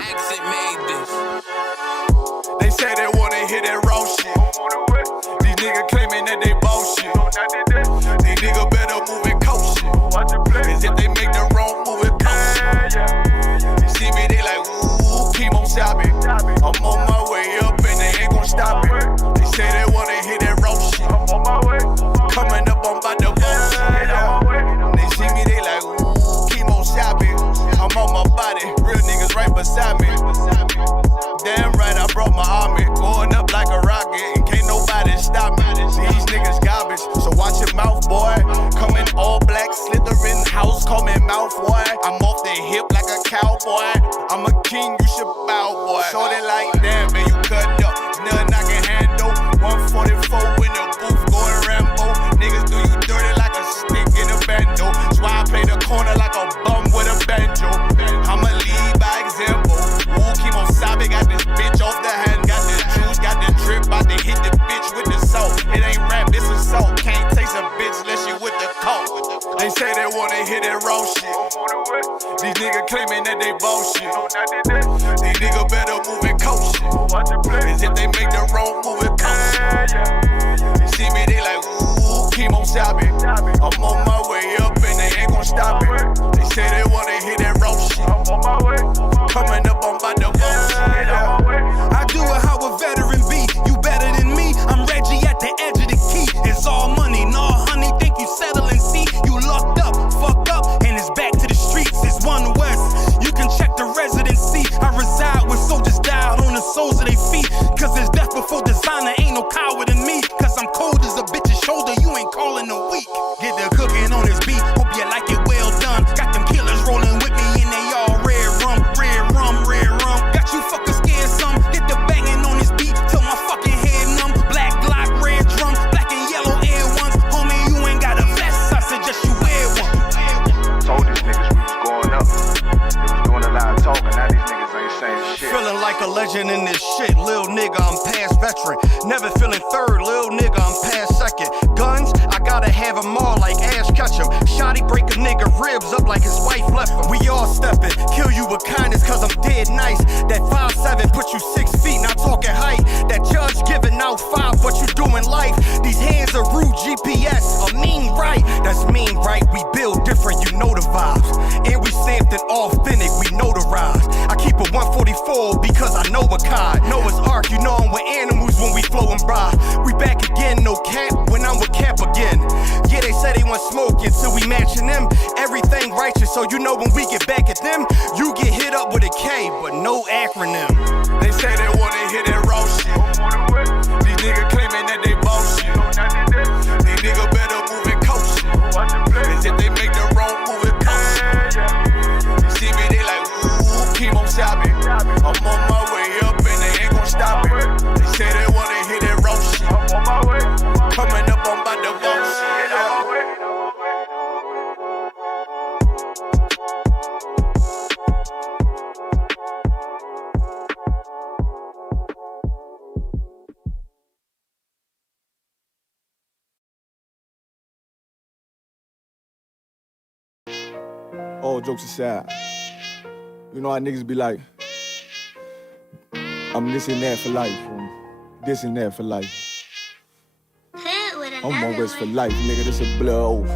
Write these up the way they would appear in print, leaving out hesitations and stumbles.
Accent made this. They say they wanna hear that raw shit. These niggas claiming that they bullshit. These niggas better move and coach shit. Cause if they make the wrong move, it coach shit. You see me, they like, ooh, keep on shopping. I'm on my way up and they ain't gon' stop it. They say they wanna hear that raw shit. Coming up, I'm about to bullshit. They see me, they like, ooh, keep on shopping. I'm on my body, real niggas right beside me. Damn right, I brought my army. Going up like a rocket, and can't nobody stop me. These niggas garbage, so watch your mouth, boy. Coming all black, slithering house, call me mouth, boy. I'm off the hip like a cowboy. I'm a king, you should bow, boy. Shorty like, damn, man, you cut up. Nothing I can handle. 144 in the booth, going Rambo. Niggas do you dirty like a stick in a bando. That's why I play the corner like a bum with a banjo. I'ma lead by example. Ooh, Kimo Sabe got this bitch off the hand. Got the juice, got the drip, about to hit the bitch with the salt. It ain't rap, this is salt. Can't taste a bitch unless you with the coke. They say they wanna hear that raw shit. These niggas claiming that they bullshit. These niggas better move and coach shit. Cause if they make the wrong move, it coach shit. You see me, they like, ooh, Kimo Sabe. I'm on my way up and they ain't gon' stop it. They say they wanna hear that raw shit. Coming up, I'm about to bullshit. I do it how a veteran be. You better than me. I'm Reggie at the edge of the key. It's all money, nah, honey. Think you settle and see. You locked up, fuck up, and it's back to the streets. It's One West. You can check the residency. I reside with soldiers died on the soles of their feet. Cause there's death before designer. Ain't no coward in me. Cause I'm cold as a bitch's shoulder. You ain't calling a week. Get the cooking on this beat. Hope you like it well done. Got them killers rolling with me and they all red rum. Got you fuckers scared some. Get the banging on this beat till my fucking head numb. Black Glock, red drum, black and yellow Air Ones. Homie, you ain't got a vest. I suggest you wear one. Told these niggas we was going up. They was doing a lot of talking. Now these niggas ain't saying shit. Feeling like a legend in this shit. Lil nigga, I'm past veteran. Never feeling third. Lil nigga, I'm past second. Guns, I gotta have them all like Ash Ketchum. Shotty break a nigga ribs up like his wife left him. We all steppin'. Kill you with kindness cause I'm dead nice. That 5'7" put you 6 feet, not talking height. That judge giving out 5, but you doing life. These hands are rude GPS, a mean right. That's mean right, we build different, you know the vibes. And we stamped it authentic, we notarized. I keep a 144 because I know a cod. Noah's Ark, you know I'm with animals when we flowin' by. We back again, no cap, when I'm with Cap again. Yeah, they say they want smoke until we matching them. Everything righteous, so you know when we get back at them, you get hit up with a K, but no acronym. They say they wanna hear that raw shit. These niggas claiming that they bullshit. These niggas better move and coach shit. Cause if they make the wrong move, it coach shit. You see me, they like, ooh, Kimo Sabe. I'm on my way up and they ain't gon' stop it. They say they wanna hear that raw shit. Coming up, I'm about to bullshit. All jokes aside, you know how niggas be like, I'm this and that for life, this and that for life. I'm always for life, nigga, this a blood oath.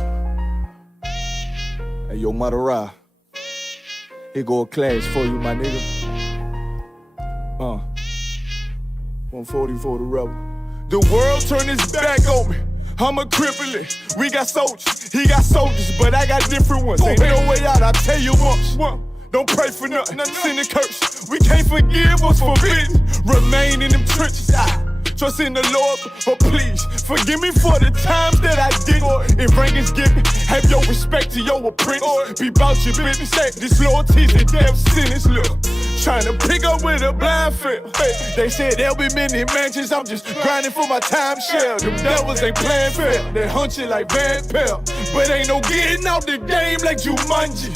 Hey, yo, Madara, here go a class for you, my nigga. 140 for the rebel. The world turned its back on me. I'm a cripple. We got soldiers, he got soldiers, but I got different ones. Ain't no way out, I tell you once. Don't pray for nothing, send a curse. We can't forgive what's forbidden. Remain in them trenches. Trust in the Lord, oh please, forgive me for the times that I didn't. If rank is given, have your respect to your apprentice. Be about your business, this loyalty's a death sentence, look. Trying to pick up with a blind fail. They said there'll be many mansions, I'm just grinding for my time share. Them devils ain't playing fair, they hunt you like Van Pelt. But ain't no getting out the game like Jumanji.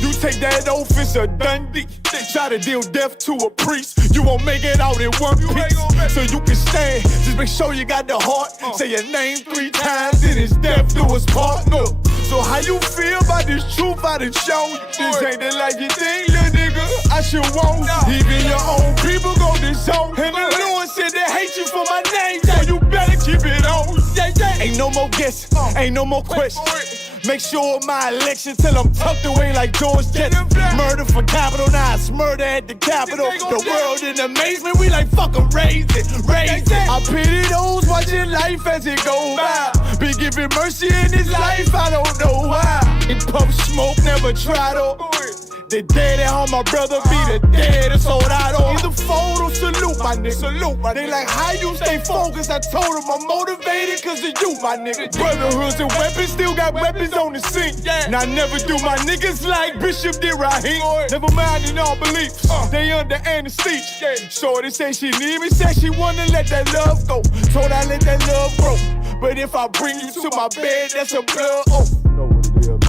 You take that oath, it's a Dundee. Try to deal death to a priest, you won't make it out in one piece. So you can stand, just make sure you got the heart. Say your name 3 times, then it's death do us part. So how you feel about this truth I done shown you? This ain't the life you think, little nigga. I should want. Even your own people go disown. And the Lord said they hate you for my name, so you better keep it on. Ain't no more guessing, ain't no more questions. Make sure my election till I'm tucked away like George Jetson. Murder for capital, now it's murder at the Capitol. The world in amazement, we like fuck 'em, raise it, raise it. I pity those watching life as it go by. Be giving mercy in this life, I don't know why. In puff smoke, never try to. The dead at home, my brother be the dead, it's all I don't. Either fold or salute, my nigga. Salute, my nigga. They like, how you stay focused? I told them I'm motivated cause of you, my nigga. Brotherhoods and weapons, still got weapons on the scene. And I never do my niggas like Bishop did Raheem. Never mind in all beliefs, they under anesthesia. Shorty say she need me, said she wanna let that love go. Told I let that love grow. But if I bring you to my bed, that's a blood oath. Know what it is, man.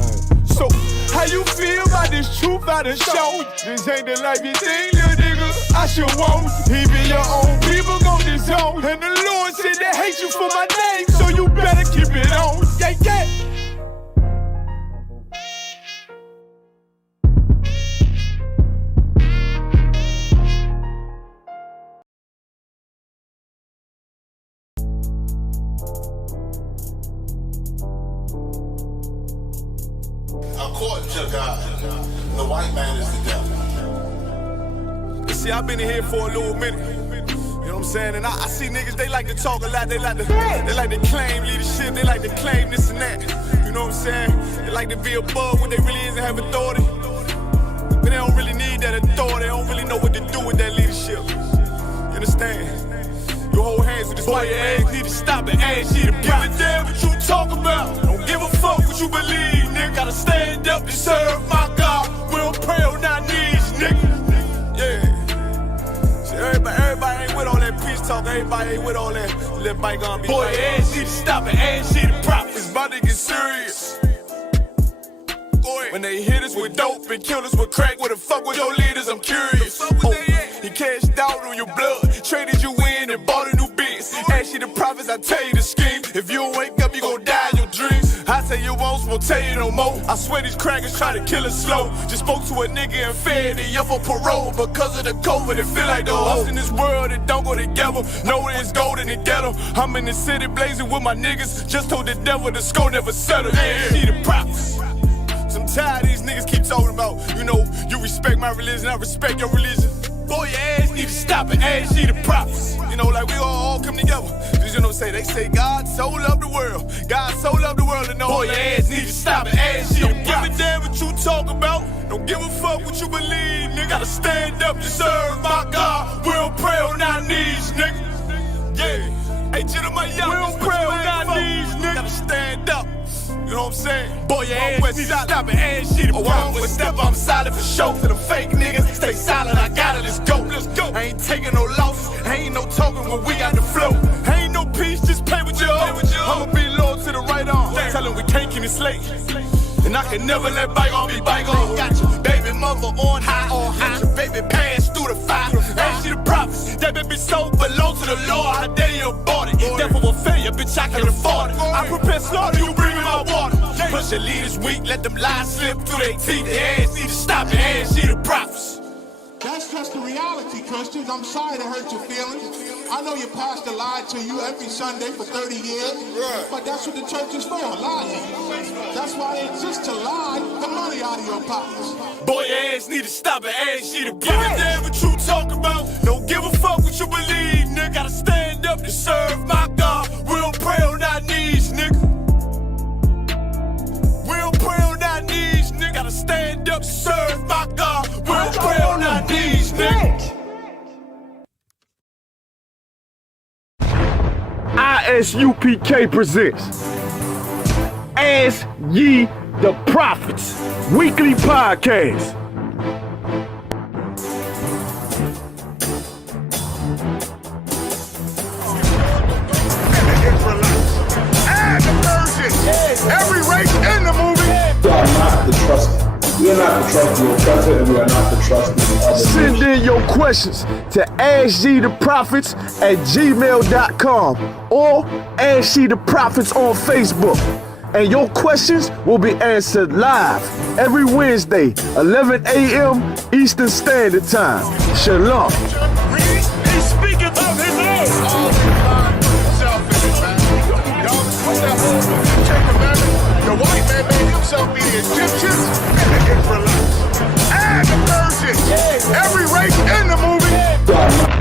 So, how you feel about this truth I done shown? This ain't the life you think, little nigga. I should want. Even your own people gon' disown. And the Lord said they hate you for my name, so you better keep it on. Yeah, yeah. According to God, the white man is the devil. See, I've been in here for a little minute. You know what I'm saying? And I see niggas, they like to talk a lot. They like to claim leadership. They like to claim this and that. You know what I'm saying? They like to be above what they really is and have authority. But they don't really need that authority. They don't really know what to do with that leadership. You understand? You hold hands with this white ass, need to stop and ask you to give a damn what you talk about. Don't give a fuck what you believe, nigga. Gotta stand up to serve my God. We don't pray on our knees, nigga. Yeah. See, everybody ain't with all that peace talk. Everybody ain't with all that. Let bygone be. Boy, ass need to stop and ask you to prop. It's about to get serious. When they hit us with dope and kill us with crack, where the fuck with your leaders? I'm curious. He cashed out on your blood, traded you in and bought a new biz. Ask you the prophets, I tell you the scheme. If you don't wake up, you gon' die in your dreams. I say you won't tell you no more. I swear these crackers try to kill us slow. Just spoke to a nigga and fed he up for parole because of the COVID. It feel like the host in this world that don't go together. Know it's gold in the ghetto. I'm in the city blazing with my niggas. Just told the devil the score never settled. Yeah, see the prophets. I'm tired of these niggas keep talking about, you know, you respect my religion, I respect your religion. Boy, your ass need to stop and ask you the prophets. You know, like we all come together. You know what I'm saying? They say God so loved the world. God so loved the world to know. Boy, your ass need to stop and ask you the prophets. Don't give a damn what you talk about. Don't give a fuck what you believe, nigga. Gotta stand up to serve my God. We don't pray on our knees, nigga. Yeah. Hey, gentlemen, y'all, we don't pray on our knees, nigga. Gotta stand up. You know what I'm saying? Boy, your ass need to stop and ask you to prop. One step, I'm solid for show. To them fake niggas, stay silent, I got it, let's go. Let's go. I ain't taking no loss, ain't no talking when we got the flow. Ain't no peace, just play with your own. I'ma be loyal to the right arm. Tell him we can't keep it slate. And I can never let bygone be bygone. Got your baby mother on high, got your baby pass through the fire. Ask you the prophets, that baby so belong to the Lord. How dare you abort it? Therefore will failure, bitch, I can afford it. I prepare slaughter, you bring me my water. Push your leaders weak, let them lies slip through their teeth. Their ass need to stop and ask you the prophets. That's just the reality, Christians. I'm sorry to hurt your feelings. I know your pastor lied to you every Sunday for 30 years, but that's what the church is for, lying. That's why it exists, to lie the money out of your pockets. Boy, your ass need to stop and ask you to give a damn what you talk about. Don't give a fuck what you believe, nigga. Gotta stand up to serve my God. We don't pray on our knees, nigga. We don't pray on our knees, nigga. Gotta stand up to serve my God. We don't pray on our knees, nigga. ISUPK presents Ask Ye the Prophets weekly podcast. Every race in the movie. We are not the trusted. We are not the trusted. We are trusted, and we are not the trusted. Send in your questions to AskYeTheProphets@gmail.com or Ask Ye the Prophets on Facebook. and your questions will be answered live every Wednesday, 11 a.m. Eastern Standard Time. Shalom. He's speaking of his own. Always find yourself in it, man. Y'all, what's that whole Ten Commandments? The white man made himself be the Egyptians and the Israelites. And the Persians. Every race in the movie. Yeah.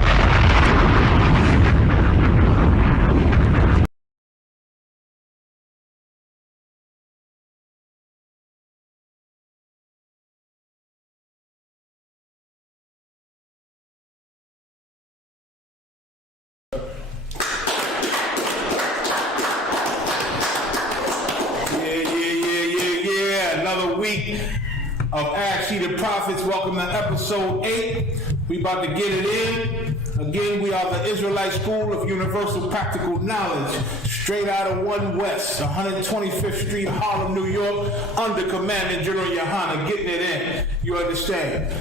Another week of Ask Ye the Prophets. Welcome to episode 8. We about to get it in. Again, we are the Israelite School of Universal Practical Knowledge, straight out of 1 West, 125th Street, Harlem, New York, under Commandant General Yohana, getting it in. You understand?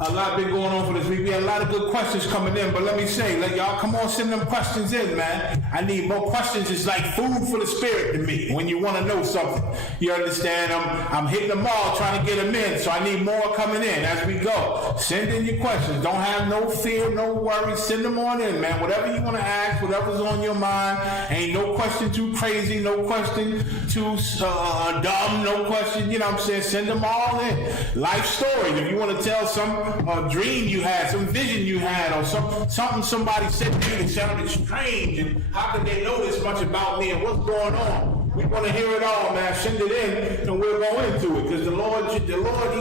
A lot been going on for this week. We had a lot of good questions coming in, but let me say, y'all come on, send them questions in, man. I need more questions. It's like food for the spirit to me when you want to know something. You understand? I'm hitting them all, trying to get them in, so I need more coming in as we go. Send in your questions. Don't have no fear, no worry. Send them on in, man. Whatever you want to ask, whatever's on your mind. Ain't no question too crazy, no question too dumb, no question, you know what I'm saying? Send them all in. Life stories. If you want to tell some dream you had, some vision you had, or something somebody said to you that sounded strange, and how could they know this much about me and what's going on? We want to hear it all, man. Send it in, and we'll go into it. Because the Lord,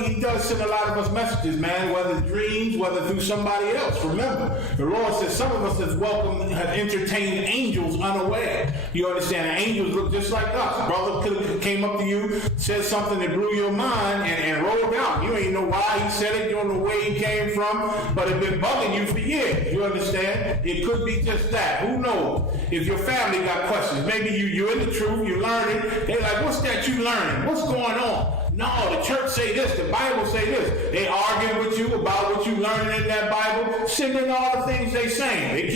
He does send a lot of us messages, man. Whether dreams, whether through somebody else. Remember, the Lord says some of us have entertained angels unaware. You understand? And angels look just like us. Brother could have came up to you, said something that blew your mind, and rolled out. You ain't know why he said it. You don't know where he came from, but it's been bugging you for years. You understand? It could be just that. Who knows? If your family got questions, maybe you're in the truth. You learning. They like, what's that you learning? What's going on? No, the church say this, the Bible say this. They arguing with you about what you learning in that Bible. Send in all the things they saying.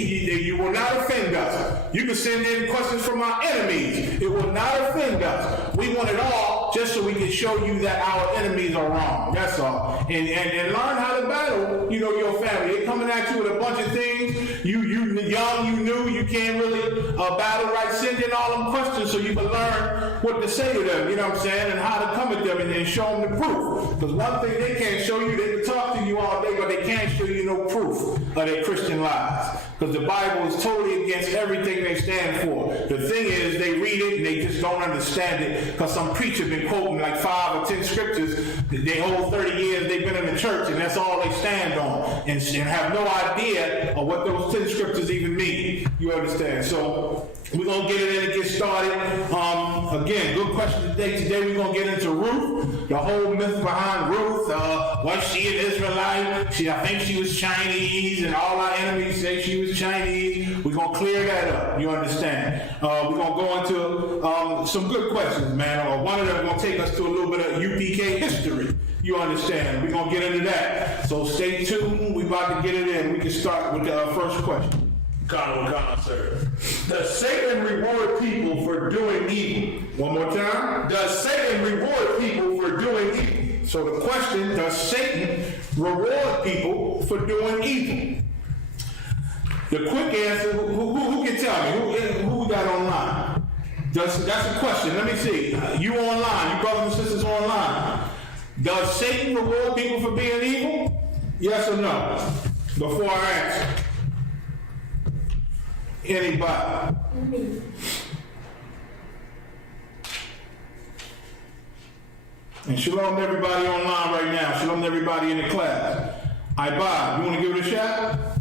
You will not offend us. You can send in questions from our enemies. It will not offend us. We want it all just so we can show you that our enemies are wrong. That's all. And learn how to battle, your family. They're coming at you with a bunch of things. You young, you new, you can't really battle right. Send in all them questions so you can learn what to say to them, you know what I'm saying, and how to come at them and show them the proof. Because one thing they can't show you, they can talk to you all day, but they can't show you no proof of their Christian lies. Because the Bible is totally against everything they stand for. The thing is, they read it and they just don't understand it. Because some preacher been quoting like 5 or 10 scriptures they whole 30 years they've been in the church, and that's all they stand on, and have no idea of what those 10 scriptures even mean. You understand? So we're going to get it in and get started. Again, good question today. Today we're going to get into Ruth, the whole myth behind Ruth. Was she an Israelite? I think she was Chinese, and all our enemies say she was Chinese. We're going to clear that up. You understand? We're going to go into some good questions, man. One of them going to take us to a little bit of UPK history. You understand? We're going to get into that. So stay tuned. We're about to get it in. We can start with the first question. Con, sir. Does Satan reward people for doing evil? One more time. Does Satan reward people for doing evil? So the question, does Satan reward people for doing evil? The quick answer, who can tell me? Who got online? That's a question. Let me see. You online, you brothers and sisters online. Does Satan reward people for being evil? Yes or no? Before I answer. Anybody? And shalom to everybody online right now. Shalom to everybody in the class. Bob, you want to give it a shot?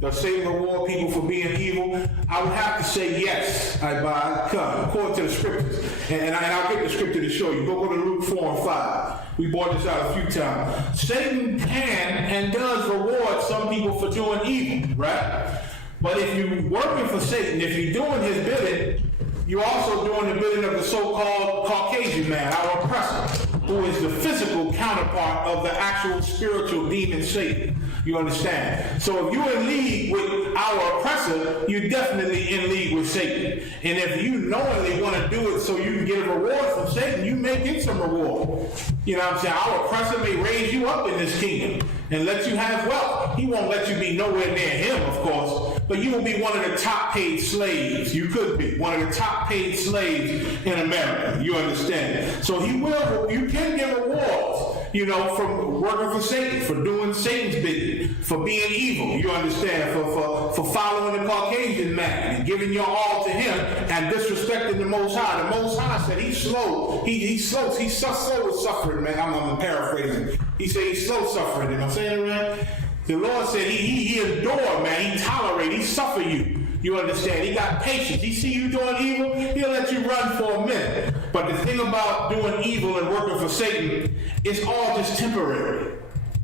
Does Satan reward people for being evil? I would have to say yes, Bob. According to the scriptures. And I'll get the scripture to show you. Go to Luke 4 and 5. We brought this out a few times. Satan can and does reward some people for doing evil, right? But if you're working for Satan, if you're doing his bidding, you're also doing the bidding of the so-called Caucasian man, our oppressor, who is the physical counterpart of the actual spiritual demon Satan. You understand? So if you're in league with our oppressor, you're definitely in league with Satan. And if you knowingly want to do it so you can get a reward from Satan, you may get some reward. You know what I'm saying? Our oppressor may raise you up in this kingdom and let you have wealth. He won't let you be nowhere near him, of course, but you will be one of the top paid slaves. You could be one of the top paid slaves in America. You understand? So you can get rewards, you know, from working for Satan, for doing Satan's bidding, for being evil. You understand? For following the Caucasian man and giving your all to him and disrespecting the Most High. The Most High said he's slow. He's slow with suffering, man. I'm paraphrasing. He said he's slow suffering. Am I saying it right? The Lord said he endured, man. He tolerate. He suffer you. You understand? He got patience. He see you doing evil, he'll let you run for a minute. But the thing about doing evil and working for Satan, it's all just temporary.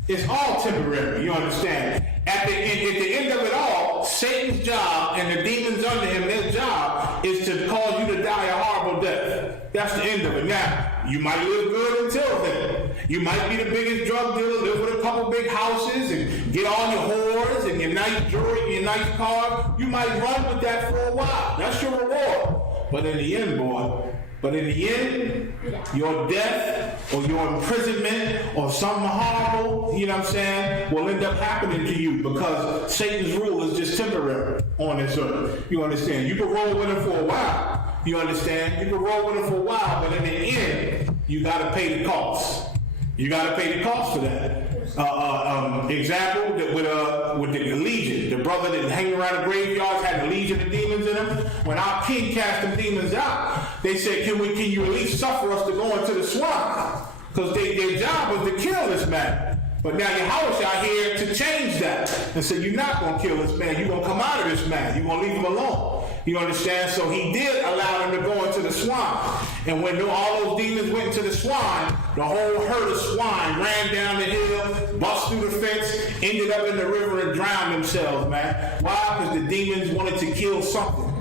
It's all temporary. You understand? At the end of it all, Satan's job and the demons under him, their job is to cause you to die a horrible death. That's the end of it. Now, you might live good until then. You might be the biggest drug dealer, live with a couple big houses, and get all your whores and your nice jewelry and your nice car. You might run with that for a while. That's your reward. But in the end, your death or your imprisonment or something horrible, you know what I'm saying, will end up happening to you because Satan's rule is just temporary on this earth. You understand? You can roll with him for a while. You understand? You can roll with him for a while, but in the end, you got to pay the cost. You got to pay the cost for that. Example with the legion, the brother that hang around the graveyards had the legion of demons in them. When our king cast them demons out, they said, "Can you at least suffer us to go into the swine?" Because their job was to kill this man. But now Yahweh out here to change that and say, "You're not going to kill this man. You're going to come out of this man. You're going to leave him alone." You understand? So he did allow them to go into the swine. And when all those demons went into the swine, the whole herd of swine ran down the hill, bust through the fence, ended up in the river and drowned themselves, man. Why? Because the demons wanted to kill something.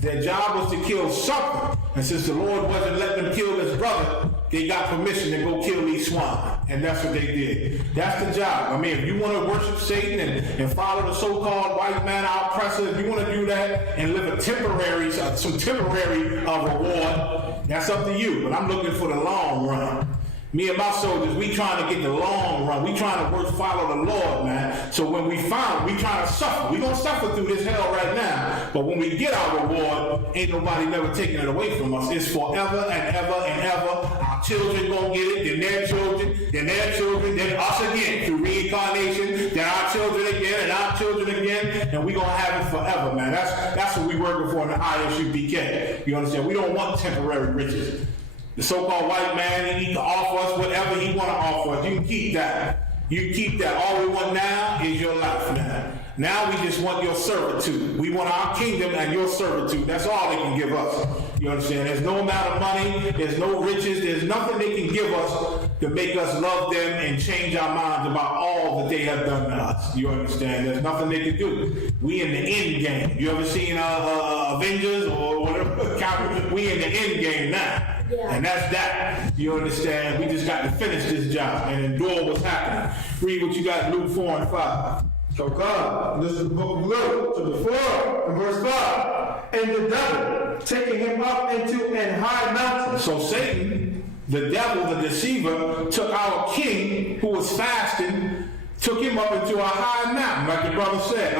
Their job was to kill something. And since the Lord wasn't letting them kill his brother, they got permission to go kill these swine. And that's what they did. That's the job. I mean, if you want to worship Satan and follow the so-called white man, our oppressor, if you want to do that and live some temporary reward, that's up to you. But I'm looking for the long run. Me and my soldiers, we trying to get the long run. We trying to follow the Lord, man. So when we trying to suffer. We gonna suffer through this hell right now. But when we get our reward, ain't nobody never taking it away from us. It's forever and ever and ever. Our children gonna get it, then their children, then us again through reincarnation, then our children again and our children again, and we gonna have it forever, man. That's what we working for in the ISUBK. You understand? We don't want temporary riches. The so-called white man, he can offer us whatever he want to offer us. You can keep that. You can keep that. All we want now is your life now. Now we just want your servitude. We want our kingdom and your servitude. That's all they can give us. You understand? There's no amount of money. There's no riches. There's nothing they can give us to make us love them and change our minds about all that they have done to us. You understand? There's nothing they can do. We in the end game. You ever seen Avengers or whatever? We in the end game now. Yeah. And that's that. You understand? We just got to finish this job and endure what's happening. Read what you got in Luke 4 and 5. So God, this is the book of Luke, chapter 4 and verse 5. And the devil, taking him up into an high mountain. So Satan, the devil, the deceiver, took our king who was fasting, took him up into a high mountain, like the brother said,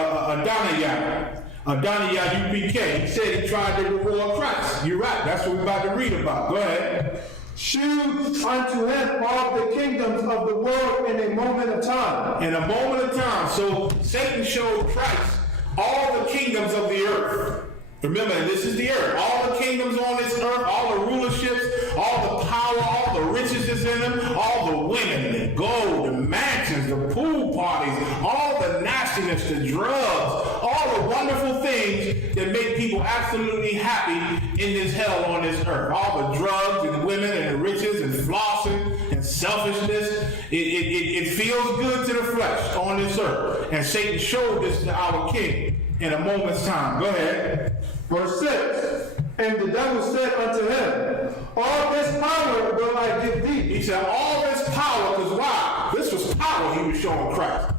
Adonijah UPK. He said he tried to reward Christ. You're right. That's what we're about to read about. Go ahead. Shew unto him all the kingdoms of the world in a moment of time. In a moment of time. So Satan showed Christ all the kingdoms of the earth. Remember, this is the earth. All the kingdoms on this earth, all the rulerships, all the power, all the riches that's in them, all the women, the gold, the mansions, the pool parties, all the nastiness, the drugs, all the wonderful things that make people absolutely happy in this hell on this earth. All the drugs and the women and the riches and flossing and selfishness. It feels good to the flesh on this earth. And Satan showed this to our king in a moment's time. Go ahead. Verse 6. And the devil said unto him, all this power will I give thee. He said, all this power, because why? This was power he was showing Christ.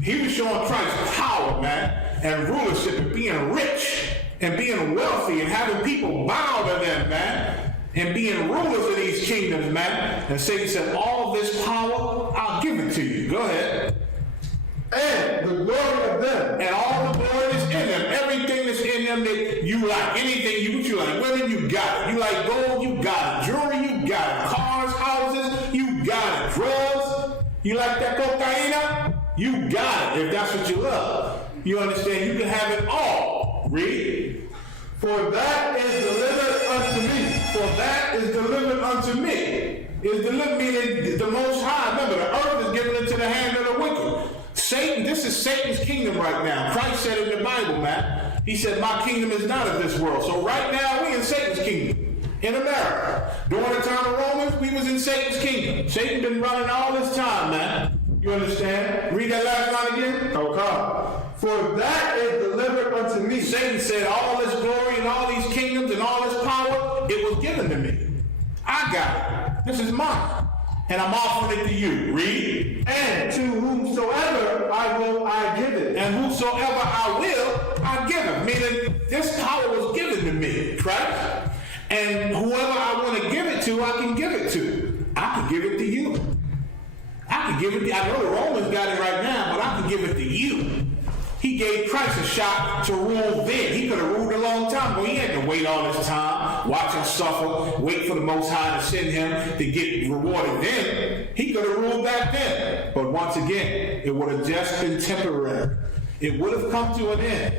He was showing Christ's power, man, and rulership and being rich and being wealthy and having people bow to them, man, and being rulers of these kingdoms, man. And Satan said, all this power, I'll give it to you. Go ahead. And the glory of them. And all the glory that's in them. Everything that's in them that you like. Anything you like. Women, you got it. You like gold, you got it. Jewelry, you got it. Cars, houses, you got it. Drugs, you like that cocaine? You got it, if that's what you love. You understand? You can have it all. Read. For that is delivered unto me. For that is delivered unto me. Is delivered, meaning the Most High. Remember, the earth is given into the hand of the wicked. Satan, this is Satan's kingdom right now. Christ said in the Bible, man. He said, my kingdom is not of this world. So right now, we in Satan's kingdom. In America. During the time of Romans, we was in Satan's kingdom. Satan been running all this time, man. You understand? Read that last line again. Okay. For that is delivered unto me. Satan said, all this glory and all these kingdoms and all this power, it was given to me. I got it. This is mine. And I'm offering it to you. Read. And to whomsoever I will, I give it. And whosoever I will, I give it. Meaning, this power was given to me, right? And whoever I want to give it to, I can give it to. I can give it to you. I can give it to you. I know the Romans got it right now, but I can give it to you. He gave Christ a shot to rule then. He could have ruled a long time ago. He had to wait all this time, watch him suffer, wait for the Most High to send him to get rewarded then. He could have ruled back then. But once again, it would have just been temporary. It would have come to an end.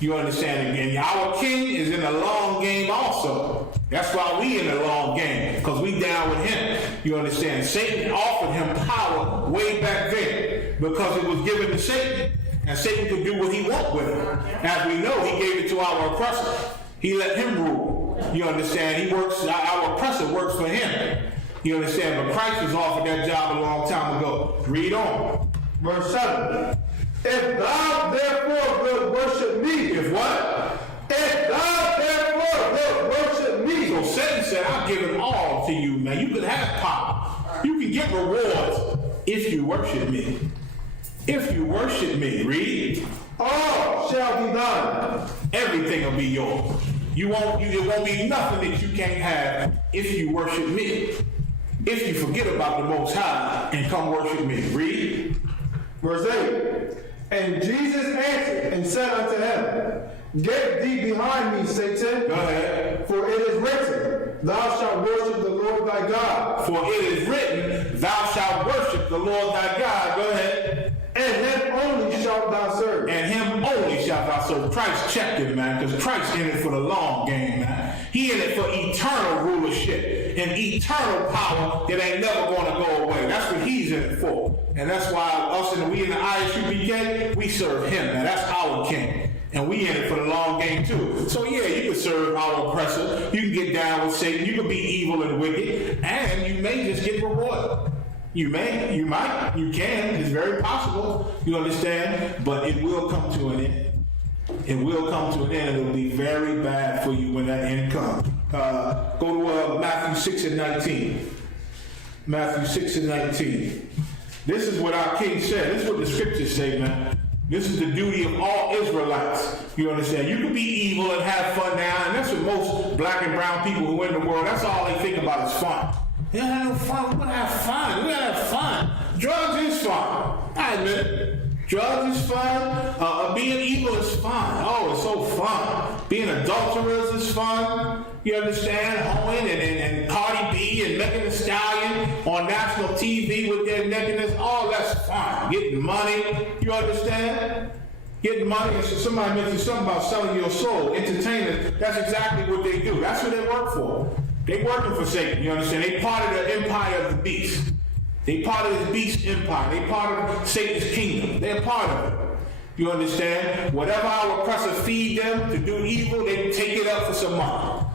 You understand? And our king is in the long game also. That's why we in the long game, because we down with him. You understand? Satan offered him power way back then because it was given to Satan. And Satan could do what he wants with it. As we know, he gave it to our oppressor. He let him rule. You understand? He works, our oppressor works for him. You understand? But Christ was offered that job a long time ago. Read on. Verse 7. If thou therefore wilt worship me. If what? If thou therefore wilt worship me. So Satan said, I'll give it all to you, man. You can have power. You can get rewards if you worship me. If you worship me, read. All shall be done. Everything will be yours. There won't be nothing that you can't have if you worship me. If you forget about the Most High and come worship me. Read. Verse 8. And Jesus answered and said unto him, Get thee behind me, Satan. Go ahead. For it is written, Thou shalt worship the Lord thy God. For it is written, Thou shalt worship the Lord thy God. Go ahead. And him only shalt thou serve. And him only shalt thou serve. Christ checked it, man, because Christ in it for the long game, man. He in it for eternal rulership and eternal power that ain't never going to go away. That's what he's in it for. And that's why we in the ISUPK, we serve him, man. That's our king. And we in it for the long game too. So yeah, you can serve our oppressor. You can get down with Satan. You can be evil and wicked. And you may just get rewarded. You may, you might, you can. It's very possible. You understand? But it will come to an end. It will come to an end, and it will be very bad for you when that end comes. Go to Matthew 6 and 19. Matthew 6 and 19. This is what our king said. This is what the scriptures say, man. This is the duty of all Israelites. You understand? You can be evil and have fun now, and that's what most black and brown people who in the world, that's all they think about is fun. You gotta have fun. We gotta have fun. We gotta have fun. Drugs is fun. I admit it. Drugs is fun. Being evil is fun. Oh, it's so fun. Being adulterers is fun. You understand? Hoeing and Cardi B and Megan Thee Stallion on national TV with their nakedness. All that's fun. Getting money. You understand? Getting money. And somebody mentioned something about selling your soul. Entertainers. That's exactly what they do. That's what they work for. They working for Satan, you understand? They part of the empire of the beast. They part of the beast empire. They part of Satan's kingdom. They're part of it. You understand? Whatever our oppressors feed them to do evil, they take it up for some money.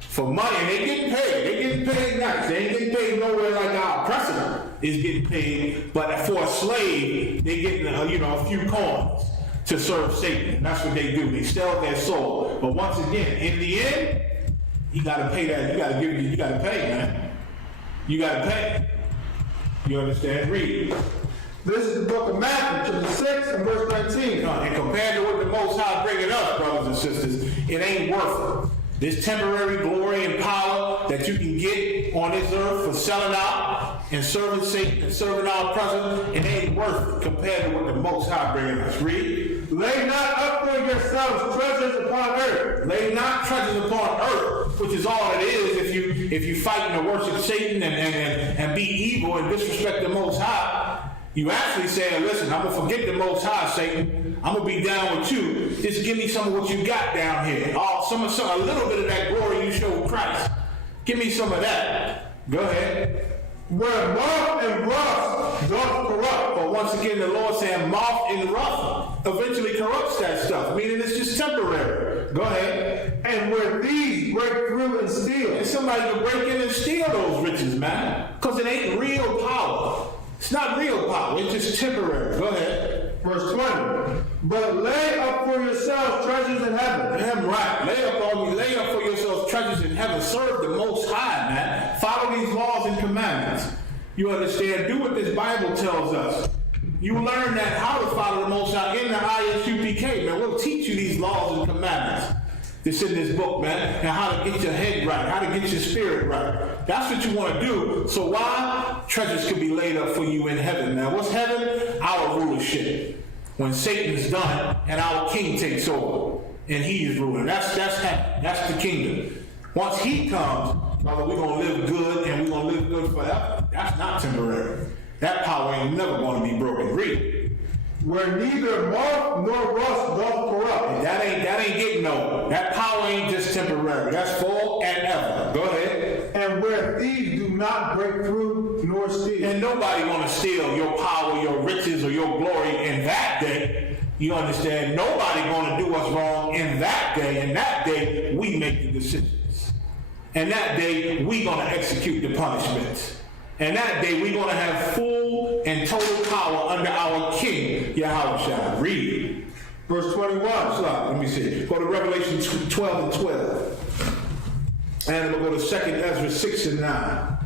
For money, and they getting paid. They getting paid nice. They ain't getting paid nowhere like our oppressor is getting paid. But for a slave, they getting a few coins to serve Satan. That's what they do. They sell their soul. But once again, in the end, you gotta pay that. You gotta pay, man. You gotta pay. You understand? Read. This is the book of Matthew, chapter 6 and verse 19. And compared to what the Most High bringing us, brothers and sisters, it ain't worth it. This temporary glory and power that you can get on this earth for selling out and serving Satan and serving our president, it ain't worth it compared to what the Most High bringing us. Read. Lay not up for yourselves treasures upon earth. Lay not treasures upon earth, which is all it is if you fight and worship Satan and be evil and disrespect the Most High. You actually saying, listen, I'm going to forget the Most High, Satan. I'm going to be down with you. Just give me some of what you got down here. A little bit of that glory you showed Christ. Give me some of that. Go ahead. Where moth and rust doth corrupt. But once again, the Lord saying moth and rust eventually corrupts that stuff, meaning it's just temporary. Go ahead. And where thieves break through and steal. And somebody can break in and steal those riches, man. Because it ain't real power. It's not real power, it's just temporary. Go ahead. Verse 20. But lay up for yourselves treasures in heaven. Damn right. Lay up for yourselves treasures in heaven. Serve the Most High, man. Follow these laws and commandments. You understand? Do what this Bible tells us. You learn that how to follow the Most High in the ISUPK, man. We'll teach you these laws and commandments. It's in this book, man, and how to get your head right, how to get your spirit right. That's what you want to do. So why? Treasures could be laid up for you in heaven, man. What's heaven? Our rulership. When Satan's done and our king takes over and he is ruling. That's heaven. That's the kingdom. Once he comes, brother, we're going to live good and we're going to live good forever. That's not temporary. That power ain't never going to be broken. Read. Where neither moth nor rust doth corrupt. That ain't getting no. That power ain't just temporary. That's for and ever. Go ahead. And where thieves do not break through nor steal. And nobody gonna steal your power, your riches, or your glory in that day. You understand? Nobody gonna do us wrong in that day. In that day, we make the decisions. And that day, we gonna execute the punishments. And that day, we're going to have full and total power under our King, Yahushua. Read. Verse 21. Let me see. Go to Revelation 12 and 12. And we'll go to 2nd Ezra 6 and 9.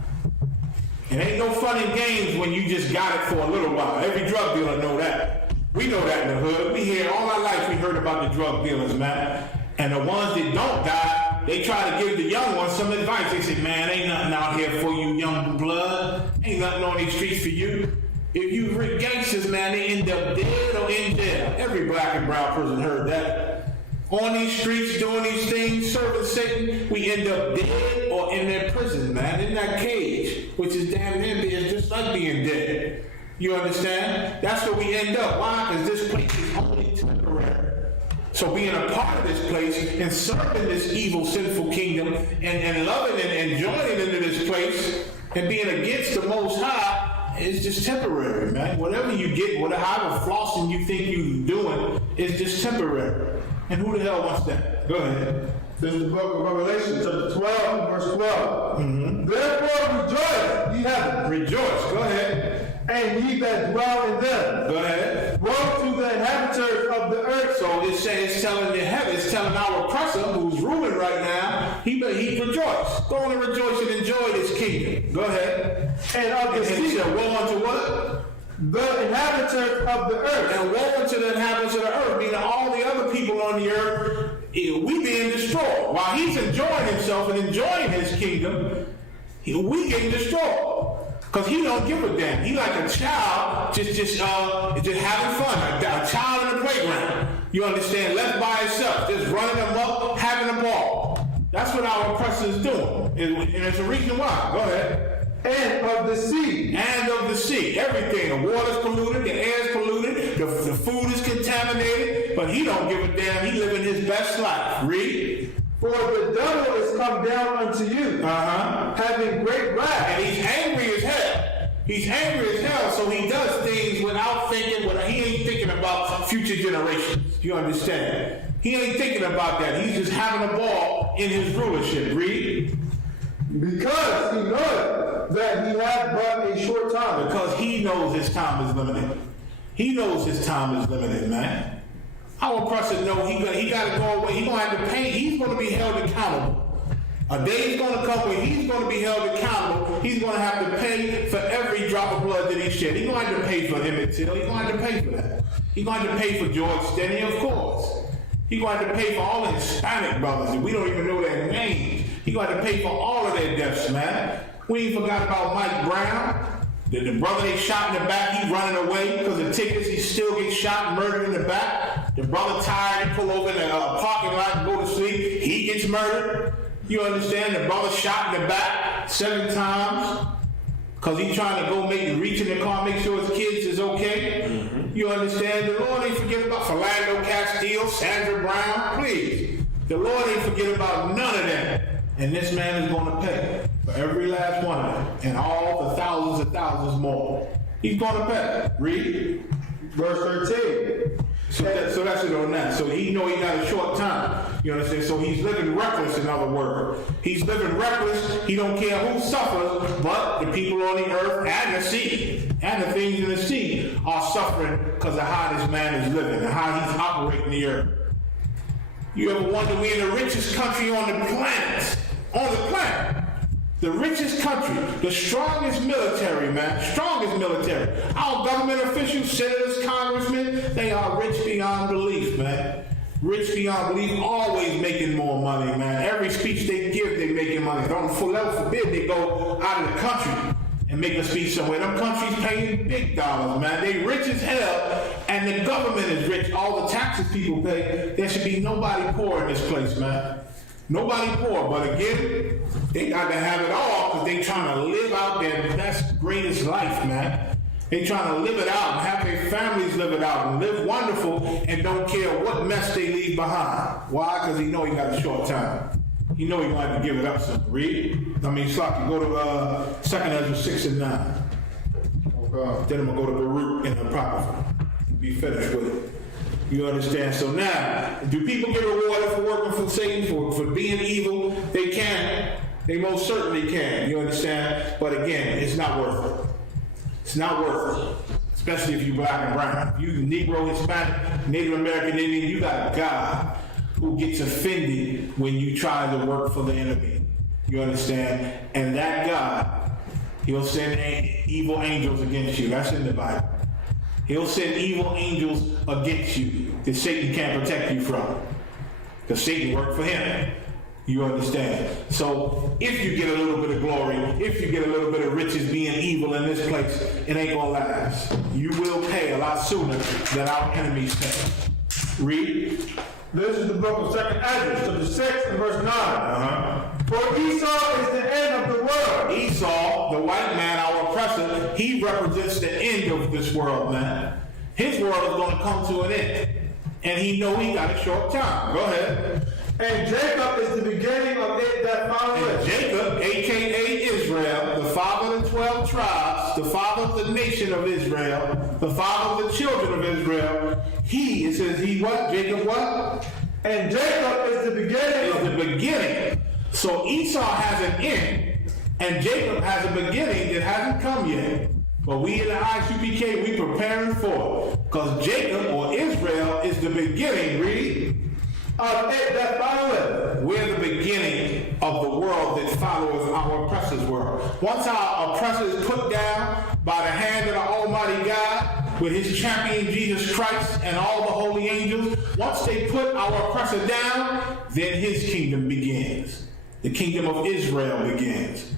It ain't no fun in games when you just got it for a little while. Every drug dealer know that. We know that in the hood. We hear all our life we heard about the drug dealers, man. And the ones that don't die, they try to give the young ones some advice. They say, man, ain't nothing out here for you, young blood. Ain't nothing on these streets for you. If you rich gangsters, man, they end up dead or in jail. Every black and brown person heard that. On these streets, doing these things, serving Satan, we end up dead or in their prison, man, in that cage, which is damn near being just like being dead. You understand? That's where we end up. Why? Because this place is only temporary. So being a part of this place and serving this evil, sinful kingdom and loving and joining into this place and being against the Most High is just temporary, man. Whatever you get, however flossing you think you're doing is just temporary. And who the hell wants that? Go ahead. This is the book of Revelation, chapter 12, verse 12. Mm-hmm. Therefore rejoice, ye heavens. Rejoice. Go ahead. And ye that dwell in them. Go ahead. Woe to the inhabitants of the earth. So it's telling the heaven, it's telling our oppressor who's ruling right now, he rejoice. Go on and rejoice and enjoy this kingdom. Go ahead. And of the sea. Woe unto what? The inhabitants of the earth. And woe unto the inhabitants of the earth, meaning all the other people on the earth, we being destroyed. While he's enjoying himself and enjoying his kingdom, we getting destroyed. Because he don't give a damn. He like a child just having fun. A child in the playground. You understand? Left by himself. Just running them up, having a ball. That's what our oppressor is doing. And there's a reason why. Go ahead. And of the sea. And of the sea. Everything. The water's polluted. The air's polluted. The food is contaminated. But he don't give a damn. He living his best life. Read. For the devil is come down unto you, having great wrath. And he's angry as hell. He's angry as hell, so he does things without thinking, he ain't thinking about future generations. You understand? He ain't thinking about that. He's just having a ball in his rulership. Read. Because he knoweth that he hath but a short time. Because he knows his time is limited. He knows his time is limited, man. Our oppressor know he got to go away. He's going to have to pay. He's going to be held accountable A day is going to come when he's going to be held accountable. He's going to have to pay for every drop of blood that he shed. He's going to have to pay for Emmett Till. He's going to have to pay for that. He's going to have to pay for George Steny, of course. He's going to have to pay for all the Hispanic brothers, and we don't even know their names. He's going to have to pay for all of their deaths, man. We ain't forgot about Mike Brown. The brother they shot in the back, he running away because of tickets. He still gets shot and murdered in the back. The brother tired, he pull over in a parking lot and go to sleep. He gets murdered. You understand? The brother shot in the back 7 times because he's trying to go reach in the car, make sure his kids is okay. You understand? The Lord ain't forget about Philando Castile, Sandra Brown, please. The Lord ain't forget about none of them. And this man is going to pay for every last one of them and all the thousands and thousands more. He's going to pay. Read. Verse 13. So that's it on that. So he know he got a short time. You understand? So he's living reckless, in other words. He's living reckless. He don't care who suffers, but the people on the earth and the sea and the things in the sea are suffering because of how this man is living and how he's operating the earth. You ever wonder we're in the richest country on the planet? On the planet. The richest country, the strongest military, man, strongest military. Our government officials, senators, congressmen, they are rich beyond belief, man. Rich beyond belief, always making more money, man. Every speech they give, they making money. Don't forbid they go out of the country and make a speech somewhere. Them countries paying big dollars, man. They rich as hell, and the government is rich. All the taxes people pay, there should be nobody poor in this place, man. Nobody poor, but again, they got to have it all because they trying to live out their best, greatest life, man. They trying to live it out and have their families live it out and live wonderful and don't care what mess they leave behind. Why? Because he know he got a short time. He know he going to have to give it up some. Read. Slocky, go to 2 Ezra 6 and 9. Then I'm going to go to Baruch and the Apocrypha. Be finished with it. You understand? So now, do people get rewarded for working for Satan, for being evil? They can. They most certainly can. You understand? But again, it's not worth it. It's not worth it. Especially if you're black and brown. If you Negro, Hispanic, Native American Indian, you got a God who gets offended when you try to work for the enemy. You understand? And that God, he'll send evil angels against you. That's in the Bible. He'll send evil angels against you that Satan can't protect you from. Because Satan worked for him. You understand? So if you get a little bit of glory, if you get a little bit of riches being evil in this place, it ain't gonna last. You will pay a lot sooner than our enemies pay. Read. This is the book of 2 Ezra, chapter 6 and verse 9. For Esau is the end of the world. Esau, the white man, our oppressor, he represents the end of this world, man. His world is going to come to an end. And he know he got a short time. Go ahead. And Jacob is the beginning of it that followeth. Jacob, a.k.a. Israel, the father of the 12 tribes, the father of the nation of Israel, the father of the children of Israel, it says he what? Jacob what? And Jacob is the beginning. Is the beginning. So Esau has an end, and Jacob has a beginning that hasn't come yet. But we in the ISUPK, we preparing for it. Because Jacob, or Israel, is the beginning, read, of it that followeth. We're the beginning of the world that follows our oppressor's world. Once our oppressor is put down by the hand of the Almighty God, with his champion Jesus Christ and all the holy angels, once they put our oppressor down, then his kingdom begins. The kingdom of Israel begins.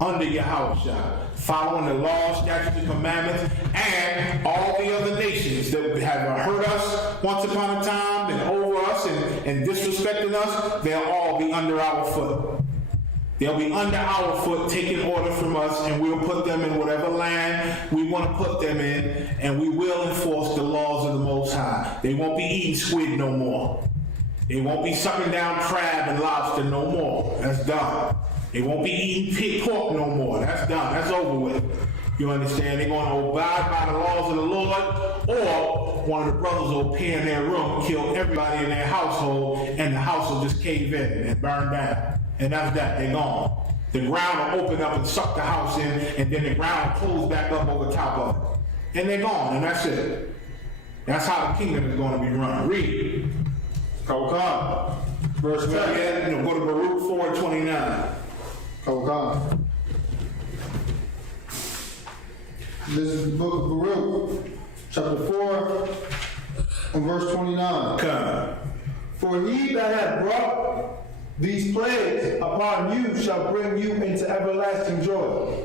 Under Yahushua, following the laws, statutes, and commandments, and all the other nations that have hurt us once upon a time, and over us, and disrespecting us, they'll all be under our foot. They'll be under our foot, taking order from us, and we'll put them in whatever land we want to put them in, and we will enforce the laws of the Most High. They won't be eating squid no more. They won't be sucking down crab and lobster no more. That's done. They won't be eating pig pork no more. That's done. That's over with. You understand? They're going to abide by the laws of the Lord, or one of the brothers will appear in their room, kill everybody in their household, and the house will just cave in and burn down. And that's that. They're gone. The ground will open up and suck the house in, and then the ground will close back up over top of it. And they're gone, and that's it. That's how the kingdom is going to be run. Read. Verse 10. Go to Baruch 4:29. Okay. This is the book of Baruch, chapter 4, and verse 29. Come. For he that hath brought these plagues upon you shall bring you into everlasting joy.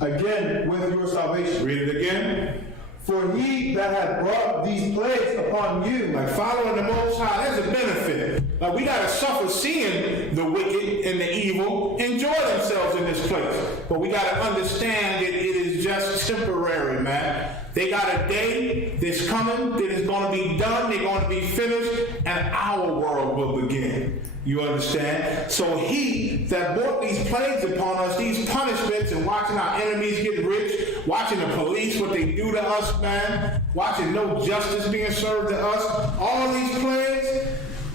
Again, with your salvation. Read it again. For he that hath brought these plagues upon you. Like following the Most High, there's a benefit. Like we gotta suffer seeing the wicked and the evil enjoy themselves in this place. But we gotta understand that it is just temporary, man. They got a day that's coming that is gonna be done, they're gonna be finished, and our world will begin. You understand? So he that brought these plagues upon us, these punishments, and watching our enemies get rich, watching the police, what they do to us, man, watching no justice being served to us, all these plagues,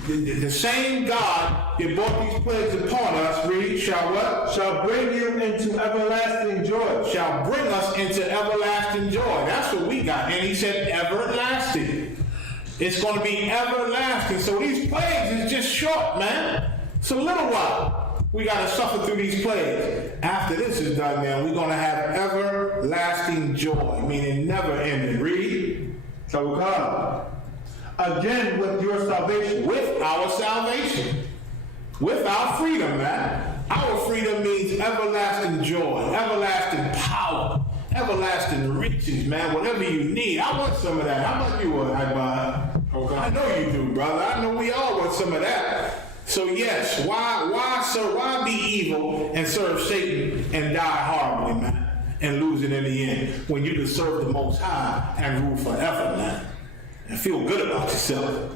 the same God that brought these plagues upon us, read, shall what? Shall bring you into everlasting joy. Shall bring us into everlasting joy. That's what we got. And he said everlasting. It's going to be everlasting. So these plagues is just short, man. It's a little while. We got to suffer through these plagues. After this is done, man, we're going to have everlasting joy, meaning never ending. Read. So God, again with your salvation. With our salvation. With our freedom, man. Our freedom means everlasting joy, everlasting power, everlasting riches, man. Whatever you need. I want some of that. How about you, Ibai? Okay. I know you do, brother. I know we all want some of that. So yes, why be evil and serve Satan and die horribly, man, and lose it in the end when you can serve the Most High and rule forever, man, and feel good about yourself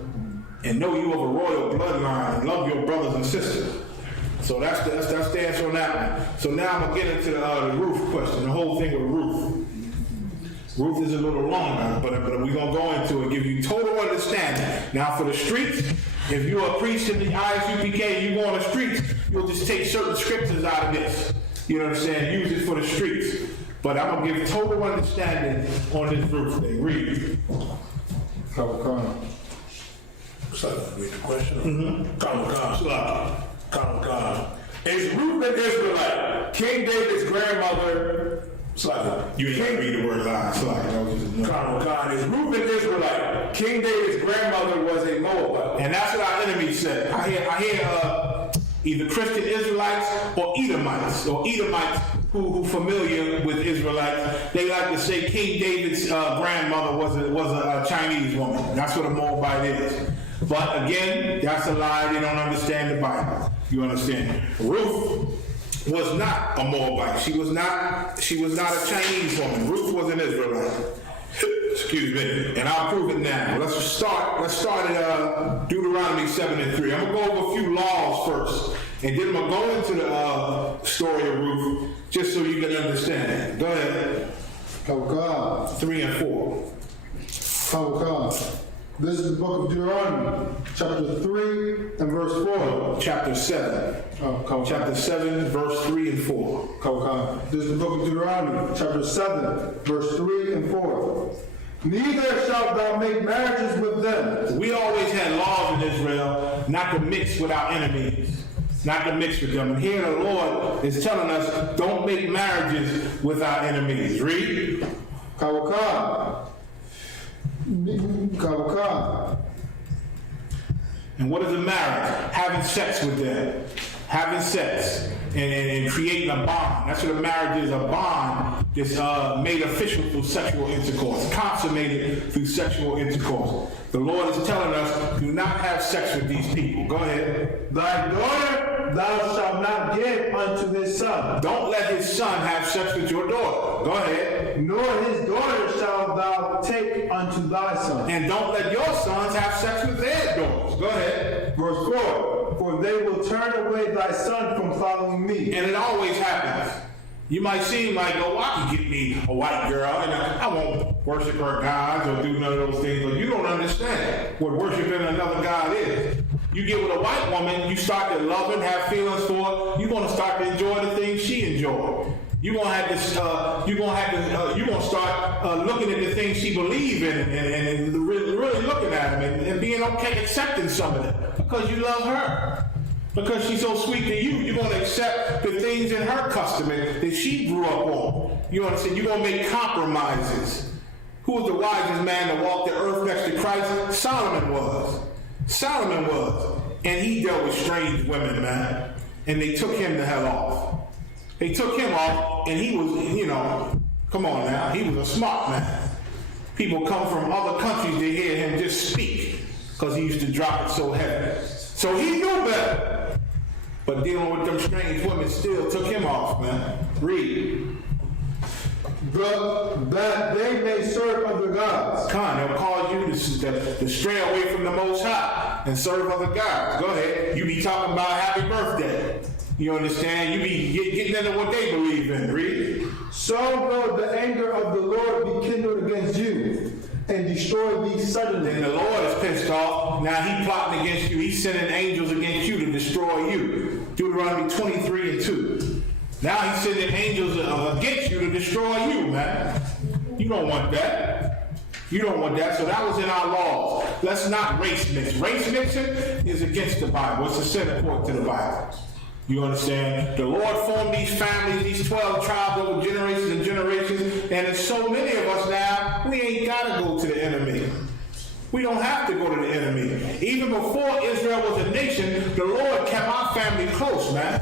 and know you have a royal bloodline and love your brothers and sisters. So that's the answer on that one. So now I'm gonna get into the Ruth question, the whole thing with Ruth. Ruth is a little longer, but we're going to go into it, give you total understanding. Now for the streets, if you're a priest in the ISUPK, you go on the streets, you'll just take certain scriptures out of this. You know what I'm saying? Use it for the streets. But I'm going to give total understanding on this Ruth thing. Read. So, read the question? Is Ruth an Israelite? King David's grandmother. You ain't gotta read the word line. Is Ruth an Israelite? King David's grandmother was a Moabite. And that's what our enemies say. I hear either Christian Israelites or Edomites who familiar with Israelites. They like to say King David's grandmother was a Chinese woman. That's what a Moabite is. But again, that's a lie. They don't understand the Bible. You understand? Ruth was not a Moabite. She was not a Chinese woman. Ruth was an Israelite. Excuse me. And I'll prove it now. Let's start at Deuteronomy 7:3. I'm gonna go over a few laws first, and then I'm gonna go into the story of Ruth, just so you can understand. Go ahead. God. 3 and 4. God. This is the book of Deuteronomy, chapter 3 and verse 4. Chapter 7. Chapter 7, verse 3 and 4. This is the book of Deuteronomy, chapter 7, verse 3 and 4. Neither shalt thou make marriages with them. We always had laws in Israel not to mix with our enemies, not to mix with them. And here the Lord is telling us, don't make marriages with our enemies. Read. And what is a marriage? Having sex with them. Having sex and creating a bond. That's what a marriage is, a bond that's made official through sexual intercourse, consummated through sexual intercourse. The Lord is telling us, do not have sex with these people. Go ahead. Thy daughter thou shalt not give unto his son. Don't let his son have sex with your daughter. Go ahead. Nor his daughter shalt thou take unto thy son. And don't let your sons have sex with their daughters. Go ahead. Verse 4. For they will turn away thy son from following me. And it always happens. You might seem like, oh, I can get me a white girl, and I won't worship her gods or do none of those things, but you don't understand what worshiping another god is. You get with a white woman, you start to love her, have feelings for her, you're going to start to enjoy the things she enjoys. You're gonna start looking at the things she believes in and really looking at them and being okay, accepting some of them. Because you love her. Because she's so sweet to you, you're going to accept the things in her custom that she grew up on. You understand? You're going to make compromises. Who was the wisest man to walk the earth next to Christ? Solomon was. Solomon was. And he dealt with strange women, man. And they took him the hell off. They took him off, and he was, you know, come on now, he was a smart man. People come from other countries to hear him just speak, because he used to drop it so heavy. So he knew better. But dealing with them strange women still took him off, man. Read. That they may serve other gods. They'll cause you to stray away from the Most High and serve other gods. Go ahead. You be talking about happy birthday. You understand? You be getting into what they believe in. Read. So will the anger of the Lord be kindled against you and destroy thee suddenly. Then the Lord is pissed off. Now he plotting against you. He's sending angels against you to destroy you. Deuteronomy 23:2. Now he's sending angels against you to destroy you, man. You don't want that. You don't want that. So that was in our laws. Let's not race mix. Race mixing is against the Bible. It's a sin according to the Bible. You understand? The Lord formed these families, these 12 tribes over generations and generations, and there's so many of us now, we ain't got to go to the enemy. We don't have to go to the enemy. Even before Israel was a nation, the Lord kept our family close, man.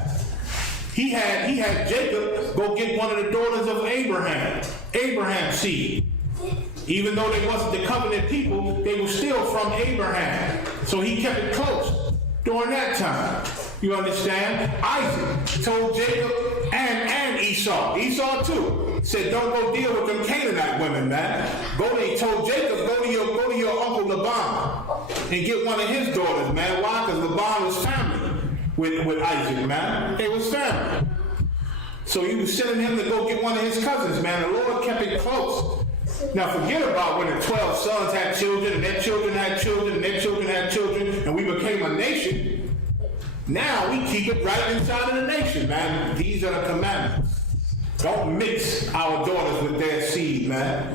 He had Jacob go get one of the daughters of Abraham's seed. Even though they wasn't the covenant people, they were still from Abraham. So he kept it close during that time. You understand? Isaac told Jacob and Esau. Esau too. Said, don't go deal with them Canaanite women, man. He told Jacob, go to your uncle Laban and get one of his daughters, man. Why? Because Laban was family with Isaac, man. They was family. So he was sending him to go get one of his cousins, man. The Lord kept it close. Now forget about when the 12 sons had children, and their children had children, and their children had children, and we became a nation. Now we keep it right inside of the nation, man. These are the commandments. Don't mix our daughters with their seed, man.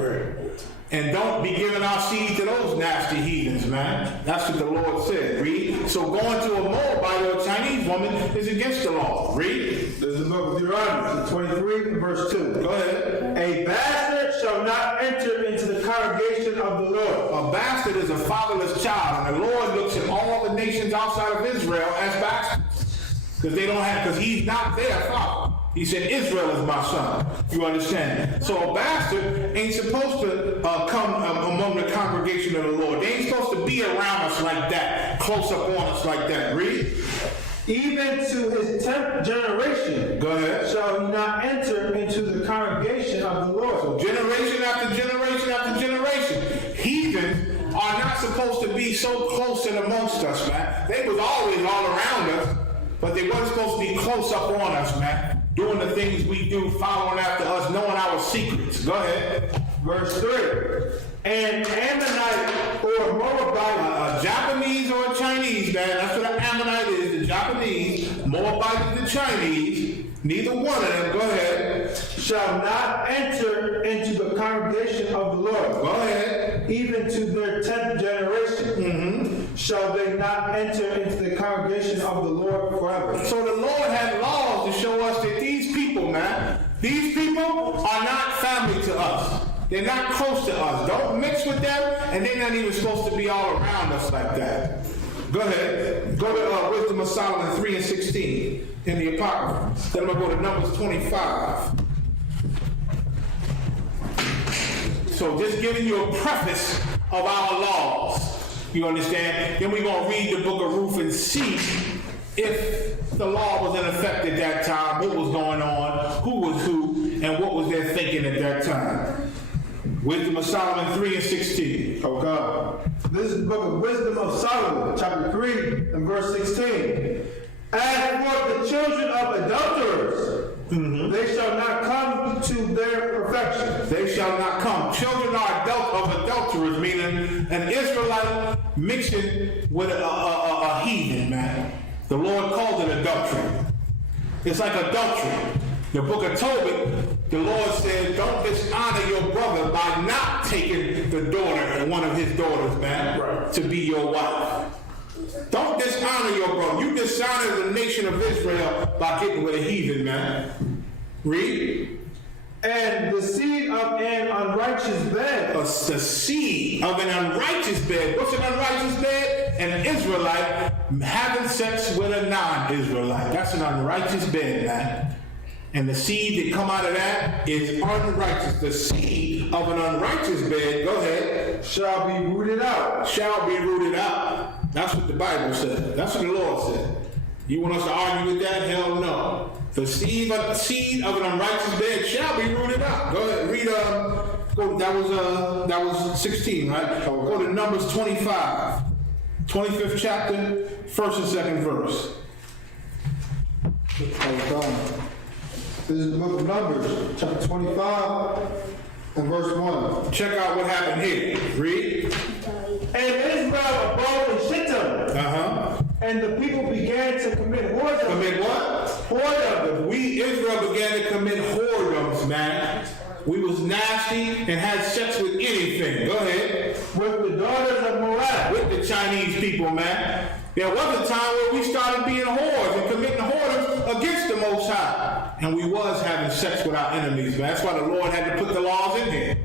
And don't be giving our seed to those nasty heathens, man. That's what the Lord said. Read. So going to a Moabite or a Chinese woman is against the law. Read. This is the book of Deuteronomy, 23, verse 2. Go ahead. A bastard shall not enter into the congregation of the Lord. A bastard is a fatherless child, and the Lord looks at all the nations outside of Israel as bastards. Because he's not their father. He said, Israel is my son. You understand? So a bastard ain't supposed to come among the congregation of the Lord. They ain't supposed to be around us like that, close up on us like that. Read. Even to his 10th generation, go ahead, shall he not enter into the congregation of the Lord. So generation after generation after generation, heathens are not supposed to be so close and amongst us, man. They was always all around us, but they weren't supposed to be close up on us, man. Doing the things we do, following after us, knowing our secrets. Go ahead. Verse 3. An Ammonite or Moabite, a Japanese or a Chinese, man. That's what an Ammonite is. The Japanese, Moabite is the Chinese. Neither one of them. Go ahead. Shall not enter into the congregation of the Lord. Go ahead. Even to their 10th generation. Mm-hmm. Shall they not enter into the congregation of the Lord forever. So the Lord had laws to show us that these people, man, these people are not family to us. They're not close to us. Don't mix with them, and they're not even supposed to be all around us like that. Go ahead. Go to Wisdom of Solomon 3:16 in the Apocrypha. Then I'm going to go to Numbers 25. So just giving you a preface of our laws. You understand? Then we're going to read the book of Ruth and see if the law was in effect at that time, what was going on, who was who, and what was their thinking at that time. Wisdom of Solomon 3:16. Oh God. This is the book of Wisdom of Solomon, chapter 3 and verse 16. As for the children of adulterers, they shall not come to their perfection. They shall not come. Children are of adulterers, meaning an Israelite mixing with a heathen, man. The Lord called it adultery. It's like adultery. The book of Tobit, the Lord said, don't dishonor your brother by not taking the daughter, one of his daughters, man, to be your wife. Don't dishonor your brother. You dishonor the nation of Israel by getting with a heathen, man. Read. And the seed of an unrighteous bed. The seed of an unrighteous bed. What's an unrighteous bed? An Israelite having sex with a non-Israelite. That's an unrighteous bed, man. And the seed that come out of that is unrighteous. The seed of an unrighteous bed, go ahead, shall be rooted out. Shall be rooted out. That's what the Bible said. That's what the Lord said. You want us to argue with that? Hell no. The seed of an unrighteous bed shall be rooted out. Go ahead, read. That was 16, right? Go to Numbers 25, 25th chapter, 1st and 2nd verse. This is the book of Numbers, chapter 25 and verse 1. Check out what happened here. Read. And Israel abode in Shittim. And the people began to commit whoredoms. Commit what? Whoredoms. Israel began to commit whoredoms, man. We was nasty and had sex with anything. Go ahead. With the daughters of Moab. With the Chinese people, man. There was a time where we started being whores and committing whoredoms against the Most High. And we was having sex with our enemies, man. That's why the Lord had to put the laws in here.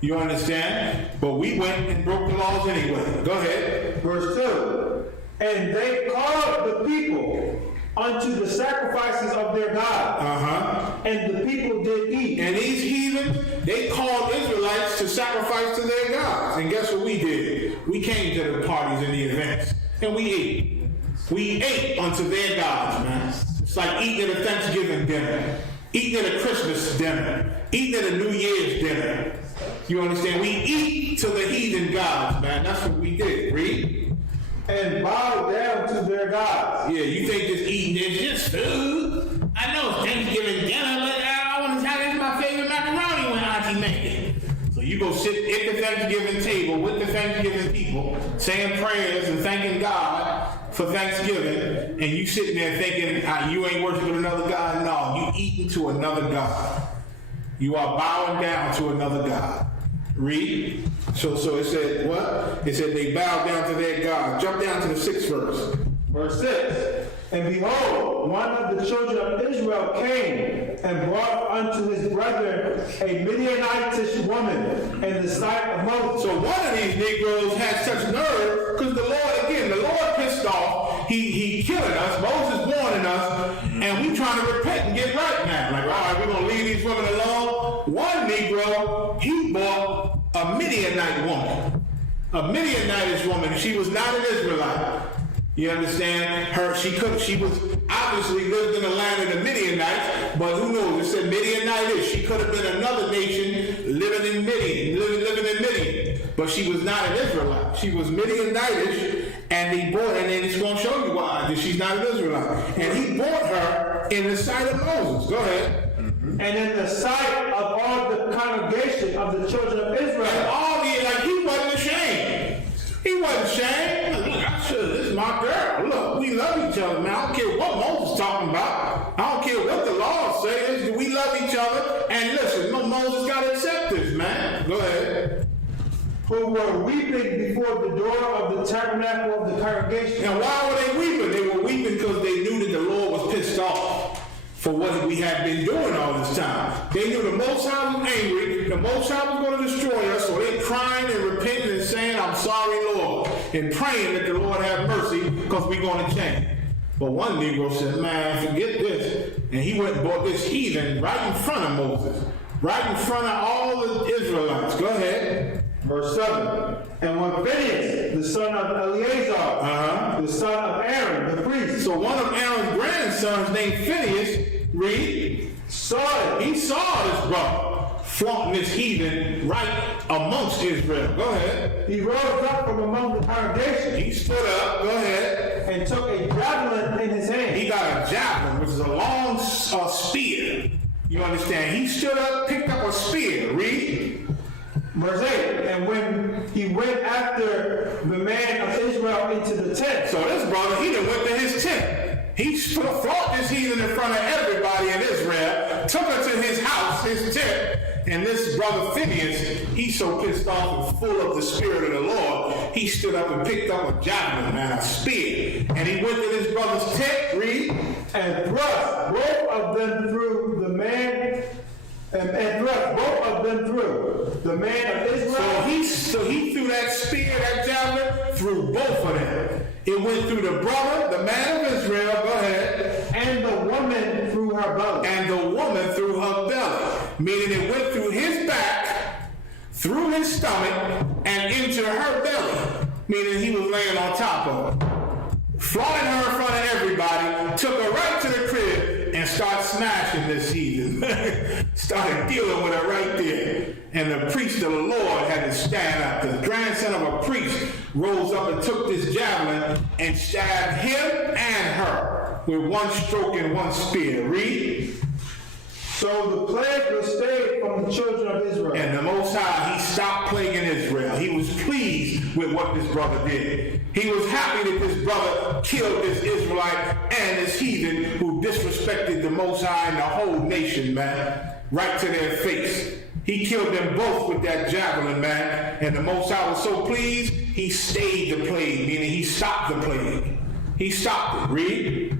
You understand? But we went and broke the laws anyway. Go ahead. Verse 2. And they called the people unto the sacrifices of their God. And the people did eat. And these heathens, they called Israelites to sacrifice to their gods. And guess what we did? We came to the parties and the events. And we ate. We ate unto their gods, man. It's like eating at a Thanksgiving dinner. Eating at a Christmas dinner. Eating at a New Year's dinner. You understand? We eat to the heathen gods, man. That's what we did. Read. And bow down to their gods. Yeah, you think just eating is just food? I know it's Thanksgiving dinner, but I want to tell you that's my favorite macaroni when Auntie make it. So you go sit at the Thanksgiving table with the Thanksgiving people, saying prayers and thanking God for Thanksgiving, and you sitting there thinking you ain't worshiping another God. No, you eating to another God. You are bowing down to another God. Read. So it said what? It said they bowed down to their God. Jump down to the 6th verse. Verse 6. And behold, one of the children of Israel came and brought unto his brethren a Midianitish woman in the sight of Moses. So one of these Negroes had such nerve because the Lord pissed off. He killing us. Moses warning us, and we trying to repent and get right now. Like, all right, we're gonna leave these women alone. One Negro, he bought a Midianite woman, a Midianitish woman. She was not an Israelite. You understand? She was obviously lived in the land of the Midianites, but who knows? It said Midianitish. She could have been another nation living in Midian. But she was not an Israelite. She was Midianitish, and he bought her, and then it's going to show you why. That she's not an Israelite. And he bought her in the sight of Moses. Go ahead. And in the sight of all the congregation of the children of Israel. And he wasn't ashamed. He wasn't ashamed. Look, this is my girl. Look, we love each other, man. I don't care what Moses is talking about. I don't care what the law says. We love each other. And listen, Moses got to accept this, man. Go ahead. Who were weeping before the door of the tabernacle of the congregation. And why were they weeping? They were weeping because they knew that the Lord was pissed off for what we had been doing all this time. They knew the Most High was angry, the Most High was going to destroy us, so they're crying and repenting and saying, I'm sorry, Lord, and praying that the Lord have mercy because we're going to change. But one Negro said, man, forget this. And he went and bought this heathen right in front of Moses, right in front of all the Israelites. Go ahead. Verse 7. And when Phinehas, the son of Eleazar, the son of Aaron, the priest. So one of Aaron's grandsons named Phinehas, read, saw it. He saw this brother flaunting this heathen right amongst Israel. Go ahead. He rose up from among the congregation. He stood up. Go ahead. And took a javelin in his hand. He got a javelin, which is a long spear. You understand? He stood up, picked up a spear. Read. Verse 8, and when he went after the man of Israel into the tent. So this brother, he done went to his tent. He fought this heathen in front of everybody in Israel, took her to his house, his tent, And this brother Phineas, he's so pissed off and full of the Spirit of the Lord, he stood up and picked up a javelin, man, a spear, and he went to his brother's tent, read, and thrust both of them through the man, and thrust both of them through the man of Israel. So he threw that spear, that javelin, through both of them. It went through the brother, the man of Israel, go ahead. And the woman through her belly. And the woman through her belly. Meaning it went through his back, through his stomach, and into her belly. Meaning he was laying on top of her. Flaunted her in front of everybody, took her right to the crib, and started smashing this heathen. Started dealing with her right there. And the priest of the Lord had to stand up. The grandson of a priest rose up and took this javelin and stabbed him and her with one stroke and one spear. Read. So the plague was stayed from the children of Israel. And the Most High, he stopped plaguing Israel. He was pleased with what this brother did. He was happy that this brother killed this Israelite and this heathen who disrespected the Most High and the whole nation, man, right to their face. He killed them both with that javelin, man. And the Most High was so pleased, he stayed the plague, meaning he stopped the plague. He stopped it. Read.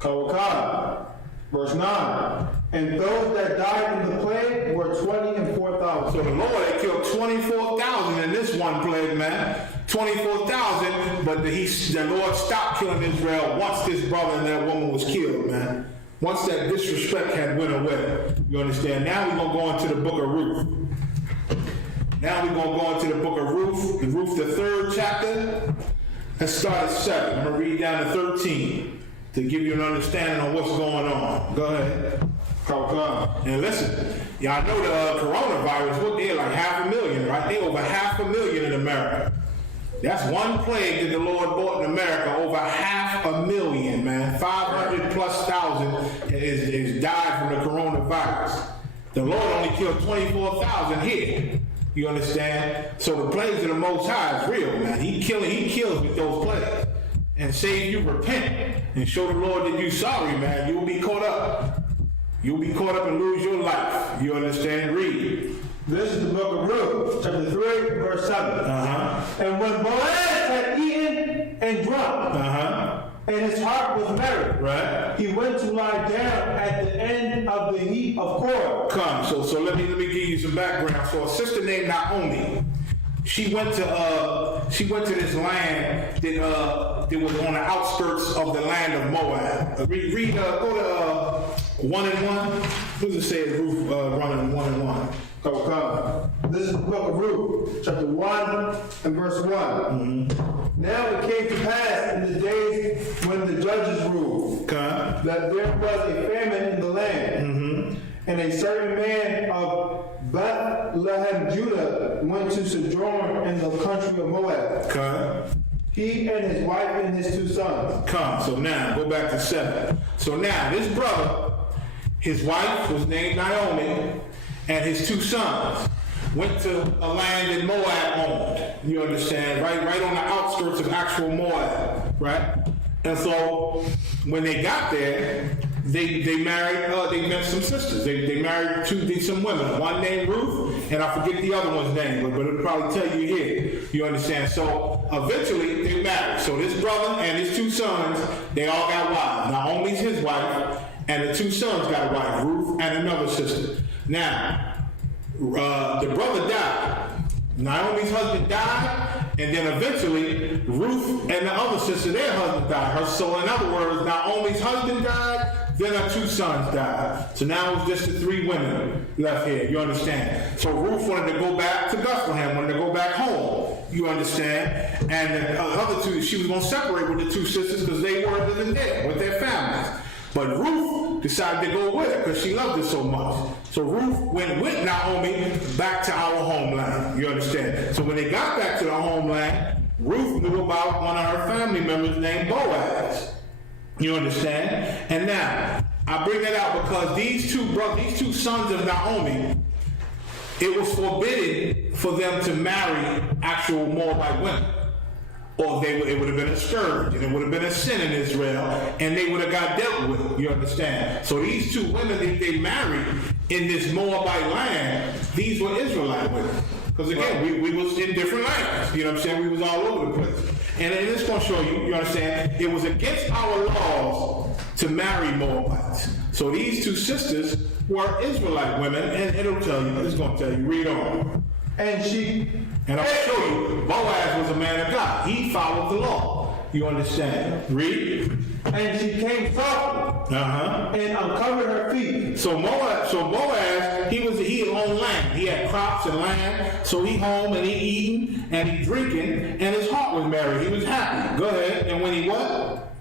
Kawakah, verse 9. And those that died in the plague were 20 and 4,000. So the Lord had killed 24,000 in this one plague, man. 24,000, but the Lord stopped killing Israel once this brother and that woman was killed, man. Once that disrespect had went away. You understand? Now we're going to go into the book of Ruth. Now we're going to go into the book of Ruth. Ruth, the 3rd chapter. Let's start at 7. I'm going to read down to 13 to give you an understanding on what's going on. Go ahead. And listen, y'all know the coronavirus, what they're like 500,000, right? They're over 500,000 in America. That's one plague that the Lord brought in America, over 500,000, man. 500,000+ is died from the coronavirus. The Lord only killed 24,000 here. You understand? So the plagues of the Most High is real, man. He kills with those plagues. And say if you repent and show the Lord that you're sorry, man, you'll be caught up. You'll be caught up and lose your life. You understand? Read. This is the book of Ruth, chapter 3, verse 7. And when Boaz had eaten and drunk, and his heart was merry, right, he went to lie down at the end of the heap of corn. Come, so let me give you some background. So a sister named Naomi, she went to this land that was on the outskirts of the land of Moab. Go to 1 and 1. What does it say? Ruth running 1 and 1. This is the book of Ruth, chapter 1 and verse 1. Now it came to pass in the days when the judges ruled that there was a famine in the land, and a certain man of Bethlehem, Judah, went to sojourn in the country of Moab. He and his wife and his 2 sons. So now, go back to 7. So now, this brother, his wife was named Naomi, and his 2 sons went to a land that Moab owned. You understand? Right on the outskirts of actual Moab, right? And so when they got there, they married. They met some sisters. They married some women. One named Ruth, and I forget the other one's name, but it'll probably tell you here. You understand? So eventually they married. So this brother and his 2 sons, they all got wives. Naomi's his wife, and the 2 sons got a wife, Ruth and another sister. Now, the brother died. Naomi's husband died, and then eventually Ruth and the other sister, their husband died. So in other words, Naomi's husband died, then her 2 sons died. So now it's just the 3 women left here. You understand? So Ruth wanted to go back to Bethlehem, wanted to go back home. You understand? And the other 2, she was going to separate with the 2 sisters because they were living there with their families. But Ruth decided to go with her because she loved her so much. So Ruth went with Naomi back to our homeland. You understand? So when they got back to the homeland, Ruth knew about one of her family members named Boaz. You understand? And now, I bring that out because these two sons of Naomi, it was forbidden for them to marry actual Moabite women. Or it would have been a scourge, and it would have been a sin in Israel, and they would have got dealt with. You understand? So these 2 women that they married, in this Moabite land, these were Israelite women. Because again, we was in different lands. You know what I'm saying? We was all over the place. And it's going to show you, you understand, it was against our laws to marry Moabites. So these two sisters were Israelite women, and it'll tell you, it's going to tell you, read on. And I'll show you, Boaz was a man of God. He followed the law. You understand? Read. And she came softly and uncovered her feet. So Boaz, he owned land. He had crops and land. So he home and he eating and he drinking, and his heart was merry. He was happy. Go ahead. And when he what?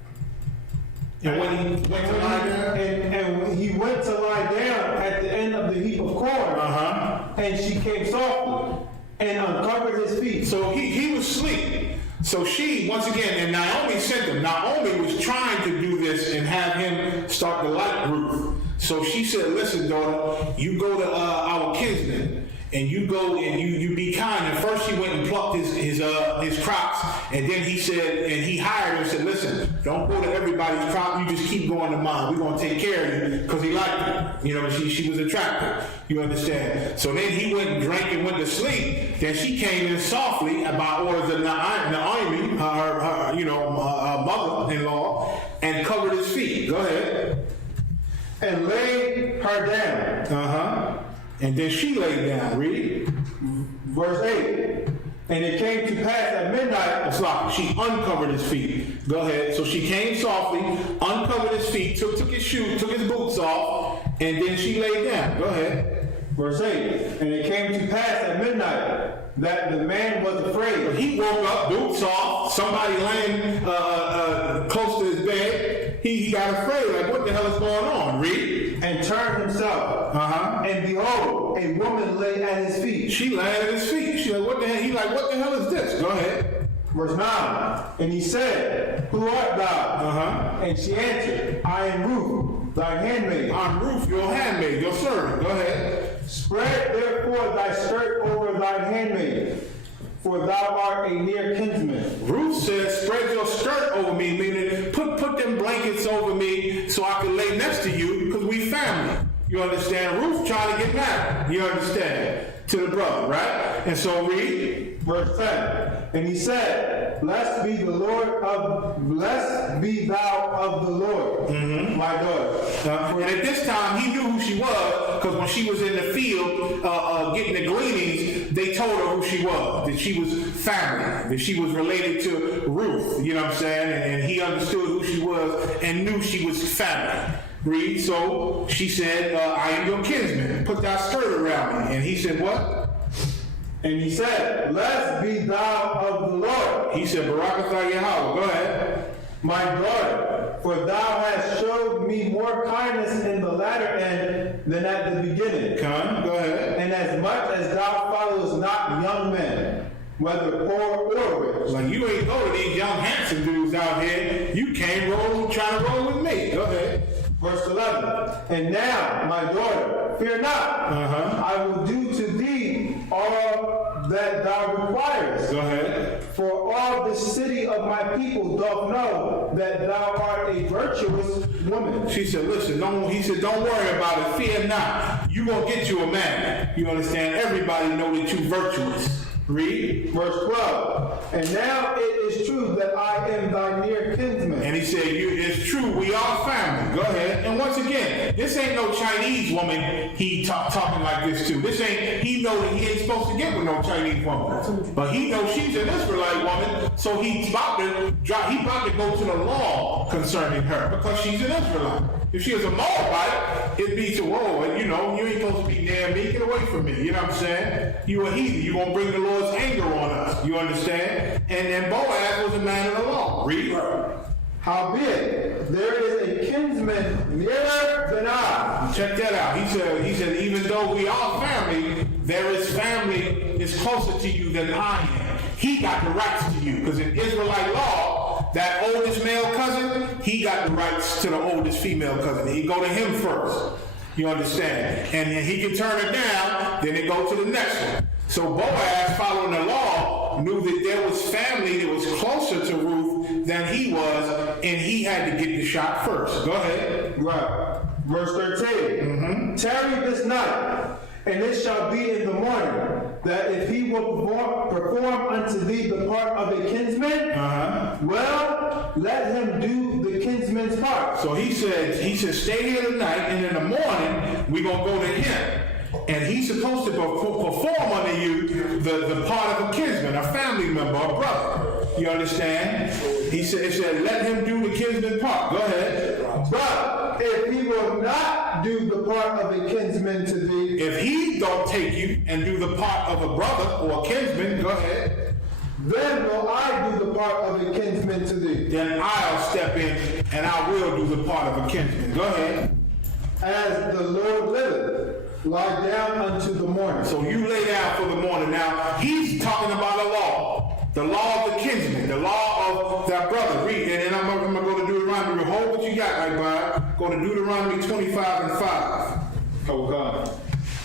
And when he went to lie down? And he went to lie down at the end of the heap of corn. And she came softly and uncovered his feet. So he was asleep. So she, once again, and Naomi sent him. Naomi was trying to do this and have him start to like Ruth. So she said, listen, daughter, you go to our kinsman, and you go and you be kind. And first she went and plucked his crops, and then he said, and he hired her and said, listen, don't go to everybody's crop, you just keep going to mine. We're going to take care of you, because he liked her. You know, she was attractive. You understand? So then he went and drank and went to sleep. Then she came in softly by orders of Naomi, her mother-in-law, and covered his feet. Go ahead. And laid her down. And then she laid down. Read. Verse 8. And it came to pass at midnight. She uncovered his feet. Go ahead. So she came softly, uncovered his feet, took his shoes, took his boots off, and then she laid down. Go ahead. Verse 8. And it came to pass at midnight that the man was afraid. He woke up, boots off, somebody laying close to his bed. He got afraid, like, what the hell is going on? Read. And turned himself. And behold, a woman lay at his feet. She lay at his feet. She like, what the hell? He like, what the hell is this? Go ahead. Verse 9. And he said, who art thou? And she answered, I am Ruth, thy handmaid. I'm Ruth, your handmaid, your servant. Go ahead. Spread therefore thy skirt over thy handmaid, for thou art a near kinsman. Ruth said, spread your skirt over me, meaning put them blankets over me so I can lay next to you, because we family. You understand? Ruth trying to get married. You understand? To the brother, right? And so read. Verse 10. And he said, Blessed be thou of the Lord, my daughter. And at this time, he knew who she was, because when she was in the field getting the gleanings, they told her who she was, that she was family, that she was related to Ruth, you know what I'm saying? And he understood who she was and knew she was family. Read. So she said, I am your kinsman. Put thy skirt around me. And he said, what? And he said, Blessed be thou of the Lord. He said, Barakatah Yahweh. Go ahead. My daughter, for thou hast showed me more kindness in the latter end than at the beginning. Come, go ahead. And as much as thou followest not young men, whether poor or rich. Like you ain't go to these young handsome dudes out here. You came trying to roll with me. Go ahead. Verse 11. And now, my daughter, fear not. I will do to thee all that thou requirest. Go ahead. For all the city of my people doth know that thou art a virtuous woman. She said, listen, he said, don't worry about it. Fear not. You gonna get you a man. You understand? Everybody know that you virtuous. Read. Verse 12. And now it is true that I am thy near kinsman. And he said, it's true, we are family. Go ahead. And once again, this ain't no Chinese woman he talking like this to. He know that he ain't supposed to get with no Chinese woman. But he knows she's an Israelite woman, so he's about to go to the law concerning her, because she's an Israelite. If she was a Moabite, it'd be to, whoa, you ain't supposed to be near me, get away from me. You know what I'm saying? You a heathen, you gonna bring the Lord's anger on us. You understand? And then Boaz was a man of the law. Read. Howbeit, there is a kinsman nearer than I. Check that out. He said, even though we are family, there is family is closer to you than I am. He got the rights to you, because in Israelite law, that oldest male cousin, he got the rights to the oldest female cousin. He go to him first. You understand? And then he can turn it down, then it go to the next one. So Boaz, following the law, knew that there was family that was closer to Ruth than he was, and he had to get the shot first. Go ahead. Right. Verse 13. Tarry this night, and it shall be in the morning, that if he will perform unto thee the part of a kinsman, well, let him do the kinsman's part. So he said, stay here tonight, and in the morning, we're going to go to him. And he's supposed to perform unto you the part of a kinsman, a family member, a brother. You understand? He said, let him do the kinsman part. Go ahead. But if he will not do the part of a kinsman to thee, if he don't take you and do the part of a brother or a kinsman, go ahead. Then will I do the part of a kinsman to thee. Then I'll step in and I will do the part of a kinsman. Go ahead. As the Lord liveth, lie down unto the morning. So you lay down for the morning. Now, he's talking about a law. The law of the kinsman, the law of that brother. Read, and then I'm going to go to Deuteronomy. Hold what you got, right, Bob? Go to Deuteronomy 25 and 5. Oh, God.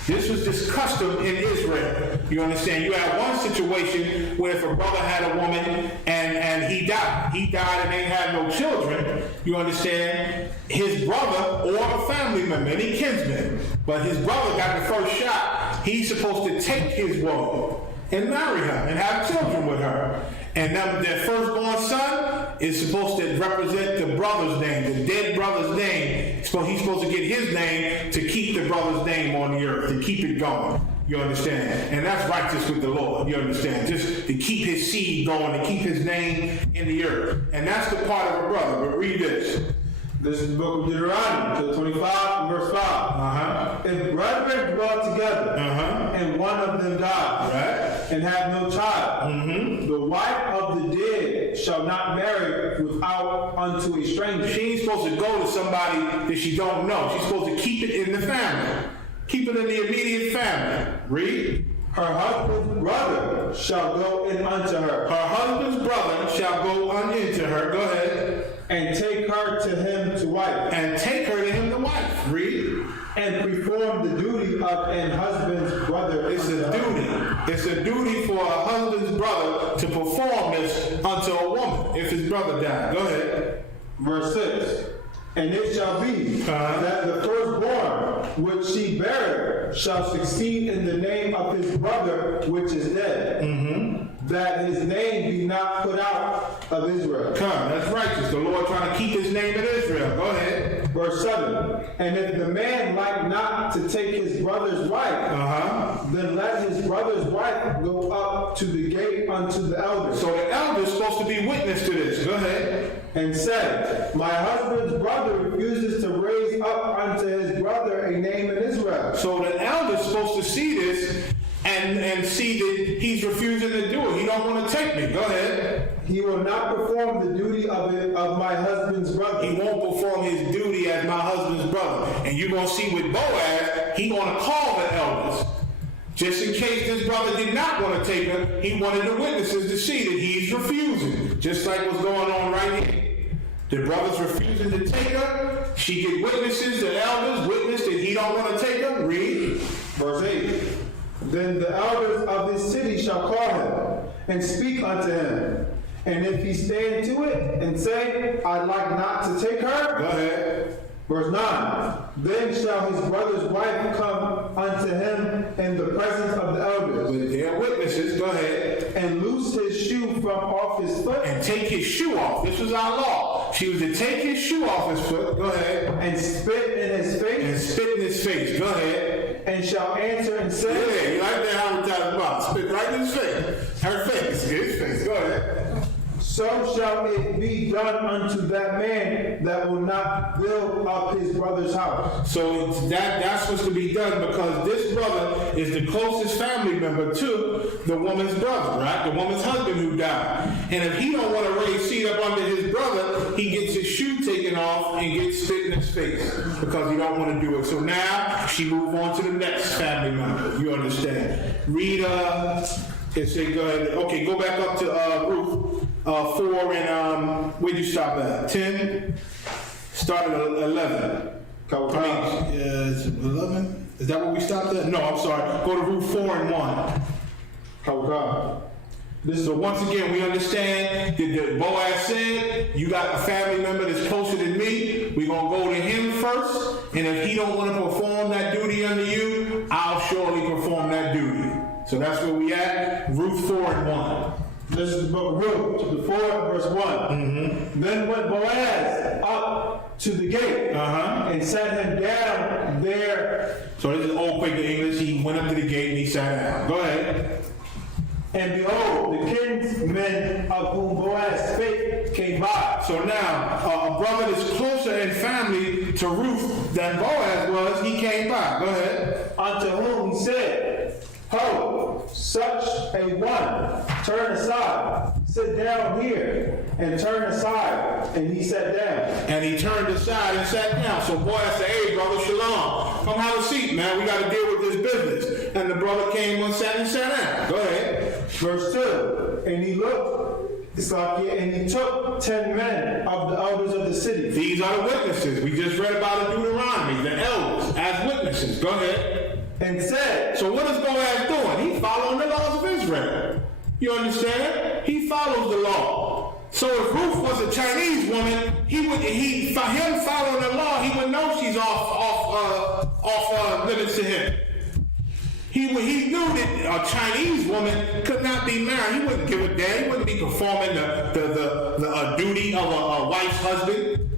This was this custom in Israel. You understand? You had one situation where if a brother had a woman and he died and they had no children, you understand? His brother or a family member, any kinsman, but his brother got the first shot. He's supposed to take his woman and marry her and have children with her. And their firstborn son is supposed to represent the brother's name, the dead brother's name. So he's supposed to get his name to keep the brother's name on the earth, to keep it going. You understand? And that's righteous with the Lord. You understand? Just to keep his seed going, to keep his name in the earth. And that's the part of a brother. But read this. This is the book of Deuteronomy, 25 and verse 5. If brethren dwell together, and one of them die, and have no child, the wife of the dead shall not marry without unto a stranger. She ain't supposed to go to somebody that she don't know. She's supposed to keep it in the family. Keep it in the immediate family. Read. Her husband's brother shall go in unto her. Her husband's brother shall go unto her. Go ahead. And take her to him to wife. And take her to him to wife. Read. And perform the duty of an husband's brother. It's a duty. It's a duty for a husband's brother to perform this unto a woman if his brother died. Go ahead. Verse 6. And it shall be that the firstborn which she beareth shall succeed in the name of his brother which is dead, that his name be not put out of Israel. That's righteous. The Lord trying to keep his name in Israel. Go ahead. Verse 7. And if the man like not to take his brother's wife, then let his brother's wife go up to the gate unto the elder. So the elder is supposed to be witness to this. Go ahead. And said, my husband's brother refuses to raise up unto his brother a name in Israel. So the elder is supposed to see this and see that he's refusing to do it. He don't want to take me. Go ahead. He will not perform the duty of my husband's brother. He won't perform his duty as my husband's brother. And you're going to see with Boaz, he's going to call the elders. Just in case this brother did not want to take her, he wanted the witnesses to see that he's refusing. Just like what's going on right here. The brother's refusing to take her. She get witnesses, the elders witness that he don't want to take her. Read. Verse 8. Then the elders of this city shall call him and speak unto him. And if he stand to it and say, I like not to take her. Go ahead. Verse 9. Then shall his brother's wife come unto him in the presence of the elders. With their witnesses, go ahead. And loose his shoe from off his foot. And take his shoe off. This was our law. She was to take his shoe off his foot. Go ahead. And spit in his face. And spit in his face. Go ahead. And shall answer and say. Yeah, you like that how we're talking about. Spit right in his face. Her face. His face. Go ahead. So shall it be done unto that man that will not build up his brother's house. So that's supposed to be done because this brother is the closest family member to the woman's brother, right? The woman's husband who died. And if he don't want to raise seed up under his brother, he gets his shoe taken off and gets spit in his face because he don't want to do it. So now she move on to the next family member. You understand? Read, it say, go ahead. Okay, go back up to Ruth. 4 and where'd you stop at? 10? Start at 11. Is it 11? Is that where we stopped at? No, I'm sorry. Go to Ruth 4 and 1. So once again, we understand that Boaz said, you got a family member that's closer than me, we're going to go to him first, and if he don't want to perform that duty under you, I'll surely perform that duty. So that's where we at, Ruth 4:1. This is the book of Ruth, chapter 4, verse 1. Mm-hmm. Then went Boaz up to the gate and sat him down there. So this is old Quaker English. He went up to the gate and he sat down. Go ahead. And behold, the kinsmen of whom Boaz spake came by. So now, a brother that's closer in family to Ruth than Boaz was, he came by. Go ahead. Unto whom he said, Ho, such a one, turn aside, sit down here, and turn aside. And he sat down. And he turned aside and sat down. So Boaz said, hey, brother, shalom. Come have a seat, man. We got to deal with this business. And the brother came and sat down. Go ahead. Verse 2, and he looked, and he took 10 men of the elders of the city. These are the witnesses. We just read about in Deuteronomy, the elders as witnesses. Go ahead. And said, so what is Boaz doing? He's following the laws of Israel. You understand? He follows the law. So if Ruth was a Chinese woman, for him following the law, he would know she's off limits to him. He knew that a Chinese woman could not be married. He wouldn't give a damn. He wouldn't be performing the duty of a wife's husband.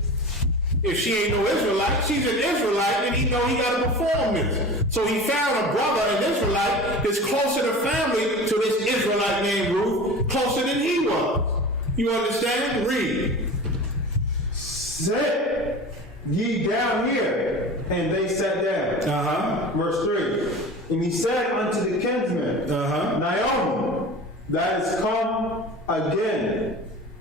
If she ain't no Israelite, she's an Israelite, and he know he got to perform this. So he found a brother, an Israelite, that's closer to family to this Israelite named Ruth, closer than he was. You understand? Read. Sit ye down here, and they sat down. Verse 3. And he said unto the kinsman, Naomi, that is come again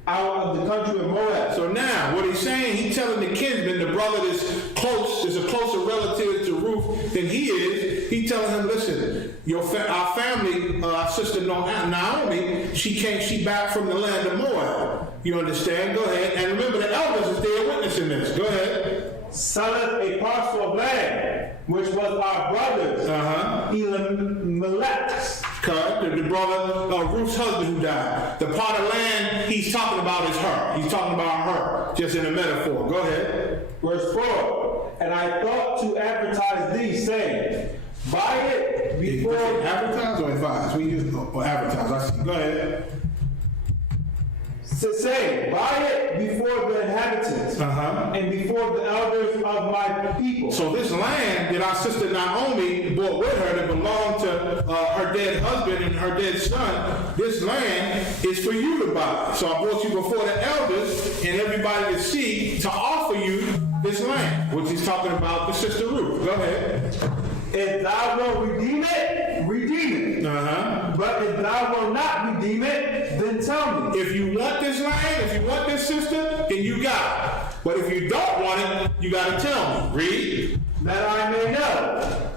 out of the country of Moab. So now, what he's saying, he's telling the kinsman, the brother that's close, is a closer relative to Ruth than he is. He's telling him, listen, our family, our sister Naomi, she back from the land of Moab. You understand? Go ahead. And remember, the elders is there witnessing this. Go ahead. Selleth a parcel of land, which was our brother's, Elimelech's. Correct. The brother, Ruth's husband who died. The part of land he's talking about is her. He's talking about her, just in a metaphor. Go ahead. Verse 4. And I thought to advertise thee, saying, buy it before... Advertise or advise? We use advertise. I see. Go ahead. To say, buy it before the inhabitants and before the elders of my people. So this land that our sister Naomi brought with her that belonged to her dead husband and her dead son, this land is for you to buy. So I brought you before the elders and everybody to see to offer you this land, which is talking about the sister Ruth. Go ahead. If thou wilt redeem it, redeem it. But if thou wilt not redeem it, then tell me. If you want this land, if you want this sister, then you got it. But if you don't want it, you got to tell me. Read. That I may know.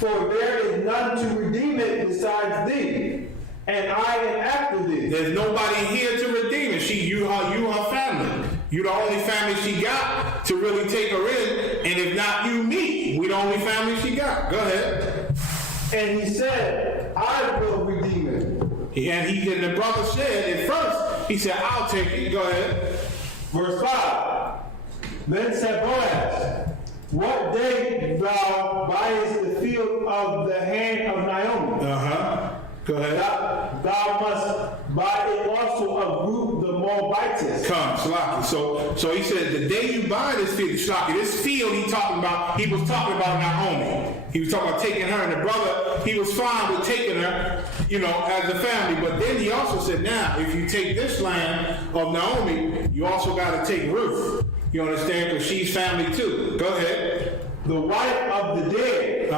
For there is none to redeem it besides thee, and I am after thee. There's nobody here to redeem it. You her family. You the only family she got to really take her in, and if not you, me. We the only family she got. Go ahead. And he said, I will redeem it. And the brother said at first, he said, I'll take it. Go ahead. Verse 5. Then said Boaz, what day thou buyest the field of the hand of Naomi? Go ahead. Thou must buy it also of Ruth the Moabitess. Come, Shlaki. So he said, the day you buy this field, Shlaki, this field he was talking about Naomi. He was talking about taking her, and the brother, he was fine with taking her, as a family. But then he also said, now, if you take this land of Naomi, you also got to take Ruth. You understand? Because she's family too. Go ahead. The wife of the dead,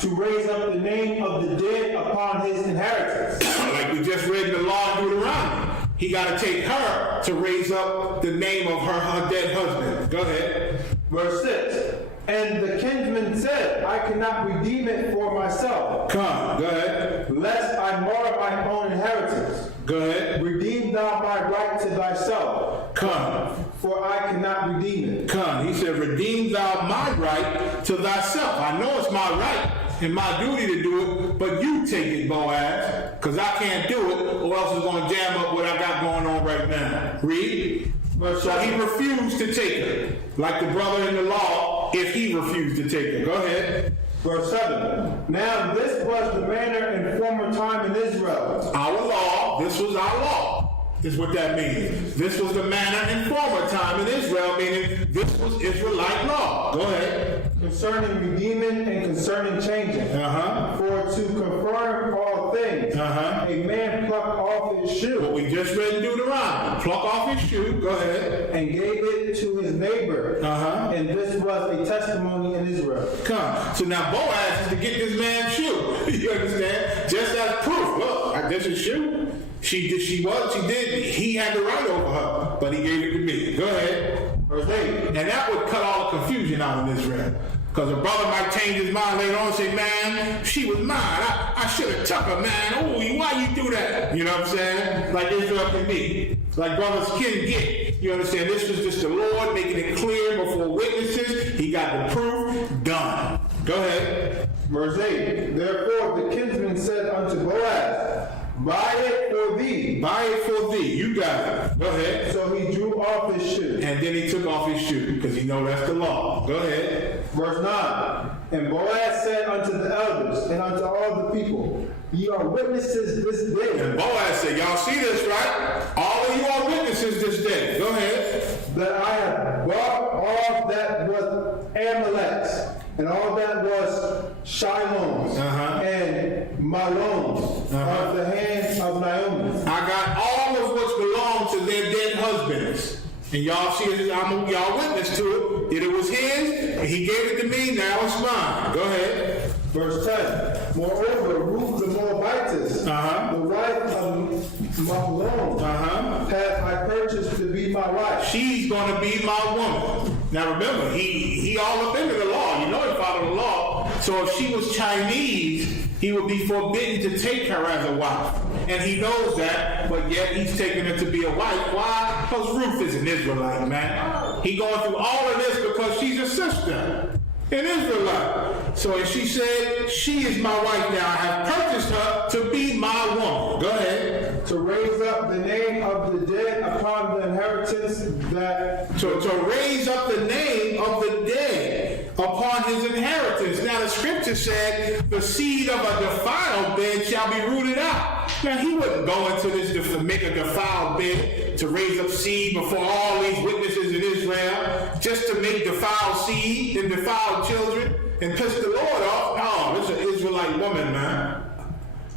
to raise up the name of the dead upon his inheritance. Like we just read in the law of Deuteronomy. He got to take her to raise up the name of her dead husband. Go ahead. Verse 6. And the kinsman said, I cannot redeem it for myself. Come, go ahead. Lest I mar my own inheritance. Go ahead. Redeem thou my right to thyself. Come. For I cannot redeem it. Come. He said, redeem thou my right to thyself. I know it's my right, and my duty to do it, but you take it, Boaz, because I can't do it, or else it's going to jam up what I got going on right now. Read. So he refused to take her, like the brother in the law, if he refused to take her. Go ahead. Verse 7. Now this was the manner in former time in Israel. Our law, this was our law, is what that means. This was the manner in former time in Israel, meaning this was Israelite law. Go ahead. Concerning redeeming and concerning changing. For to confirm all things, a man plucked off his shoe. What we just read in Deuteronomy. Pluck off his shoe. Go ahead. And gave it to his neighbor. And this was a testimony in Israel. Come. So now Boaz is to get this man's shoe. You understand? Just as proof. Look, this is shoe. She did. He had the right over her, but he gave it to me. Go ahead. Verse 8. And that would cut all the confusion out in Israel. Because a brother might change his mind later on and say, man, she was mine. I should have took her, man. Oh, why you do that? You know what I'm saying? Like Israel can be. Like brothers can get. You understand? This was just the Lord making it clear before witnesses. He got the proof. Done. Go ahead. Verse 8. Therefore the kinsman said unto Boaz, buy it for thee. Buy it for thee. You got it. Go ahead. So he drew off his shoe. And then he took off his shoe because he know that's the law. Go ahead. Verse 9. And Boaz said unto the elders and unto all the people, ye are witnesses this day. And Boaz said, y'all see this, right? All of you are witnesses this day. Go ahead. That I have bought all that was Amalek's, and all that was Shiloh's, and Mahlon's, of the hand of Naomi. I got all of what belonged to their dead husbands. And y'all see it, y'all witness to it. It was his, and he gave it to me, now it's mine. Go ahead. Verse 10. Moreover, Ruth the Moabitess, the wife of Mahlon, hath I purchased to be my wife. She's going to be my woman. Now remember, he all up into the law. You know he followed the law. So if she was Chinese, he would be forbidden to take her as a wife. And he knows that, but yet he's taking her to be a wife. Why? Because Ruth is an Israelite, man. He going through all of this because she's a sister. An Israelite. So if she said, she is my wife now, I have purchased her to be my woman. Go ahead. To raise up the name of the dead upon the inheritance that... To raise up the name of the dead upon his inheritance. Now the scripture said, the seed of a defiled bed shall be rooted out. Now he wouldn't go into this to make a defiled bed, to raise up seed before all these witnesses in Israel, just to make defiled seed and defiled children and piss the Lord off. No, this is an Israelite woman, man.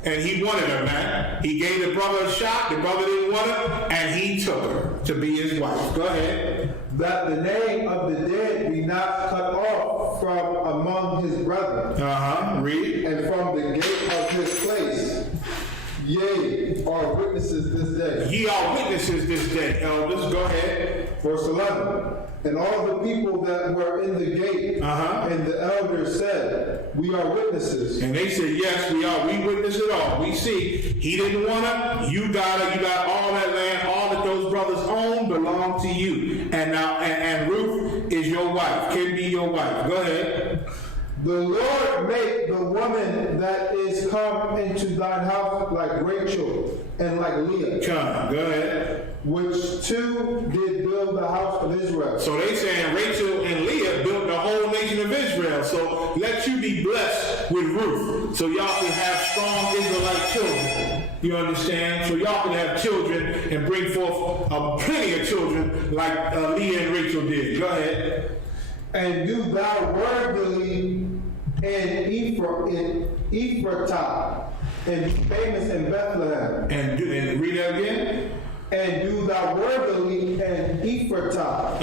And he wanted her, man. He gave the brother a shot, the brother didn't want her, and he took her to be his wife. Go ahead. That the name of the dead be not cut off from among his brethren. Read. And from the gate of his place. Yea, are witnesses this day. Ye are witnesses this day, elders. Go ahead. Verse 11. And all the people that were in the gate and the elders said, we are witnesses. And they said, yes, we are. We witness it all. We see. He didn't want her. You got her. You got all that land. All that those brothers own belong to you. And now, and Ruth is your wife. Can be your wife. Go ahead. The Lord make the woman that is come into thine house like Rachel and like Leah. Come, go ahead. Which two did build the house of Israel. So they saying Rachel and Leah built the whole nation of Israel. So let you be blessed with Ruth. So y'all can have strong Israelite children. You understand? So y'all can have children and bring forth plenty of children like Leah and Rachel did. Go ahead. And do thou worthily in Ephratah, and be famous in Bethlehem. And read that again. And do thou worthily in Ephratah,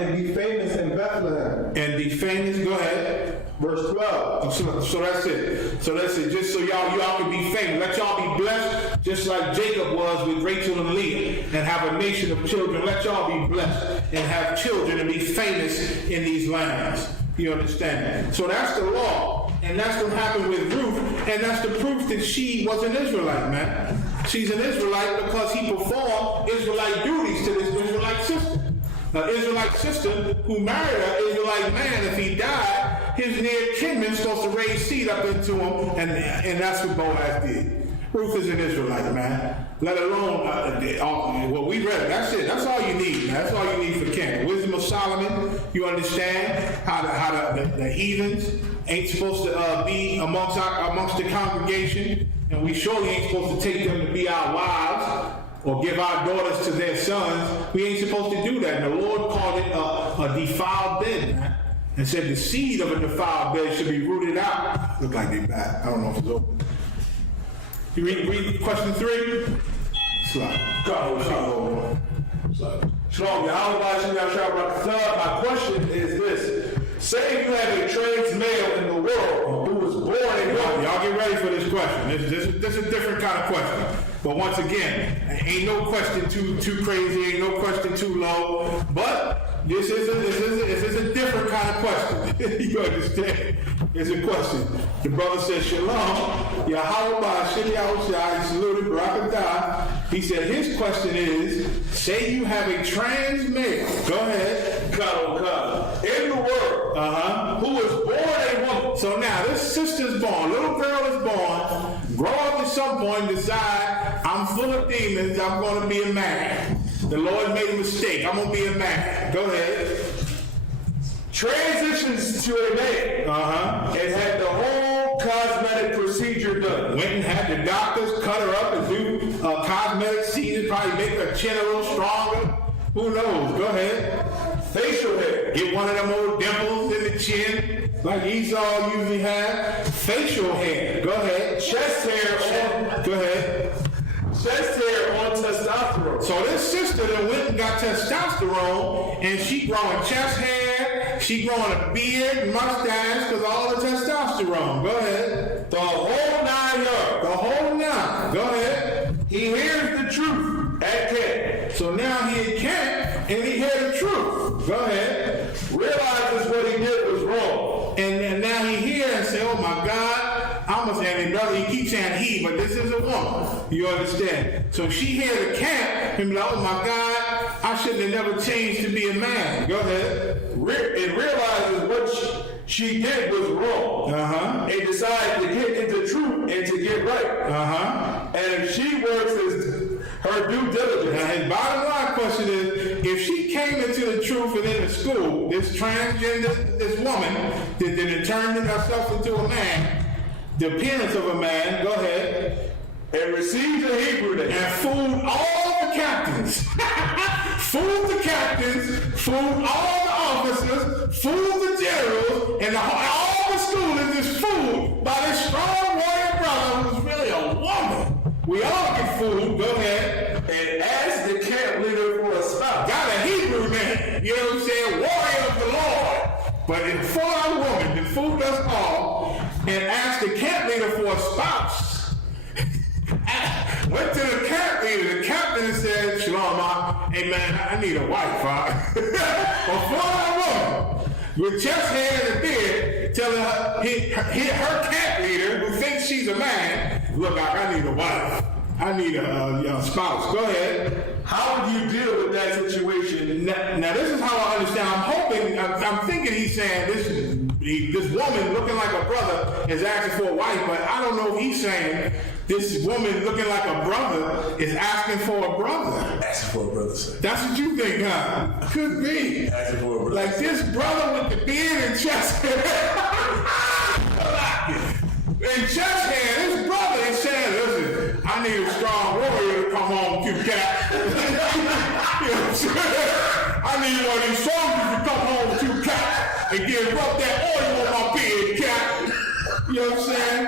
and be famous in Bethlehem. And be famous. Go ahead. Verse 12. So that's it. So that's it. Just so y'all can be famous. Let y'all be blessed, just like Jacob was with Rachel and Leah, and have a nation of children. Let y'all be blessed and have children and be famous in these lands. You understand? So that's the law, and that's what happened with Ruth, and that's the proof that she was an Israelite, man. She's an Israelite because he performed Israelite duties to this Israelite sister. An Israelite sister who married an Israelite man, if he died, his near kinman supposed to raise seed up into him, and that's what Boaz did. Ruth is an Israelite, man. Let alone what we read. That's it. That's all you need, man. That's all you need for Ken. Wisdom of Solomon. You understand how the heathens ain't supposed to be amongst the congregation, and we surely ain't supposed to take them to be our wives or give our daughters to their sons. We ain't supposed to do that. And the Lord called it a defiled bed, man, and said the seed of a defiled bed should be rooted out. Look like they back. I don't know if it's open. You read question 3? Slide. Shalom, my question is this. Say you have a trans male in the world who was born in Y'all get ready for this question. This is a different kind of question. But once again, ain't no question too crazy, ain't no question too low. But this is a different kind of question. You understand? It's a question. The brother said, Shalom, Yahweh Shidi Yahushua, he saluted Barakatah. He said his question is, say you have a trans male. Go ahead. In the world, who was born a woman. So now this sister's born, little girl is born, grow up at some point, decide, I'm full of demons, I'm going to be a man. The Lord made a mistake, I'm going to be a man. Go ahead. Transitions to a man and had the whole cosmetic procedure done. Went and had the doctors cut her up and do cosmetic procedures, probably make her chin a little stronger. Who knows? Go ahead. Facial hair. Get one of them old dimples in the chin, like Esau usually had. Facial hair. Go ahead. Chest hair. Go ahead. Chest hair on testosterone. So this sister that went and got testosterone, and she growing chest hair, she growing a beard, mustache, because all the testosterone. Go ahead. The whole 9 yards. The whole 9. Go ahead. He hears the truth at camp. So now he at camp, and he heard the truth. Go ahead. Realizes what he did was wrong. And then now he hears and say, oh my God, I'm a saying, brother, he keeps saying he, but this is a woman. You understand? So she hears the camp and be like, oh my God, I shouldn't have never changed to be a man. Go ahead. It realizes what she did was wrong. And decided to get into truth and to get right. And if she works as her due diligence. Now his bottom line question is, if she came into the truth and in the school, this transgender, this woman that turned herself into a man, the appearance of a man, go ahead, and received a Hebrew name, and fooled all the captains, fooled the captains, fooled all the officers, fooled the generals, and all the schoolers is fooled by this strong warrior brother who's really a woman. We all get fooled. Go ahead. And asked the camp leader for a spouse. Got a Hebrew name. You know what I'm saying? Warrior of the Lord. But in foreign woman that fooled us all and asked the camp leader for a spouse. Went to the camp leader. The captain said, Shalom, hey man, I need a wife, huh? A foreign woman with chest hair and a beard, telling her camp leader, who thinks she's a man, look, I need a wife. I need a spouse. Go ahead. How would you deal with that situation? Now this is how I understand. I'm thinking he's saying this woman looking like a brother is asking for a wife, but I don't know if he's saying this woman looking like a brother is asking for a brother. Asking for a brother, sir. That's what you think, huh? Could be. Asking for a brother. Like this brother with the beard and chest hair. And chest hair, this brother is saying, listen, I need a strong warrior to come home to Cap. You know what I'm saying? I need one of these soldiers to come home to Cap and rub that oil on my beard, Cap. You know what I'm saying?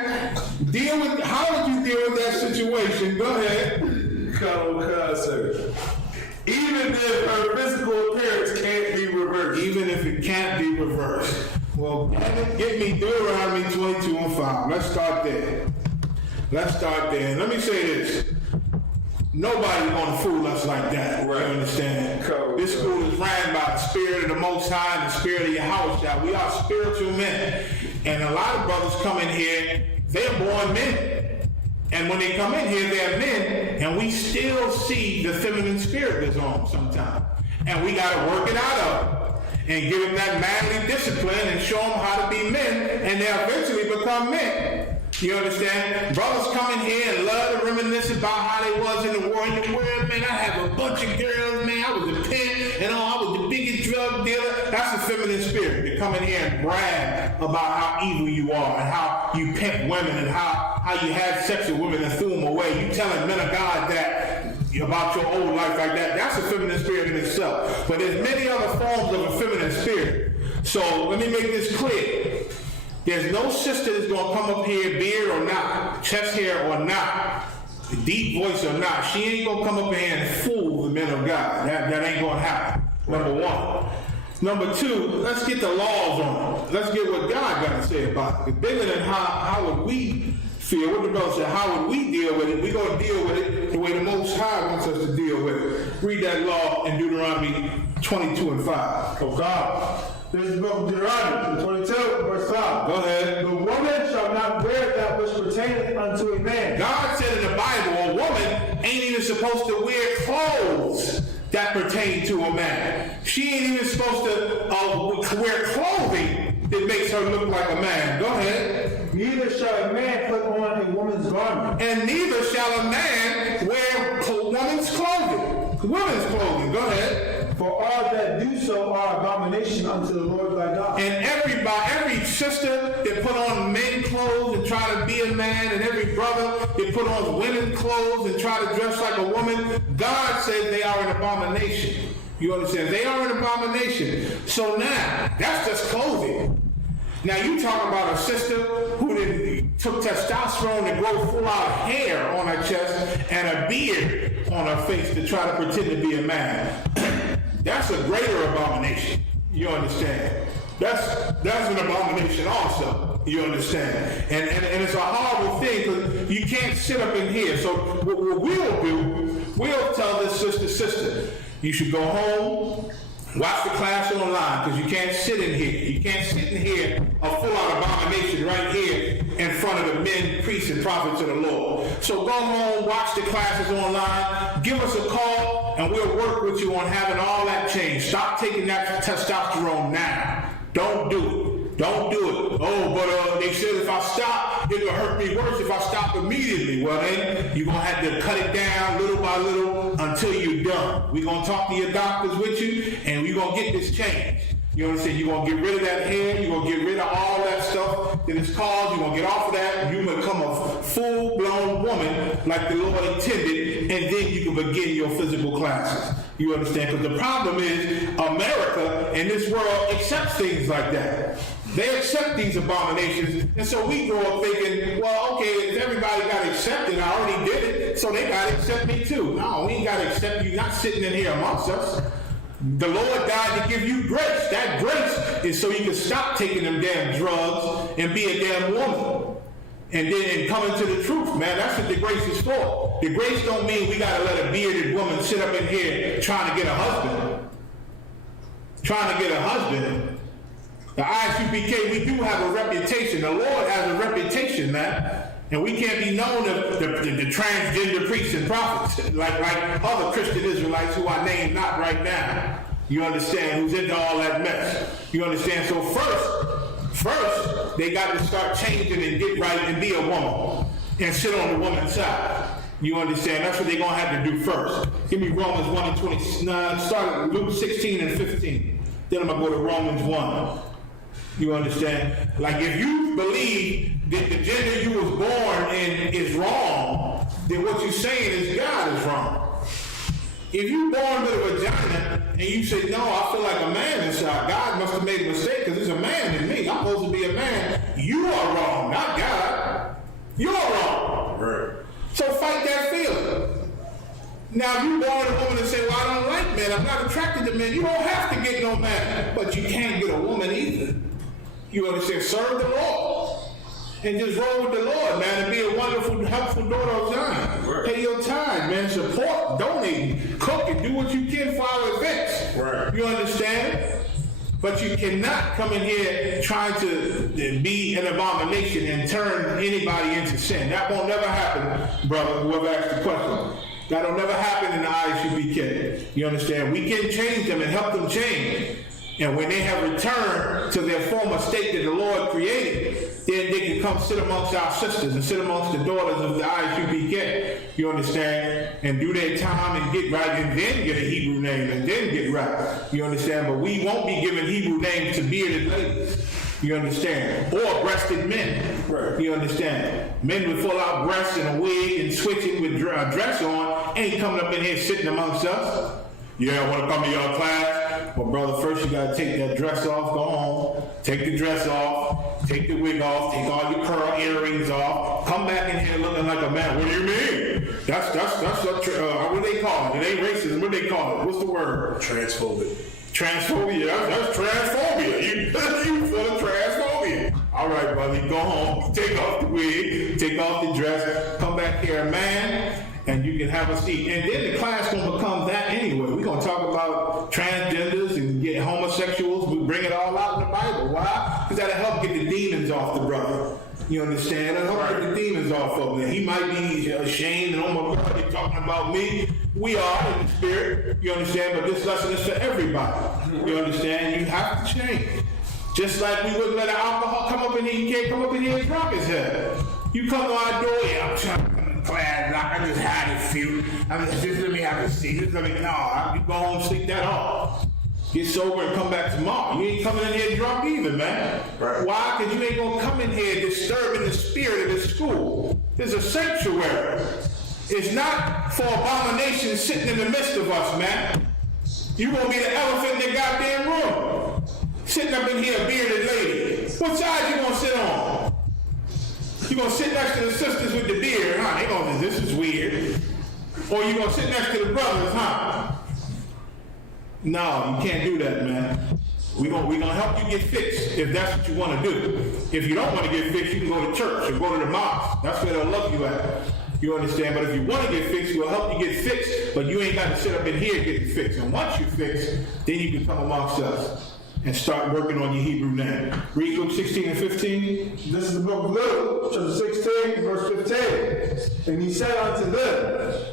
How would you deal with that situation? Go ahead. Sir. Even if her physical appearance can't be reversed. Even if it can't be reversed. Well, get me Deuteronomy 22:5. Let's start there. And let me say this. Nobody's gonna fool us like that. Right. You understand? Cool. This school is ran by the Spirit of the Most High and the Spirit of Yahushua. We are spiritual men. And a lot of brothers come in here, they're born men. And when they come in here, they're men, and we still see the feminine spirit that's on them sometimes. And we gotta work it out of them. and give them that manly discipline and show them how to be men, and they'll eventually become men. You understand? Brothers come in here and love to reminisce about how they was in the world. Man, I have a bunch of girls, man. I was a pimp, and I was the biggest drug dealer. That's the feminine spirit. They come in here and brag about how evil you are and how you pimp women and how you had sex with women and threw them away. You telling men of God that about your old life like that. That's a feminine spirit in itself. But there's many other forms of a feminine spirit. So let me make this clear. There's no sister that's going to come up here, beard or not, chest hair or not, deep voice or not. She ain't going to come up here and fool the men of God. That ain't going to happen, number one. Number two, let's get the laws on it. Let's get what God got to say about it. Bigger than how would we feel. What the brother said, how would we deal with it? We're going to deal with it the way the Most High wants us to deal with it. Read that law in Deuteronomy 22 and 5. Oh God. This is the book of Deuteronomy 22, verse 5. Go ahead. The woman shall not wear that which pertaineth unto a man. God said in the Bible, a woman ain't even supposed to wear clothes that pertain to a man. She ain't even supposed to wear clothing that makes her look like a man. Go ahead. Neither shall a man put on a woman's garment. And neither shall a man wear woman's clothing. Women's clothing. Go ahead. For all that do so are abomination unto the Lord thy God. And every sister that put on men clothes and try to be a man, and every brother that put on women clothes and try to dress like a woman, God said they are an abomination. You understand? They are an abomination. So now, that's just clothing. Now you talk about a sister who took testosterone to grow full out hair on her chest and a beard on her face to try to pretend to be a man. That's a greater abomination. You understand? That's an abomination also. You understand? And it's a horrible thing because you can't sit up in here. So what we'll do, we'll tell this sister, you should go home, watch the class online because you can't sit in here. You can't sit in here a full-out abomination right here in front of the men, priests, and prophets of the Lord. So go home, watch the classes online, give us a call, and we'll work with you on having all that change. Stop taking that testosterone now. Don't do it. Don't do it. Oh, but they said if I stop, it'll hurt me worse if I stop immediately. Well, then you're going to have to cut it down little by little until you're done. We're going to talk to your doctors with you, and we're going to get this changed. You understand? You're going to get rid of that hair. You're going to get rid of all that stuff that is caused. You're going to get off of that, and you become a full-blown woman like the Lord intended, and then you can begin your physical classes. You understand? Because the problem is America and this world accepts things like that. They accept these abominations, and so we grow up thinking, well, okay, if everybody got accepted, I already did it, so they got to accept me too. No, we ain't got to accept you not sitting in here amongst us. The Lord died to give you grace. That grace is so you can stop taking them damn drugs and be a damn woman. And then come into the truth, man. That's what the grace is for. The grace don't mean we got to let a bearded woman sit up in here trying to get a husband. Trying to get a husband. The ISUPK, we do have a reputation. The Lord has a reputation, man. And we can't be known as the transgender priests and prophets like other Christian Israelites who I name not right now. You understand? Who's into all that mess. You understand? So first, they got to start changing and get right and be a woman and sit on the woman's side. You understand? That's what they're going to have to do first. Give me Romans 1 and 29. Start at Luke 16 and 15. Then I'm going to go to Romans 1. You understand? Like if you believe that the gender you was born in is wrong, then what you're saying is God is wrong. If you born with a vagina and you say, no, I feel like a man inside, God must have made a mistake because there's a man in me. I'm supposed to be a man. You are wrong, not God. You're wrong. Right. So fight that feeling. Now, if you born a woman and say, well, I don't like men, I'm not attracted to men, you don't have to get no man. But you can't get a woman either. You understand? Serve the Lord. And just roll with the Lord, man, and be a wonderful, helpful daughter of Zion. Right. Pay your time, man. Support, donate, cook, and do what you can for our events. Right. You understand? But you cannot come in here trying to be an abomination and turn anybody into sin. That won't never happen, brother, whoever asked the question. That'll never happen in the ISUPK. You understand? We can change them and help them change. And when they have returned to their former state that the Lord created, then they can come sit amongst our sisters and sit amongst the daughters of the ISUPK, you understand, and do their time and get right, and then get a Hebrew name and then get right, you understand. But we won't be giving Hebrew names to bearded ladies, you understand, or breasted men, right. You understand. Men with full out breasts and a wig and switching with a dress on ain't coming up in here sitting amongst us. Yeah, I want to come to your class. Well, brother, first you got to take that dress off, go home, take the dress off, take the wig off, take all your pearl earrings off, come back in here looking like a man. What do you mean? That's what do they call it? It ain't racism. What do they call it? What's the word? Transphobic. Transphobia. That's transphobia. You full of transphobia. All right, brother, go home, take off the wig, take off the dress, come back here a man, and you can have a seat. And then the class gonna become that anyway. We're gonna talk about transgenders and get homosexuals. We bring it all out in the Bible. Why? Because that'll help get the demons off the brother. You understand? That'll help get the demons off of him. He might be ashamed and, oh my God, they're talking about me. We are in the spirit. You understand? But this lesson is for everybody. You understand? You have to change. Just like we wouldn't let an alcohol come up in here. You can't come up in here and drop his head. You come to our door, yeah, I'm trying to come to class. I just had a few. Just let me have a seat. Just let me, no, you go home and sleep that off. Get sober and come back tomorrow. You ain't coming in here drunk either, man. Right. Why? Because you ain't gonna come in here disturbing the spirit of the school. There's a sanctuary. It's not for abominations sitting in the midst of us, man. You gonna be the elephant in the goddamn room. Sitting up in here, a bearded lady. What side you gonna sit on? You gonna sit next to the sisters with the beard, huh? They gonna, this is weird. Or you gonna sit next to the brothers, huh? No, you can't do that, man. We're gonna help you get fixed if that's what you want to do. If you don't want to get fixed, you can go to church or go to the mosque. That's where they'll love you at. You understand? But if you want to get fixed, we'll help you get fixed, but you ain't got to sit up in here getting fixed. And once you're fixed, then you can come amongst us and start working on your Hebrew name. Read Luke 16 and 15. This is the book of Luke, chapter 16, verse 15. And he said unto them,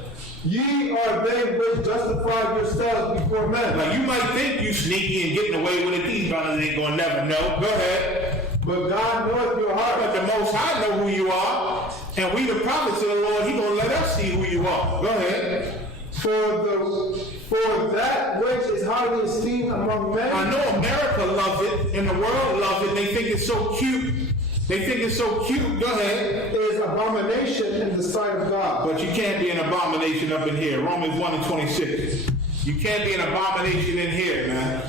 ye are they which justify yourselves before men. Now you might think you sneaky and getting away with it. These brothers ain't gonna never know. Go ahead. But God knoweth your heart. But the Most High know who you are. And we the prophets of the Lord, he gonna let us see who you are. Go ahead. For that which is highly esteemed among men. I know America loves it, and the world loves it. They think it's so cute. They think it's so cute. Go ahead. Is abomination in the sight of God. But you can't be an abomination up in here. Romans 1 and 26. You can't be an abomination in here, man.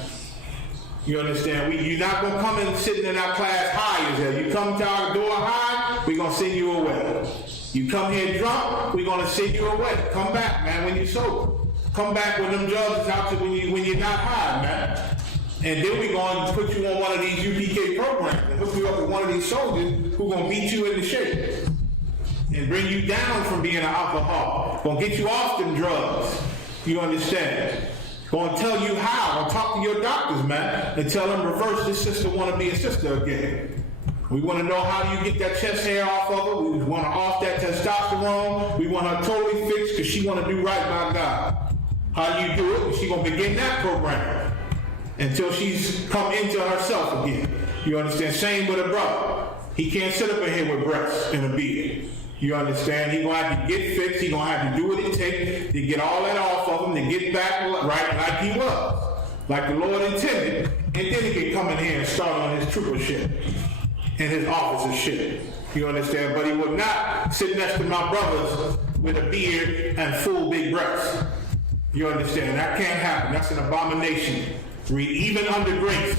You understand? You're not going to come in sitting in our class high as hell. You come to our door high, we're going to send you away. You come here drunk, we're going to send you away. Come back, man, when you're sober. Come back when them drugs is out to when you're not high, man. And then we're going to put you on one of these UPK programs and hook you up with one of these soldiers who are going to beat you into shape and bring you down from being an alcoholic. Going to get you off them drugs. You understand? Going to tell you how. Going to talk to your doctors, man, and tell them reverse this sister want to be a sister again. We want to know how you get that chest hair off of her. We want to off that testosterone. We want her totally fixed because she want to do right by God. How you do it? She going to begin that program until she's come into herself again. You understand? Same with a brother. He can't sit up in here with breasts and a beard. You understand? He's going to have to get fixed. He's going to have to do what it takes to get all that off of him, to get back right like he was, like the Lord intended. And then he can come in here and start on his troopership and his officership. You understand? But he would not sit next to my brothers with a beard and full big breasts. You understand? That can't happen. That's an abomination. Read, even under grace.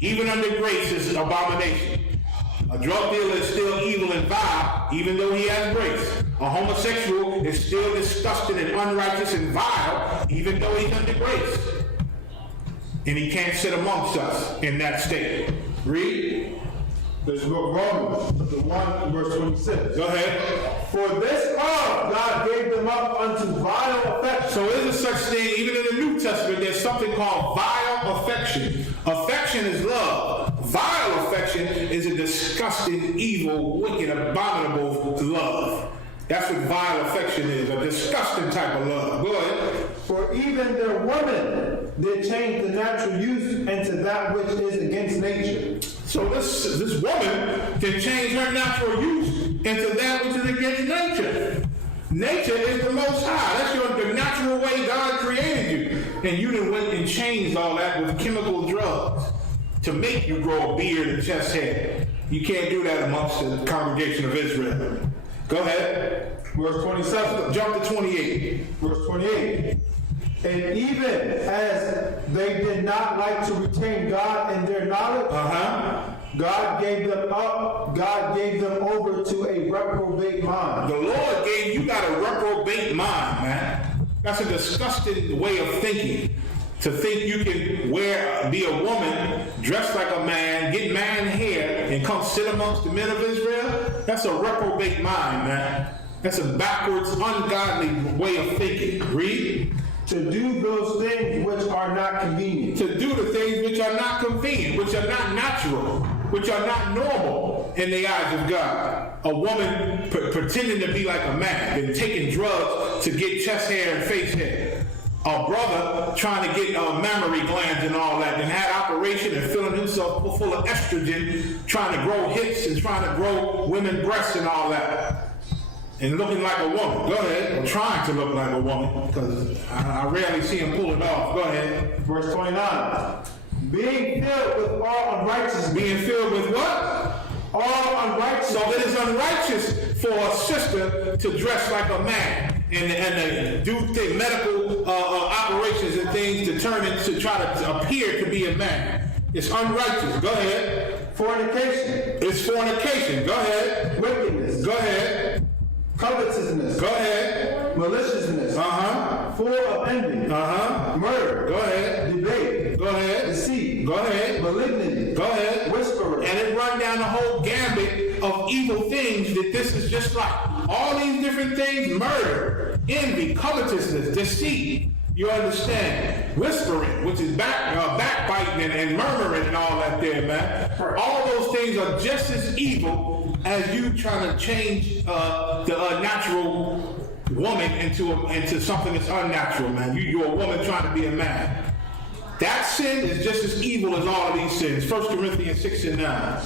Even under grace is an abomination. A drug dealer is still evil and vile, even though he has grace. A homosexual is still disgusting and unrighteous and vile, even though he's under grace. And he can't sit amongst us in that state. Read. There's the book of Romans, chapter 1, verse 26. Go ahead. For this cause God gave them up unto vile affection. So is a such thing, even in the New Testament, there's something called vile affection. Affection is love. Vile affection is a disgusting, evil, wicked, abominable love. That's what vile affection is, a disgusting type of love. Go ahead. For For even their women did change the natural use into that which is against nature. So this woman can change her natural use into that which is against nature. Nature is the Most High. That's the natural way God created you. And you done went and changed all that with chemical drugs to make you grow a beard and chest hair. You can't do that amongst the congregation of Israel. Go ahead. Verse 27. Jump to 28. Verse 28. And even as they did not like to retain God in their knowledge, God gave them up. God gave them over to a reprobate mind. The Lord gave you got a reprobate mind, man. That's a disgusting way of thinking. To think you can be a woman, dress like a man, get man hair, and come sit amongst the men of Israel. That's a reprobate mind, man. That's a backwards, ungodly way of thinking. Read. To do those things which are not convenient. To do the things which are not convenient, which are not natural, which are not normal in the eyes of God. A woman pretending to be like a man and taking drugs to get chest hair and face hair. A brother trying to get mammary glands and all that, and had operation and filling himself full of estrogen, trying to grow hips and trying to grow women's breasts and all that. And looking like a woman. Go ahead. Or trying to look like a woman, because I rarely see him pull it off. Go ahead. Verse 29. Being filled with all unrighteousness. Being filled with what? All unrighteousness. So it is unrighteous for a sister to dress like a man and do medical operations and things to turn it to try to appear to be a man. It's unrighteous. Go ahead. Fornication. It's fornication. Go ahead. Wickedness. Go ahead. Covetousness. Go ahead. Maliciousness. Full of envy. Murder. Go ahead. Debate. Go ahead. Deceit. Go ahead. Malignity. Go ahead. Whisperer. And it run down the whole gambit of evil things that this is just like. All these different things: murder, envy, covetousness, deceit. You understand? Whispering, which is backbiting and murmuring and all that there, man. All those things are just as evil as you trying to change the natural woman into something that's unnatural, man. You're a woman trying to be a man. That sin is just as evil as all of these sins. 1 Corinthians 6:9.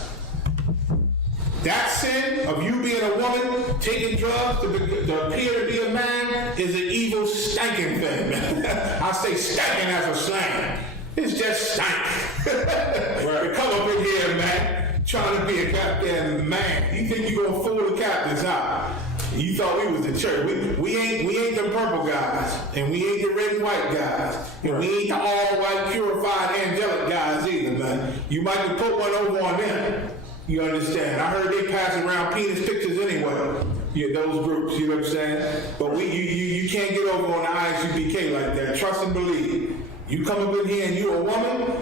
That sin of you being a woman, taking drugs to appear to be a man, is an evil, stinking thing. I say stinking as a slang. It's just stank. You come up in here, man, trying to be a goddamn man. You think you're gonna fool the captains, huh? You thought we was the church. We ain't the purple guys, and we ain't the red and white guys, and we ain't the all white purified angelic guys either, man. You might have put one over on them. You understand? I heard they passing around penis pictures anyway. Yeah, those groups, you know what I'm saying? But you can't get over on the ISUPK like that. Trust and believe. You come up in here and you're a woman,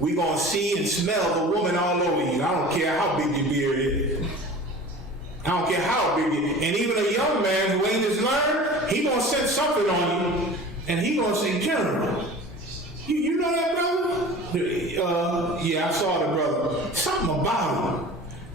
we gonna see and smell the woman all over you. I don't care how big your beard is. I don't care how big it is. And even a young man who ain't just learned, he gonna sense something on you, and he gonna say, General, you know that brother? Yeah, I saw the brother. Something about him.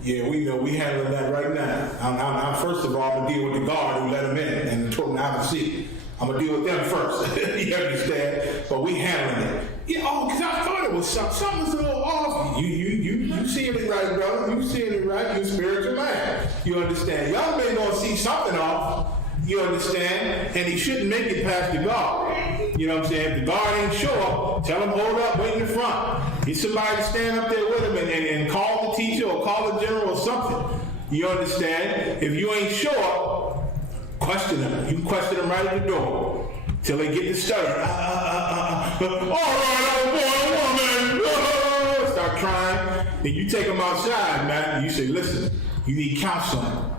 Yeah, we know. We handling that right now. I'm first of all, I'm gonna deal with the guard who let him in and told him how to see. I'm gonna deal with them first. You understand? But we handling it. Yeah, because I thought it was something's a little off. You seeing it right, brother. You seeing it right. You a spiritual man. You understand? Young men gonna see something off. You understand? And he shouldn't make it past the guard. You know what I'm saying? If the guard ain't show up, tell him hold up, wait in the front. Get somebody to stand up there with him and call the teacher or call the general or something. You understand? If you ain't show up, question them. You can question them right at the door till they get to stutter. All right, old boy, woman. Start crying. Then you take them outside, man. You say, listen, you need counseling.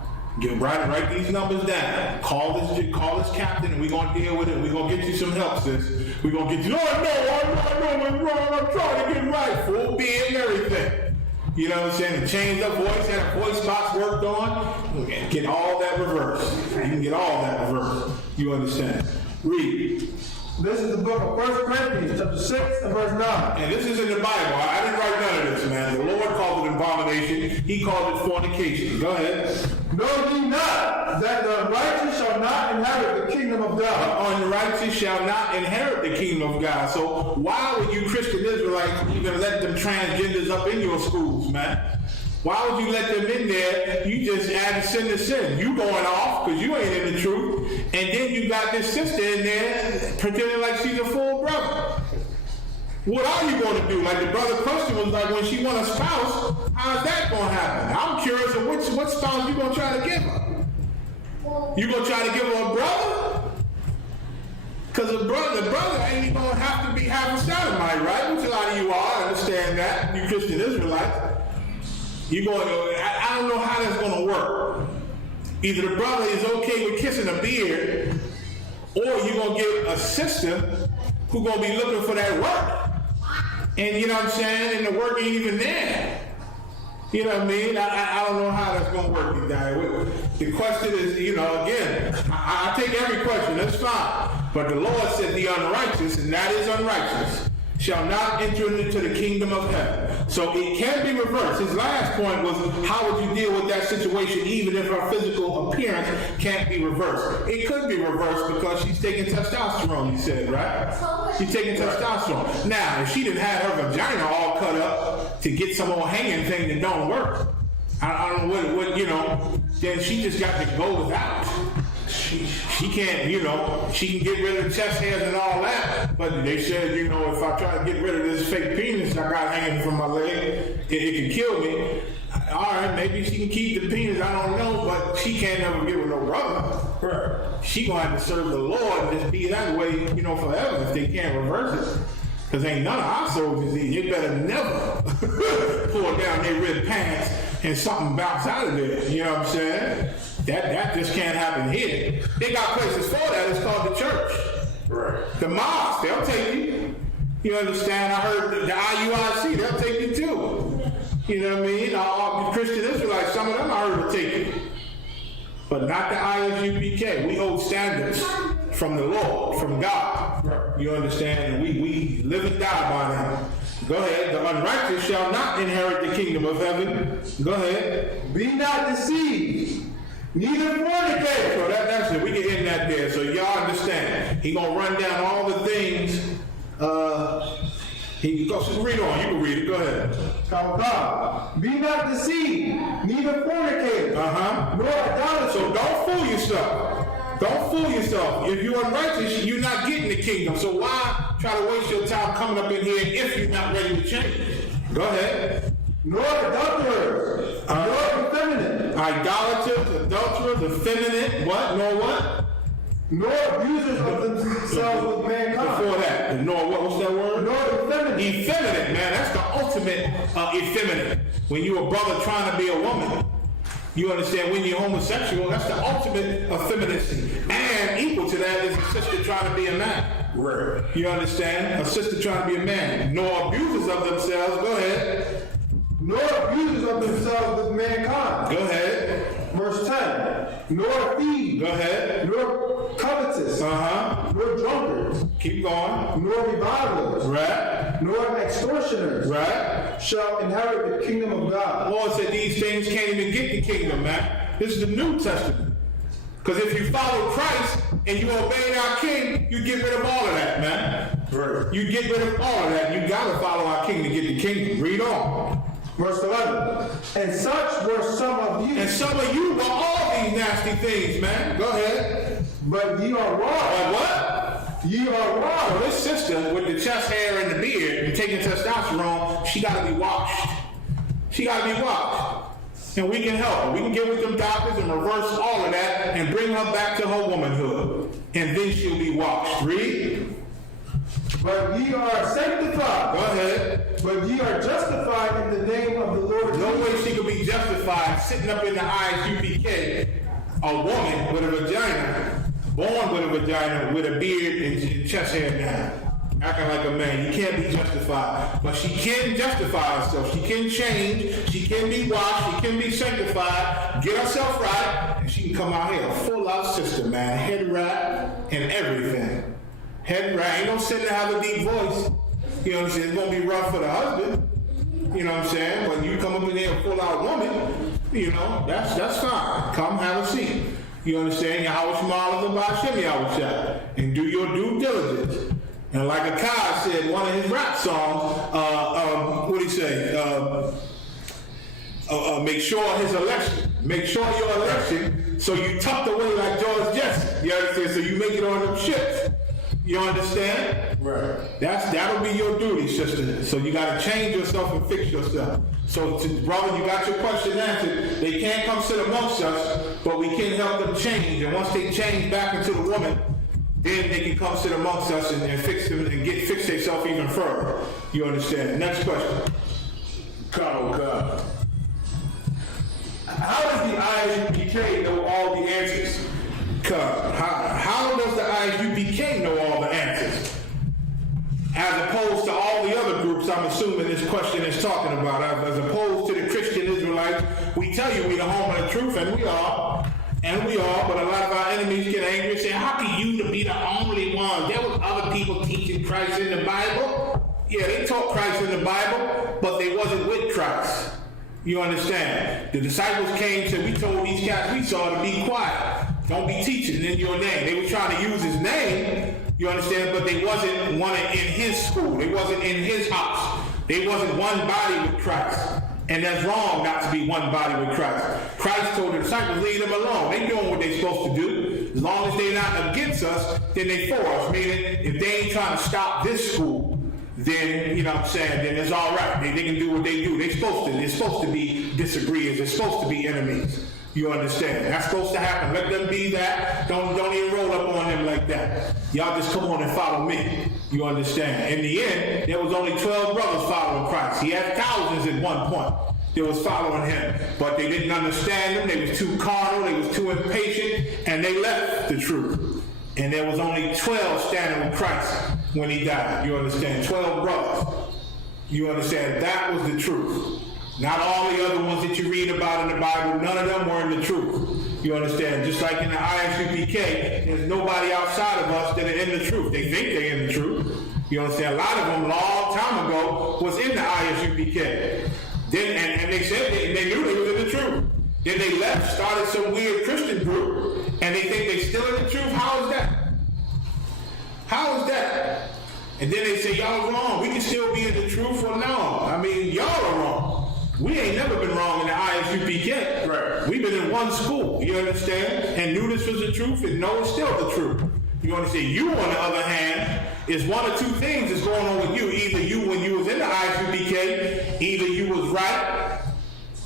Write these numbers down. Call this captain, and we're gonna deal with it. We're gonna get you some help, sis. We're gonna get you. I know what's wrong. I'm trying to get right. Full being everything. You know what I'm saying? Change the voice, have voice spots worked on. Get all that reversed. You can get all that reversed. You understand? Read. This is the book of 1 Corinthians, chapter 6 and verse 9. And this is in the Bible. I didn't write none of this, man. The Lord called it abomination. He called it fornication. Go ahead. Know ye not that the unrighteous shall not inherit the kingdom of God? Unrighteous shall not inherit the kingdom of God. So why would you Christian Israelites even let them transgenders up in your schools, man? Why would you let them in there? You just add sin to sin. You going off because you ain't in the truth. And then you got this sister in there pretending like she's a full brother. What are you going to do? Like the brother question was like, when she want a spouse, how's that going to happen? I'm curious of what spouse you going to try to give her. You going to try to give her a brother? Because the brother ain't even going to have to be half a sodomite, right? Which a lot of you are, I understand that, you Christian Israelites. You going to, I don't know how that's going to work. Either the brother is okay with kissing a beard, or you're going to get a sister who's going to be looking for that work. And you know what I'm saying? And the work ain't even there. You know what I mean? I don't know how that's going to work, you guys. The question is, you know, again, I take every question, that's fine. But the Lord said the unrighteous, and that is unrighteous, shall not enter into the kingdom of heaven. So it can be reversed. His last point was, how would you deal with that situation even if her physical appearance can't be reversed? It could be reversed because she's taking testosterone, he said, right? She's taking testosterone. Now, if she didn't have her vagina all cut up to get some old hanging thing that don't work, I don't know what you know, then she just got to go without. She can't, you know, she can get rid of the chest hairs and all that, but they said, you know, if I try to get rid of this fake penis I got hanging from my leg, it can kill me. All right, maybe she can keep the penis, I don't know, but she can't never get with no brother. Right. She gonna have to serve the Lord and just be that way, you know, forever if they can't reverse it. Because ain't none of our soldiers, you better never pull down their red pants and something bounce out of there, you know what I'm saying? That just can't happen here. They got places for that. It's called the church. Right. The mosque, they'll take you. You understand? I heard the IUIC, they'll take you too. You know what I mean? All the Christian Israelites, some of them I heard will take you. But not the ISUPK. We hold standards from the Lord, from God. Right. You understand? And we live and die by them. Go ahead. The unrighteous shall not inherit the kingdom of heaven. Go ahead. Be not deceived. Neither fornicate. So that's it. We can end that there. So y'all understand. He gonna run down all the things. He goes. Read on. You can read it. Go ahead. Be not deceived. Neither fornicate. Nor idolaters. So don't fool yourself. Don't fool yourself. If you're unrighteous, you're not getting the kingdom. So why try to waste your time coming up in here if you're not ready to change? Go ahead. Nor adulterers. Nor effeminate. Idolaters, adulterers, effeminate, what? Nor what? Nor abusers of themselves with mankind. Before that, nor what? What's that word? Nor effeminate. Effeminate, man. That's the ultimate effeminate. When you're a brother trying to be a woman, you understand? When you're homosexual, that's the ultimate effeminacy. And equal to that is a sister trying to be a man. Right. You understand? A sister trying to be a man. Nor abusers of themselves. Go ahead. Nor abusers of themselves with mankind. Go ahead. Verse 10. Nor thieves. Go ahead. Nor covetous. Nor drunkards. Keep going. Nor revilers. Right. Nor extortioners. Right. Shall inherit the kingdom of God. Lord said these things can't even get the kingdom, man. This is the New Testament. Because if you follow Christ and you obey our King, you get rid of all of that, man. Right. You get rid of all of that. You got to follow our King to get the kingdom. Read on. Verse 11. And such were some of you. And some of you were all these nasty things, man. Go ahead. But ye are wrong. What? Ye are wrong. So this sister with the chest hair and the beard and taking testosterone, she got to be washed. She got to be washed. And we can help her. We can get with them doctors and reverse all of that and bring her back to her womanhood. And then she'll be washed. Read. But ye are sanctified. Go ahead. But ye are justified in the name of the Lord. No way she could be justified sitting up in the ISUPK, a woman with a vagina, born with a vagina, with a beard and chest hair down, acting like a man. You can't be justified. But she can justify herself. She can change. She can be washed. She can be sanctified, get herself right, and she can come out here a full-out sister, man. Head right and everything. Head right. Ain't no sitting there have a deep voice. You know what I'm saying? It's going to be rough for the husband. You know what I'm saying? When you come up in there a full-out woman, You know, that's fine. Come have a seat. You understand? And do your due diligence. And like Akai said, one of his rap songs, what did he say? Make sure his election. Make sure your election, so you tucked away like George Jesse. You understand? So you make it on them ships. You understand? Right. That'll be your duty, sister. So you got to change yourself and fix yourself. So, brother, you got your question answered. They can't come sit amongst us, but we can help them change. And once they change back into the woman, then they can come sit amongst us and fix them and fix themselves even further. You understand? Next question. God. How does the ISUPK know all the answers? How does the ISUPK know all the answers? As opposed to all the other groups I'm assuming this question is talking about. As opposed to the Christian Israelites, we tell you we're the home of the truth, and we are. But a lot of our enemies get angry and say, how can you be the only one? There was other people teaching Christ in the Bible. Yeah, they taught Christ in the Bible, but they wasn't with Christ. You understand? The disciples came and said, we told these cats we saw to be quiet. Don't be teaching in your name. They were trying to use his name, you understand, but they wasn't one in his school. They wasn't in his house. They wasn't one body with Christ. And that's wrong not to be one body with Christ. Christ told the disciples, leave them alone. They doing what they're supposed to do. As long as they're not against us, then they for us. Meaning, if they ain't trying to stop this school, then, you know what I'm saying, then it's all right. They can do what they do. They're supposed to be disagreeers. They're supposed to be enemies. You understand? That's supposed to happen. Let them be that. Don't even roll up on them like that. Y'all just come on and follow me. You understand? In the end, there was only 12 brothers following Christ. He had thousands at one point that was following him. But they didn't understand him. They was too carnal. They was too impatient. And they left the truth. And there was only 12 standing with Christ when he died. You understand? 12 brothers. You understand? That was the truth. Not all the other ones that you read about in the Bible, none of them were in the truth. You understand? Just like in the ISUPK, there's nobody outside of us that are in the truth. They think they're in the truth. You understand? A lot of them, a long time ago, was in the ISUPK. Then, and they said they knew they was in the truth. Then they left, started some weird Christian group, and they think they're still in the truth. How is that? How is that? And then they say, y'all are wrong. We can still be in the truth. Well, no. I mean, y'all are wrong. We ain't never been wrong in the ISUPK. Right. We've been in one school, you understand? And knew this was the truth and know it's still the truth. You understand? You, on the other hand, is one or two things that's going on with you. Either you, when you was in the ISUPK, either you was right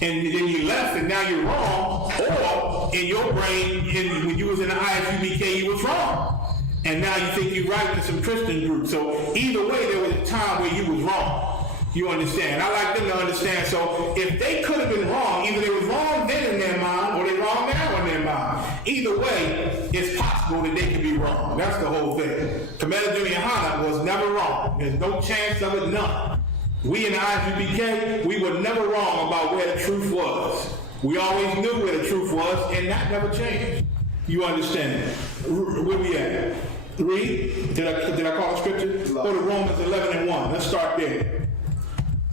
and then you left and now you're wrong, or in your brain, when you was in the ISUPK, you was wrong. And now you think you're right in some Christian group. So either way, there was a time where you was wrong. You understand? I like them to understand. So if they could have been wrong, either they was wrong then in their mind, or they wrong now in their mind. Either way, it's possible that they could be wrong. That's the whole thing. Commander Jimmy Hanna was never wrong. There's no chance of it, none. We in the ISUPK, we were never wrong about where the truth was. We always knew where the truth was, and that never changed. You understand? Where we at? Read. Did I call the scripture? Go to Romans 11:1. Let's start there.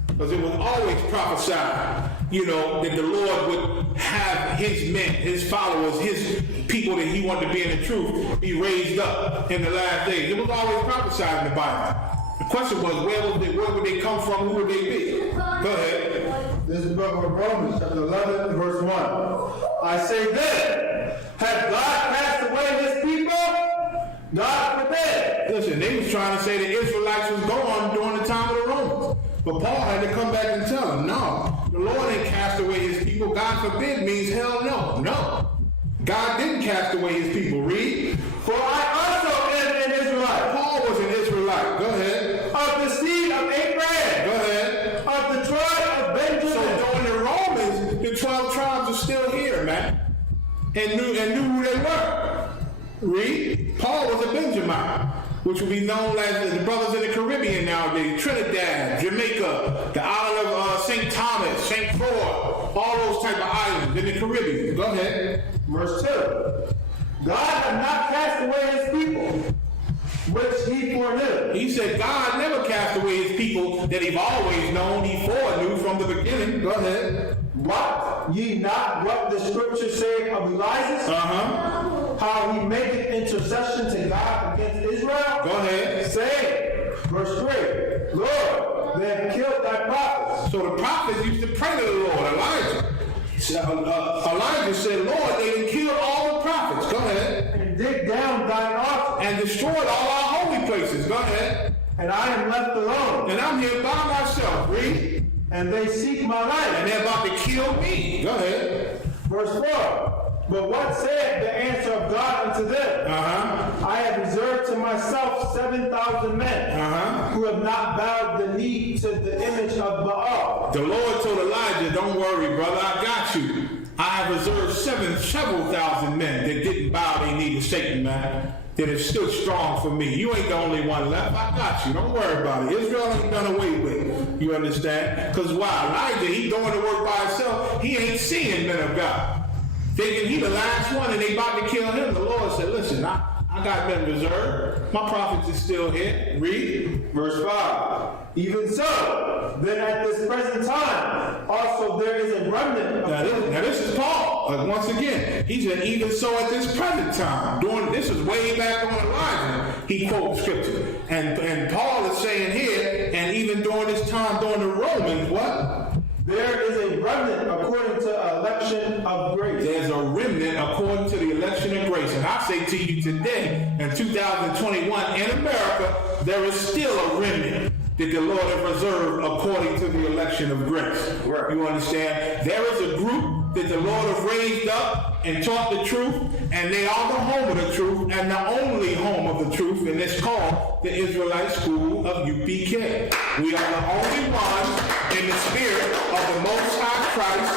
Because it was always prophesied, you know, that the Lord would have his men, his followers, his people that he wanted to be in the truth, be raised up in the last days. It was always prophesied in the Bible. The question was, where would they come from? Who would they be? Go ahead. This is the book of Romans, chapter 11, verse 1. I say then, has God cast away his people? God forbid. Listen, they was trying to say the Israelites was gone during the time of the Romans. But Paul had to come back and tell them, no, the Lord ain't cast away his people. God forbid means hell no. No. God didn't cast away his people. Read. For I also am an Israelite. Paul was an Israelite. Go ahead. Of the seed of Abraham. Go ahead. Of the tribe of Benjamin. So during the Romans, the 12 tribes are still here, man. And knew who they were. Read. Paul was a Benjamite, which would be known as the brothers in the Caribbean nowadays, Trinidad, Jamaica, the island of St. Thomas, St. Croix, all those type of islands in the Caribbean. Go ahead. Verse 2. God hath not cast away his people, which he foreknew. He said God never cast away his people that he've always known, he foreknew from the beginning. Go ahead. What? ye not what the scripture saith of Elijah? How he maketh intercession to God against Israel? Go ahead. Say, verse 3, Lord, they have killed thy prophets. So the prophets used to pray to the Lord. Elijah said, Lord, they have killed all the prophets. Go ahead. And dig down thine altars. And destroyed all our holy places. Go ahead. And I am left alone. And I'm here by myself. Read. And they seek my life. And they're about to kill me. Go ahead. Verse 4. But what saith the answer of God unto them? I have reserved to myself 7,000 men who have not bowed the knee to the image of Baal. The Lord told Elijah, don't worry, brother, I got you. I have reserved several thousand men that didn't bow their knee to Satan, man. That have stood strong for me. You ain't the only one left. I got you. Don't worry about it. Israel ain't done away with. You understand? Because why? Elijah, he going to work by himself. He ain't seeing men of God. Thinking he the last one and they about to kill him. The Lord said, listen, I got men reserved. My prophets is still here. Read. Verse 5. Even so, then at this present time, also there is a remnant of... Now this is Paul. Once again, he said, even so at this present time. This is way back on Elijah. He quotes scripture. And Paul is saying here, and even during this time, during the Romans, what? There is a remnant according to election of grace. There's a remnant according to the election of grace. And I say to you today, in 2021, in America, there is still a remnant that the Lord has reserved according to the election of grace. Right. You understand? There is a group that the Lord has raised up and taught the truth, and they are the home of the truth and the only home of the truth, and it's called the Israelite School of UPK. We are the only ones in the spirit of the Most High Christ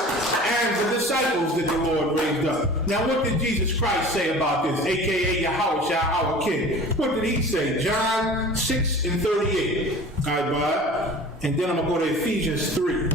and the disciples that the Lord raised up. Now, what did Jesus Christ say about this, a.k.a. Yahweh, our King? What did he say? John 6:38. All right, bud. And then I'm going to go to Ephesians 3.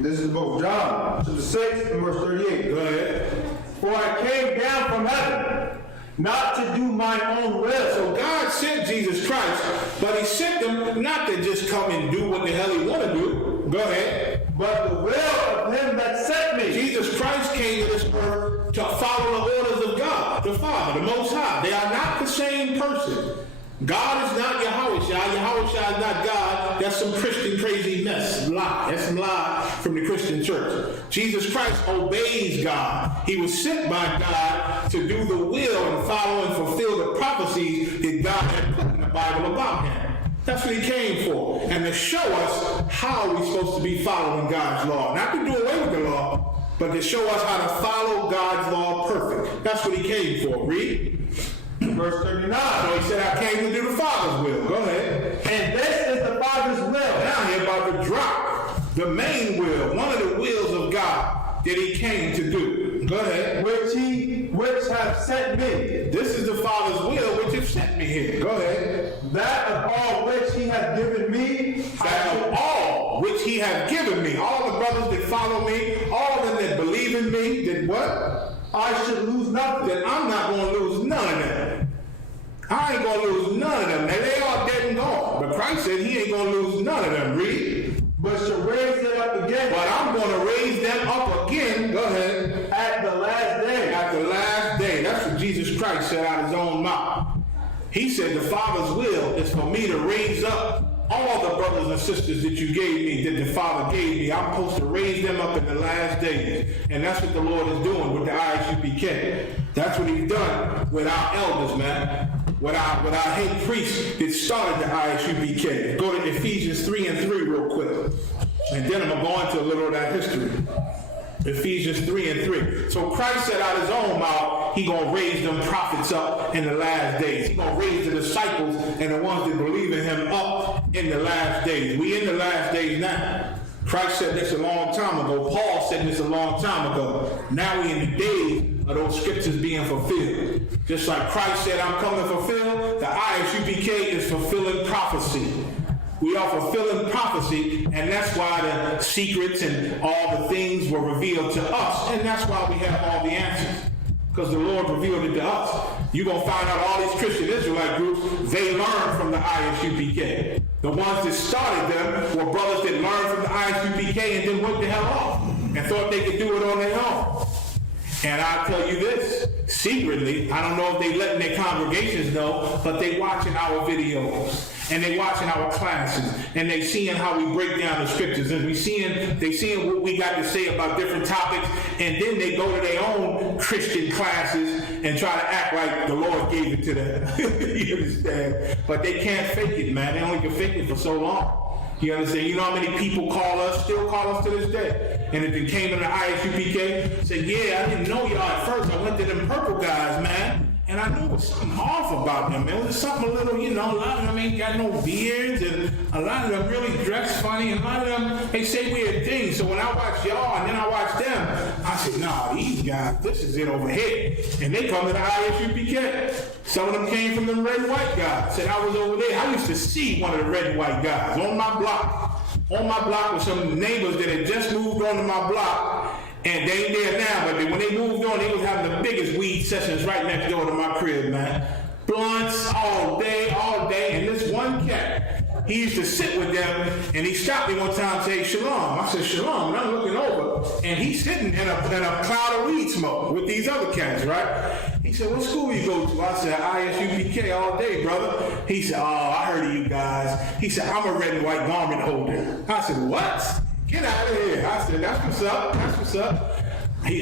This is the book of John, chapter 6, and verse 38. Go ahead. For I came down from heaven, not to do my own will. So God sent Jesus Christ, but he sent him not to just come and do what the hell he want to do. Go ahead. But the will of him that sent me. Jesus Christ came to this earth to follow the orders of God, the Father, the Most High. They are not the same person. God is not Yahweh. Yahweh is not God. That's some Christian crazy mess. Lie. That's some lie from the Christian church. Jesus Christ obeys God. He was sent by God to do the will and follow and fulfill the prophecies that God had put in the Bible about him. That's what he came for. And to show us how we're supposed to be following God's law. Not to do away with the law, but to show us how to follow God's law perfect. That's what he came for. Read. Verse 39. So he said, I came to do the Father's will. Go ahead. And this is the Father's will. Now he's about to drop the main will, one of the wills of God that he came to do. Go ahead. Which have sent me. This is the Father's will which have sent me here. Go ahead. That of all which he hath given me. That of all which he hath given me. All the brothers that follow me, all of them that believe in me, that what? I should lose nothing. That I'm not going to lose none of them. I ain't going to lose none of them. Now they are dead and gone. But Christ said he ain't going to lose none of them. Read. But shall raise it up again. But I'm going to raise them up again. Go ahead. At the last day. At the last day. That's what Jesus Christ said out of his own mouth. He said the Father's will is for me to raise up all the brothers and sisters that you gave me, that the Father gave me. I'm supposed to raise them up in the last days. And that's what the Lord is doing with the ISUPK. That's what he's done with our elders, man. With our head priests that started the ISUPK. Go to Ephesians 3 and 3 real quick. And then I'm going to go into a little of that history. Ephesians 3 and 3. So Christ said out his own mouth, he going to raise them prophets up in the last days. He going to raise the disciples and the ones that believe in him up in the last days. We in the last days now. Christ said this a long time ago. Paul said this a long time ago. Now we in the days of those scriptures being fulfilled. Just like Christ said, I'm coming to fulfill, the ISUPK is fulfilling prophecy. We are fulfilling prophecy, and that's why the secrets and all the things were revealed to us, and that's why we have all the answers, because the Lord revealed it to us. you're going to find out all these Christian Israelite groups, they learned from the ISUPK. The ones that started them were brothers that learned from the ISUPK and then went the hell off and thought they could do it on their own. And I'll tell you this, secretly, I don't know if they letting their congregations know, but they watching our videos and they watching our classes and they seeing how we break down the scriptures and they seeing what we got to say about different topics, and then they go to their own Christian classes and try to act like the Lord gave it to them. You understand? But they can't fake it, man. They only can fake it for so long. You understand? You know how many people still call us to this day? And if it came to the ISUPK, said, yeah, I didn't know y'all at first. I went to them purple guys, man. And I knew it was something off about them, man. It was something a little, you know, a lot of them ain't got no beards, and a lot of them really dress funny, and a lot of them, they say weird things. So when I watch y'all and then I watch them, I said, nah, these guys, this is it over here. And they come to the ISUPK. Some of them came from the red and white guys. Said I was over there. I used to see one of the red and white guys on my block. On my block with some neighbors that had just moved onto my block. And they ain't there now, but when they moved on, they was having the biggest weed sessions right next door to my crib, man. Blunts all day, and this one cat, he used to sit with them, and he stopped me one time and said, Shalom. I said, Shalom, and I'm looking over, and he's sitting in a cloud of weed smoke with these other cats, right? He said, what school you go to? I said, ISUPK all day, brother. He said, oh, I heard of you guys. He said, I'm a red and white garment holder. I said, what? Get out of here. I said, that's what's up. That's what's up. He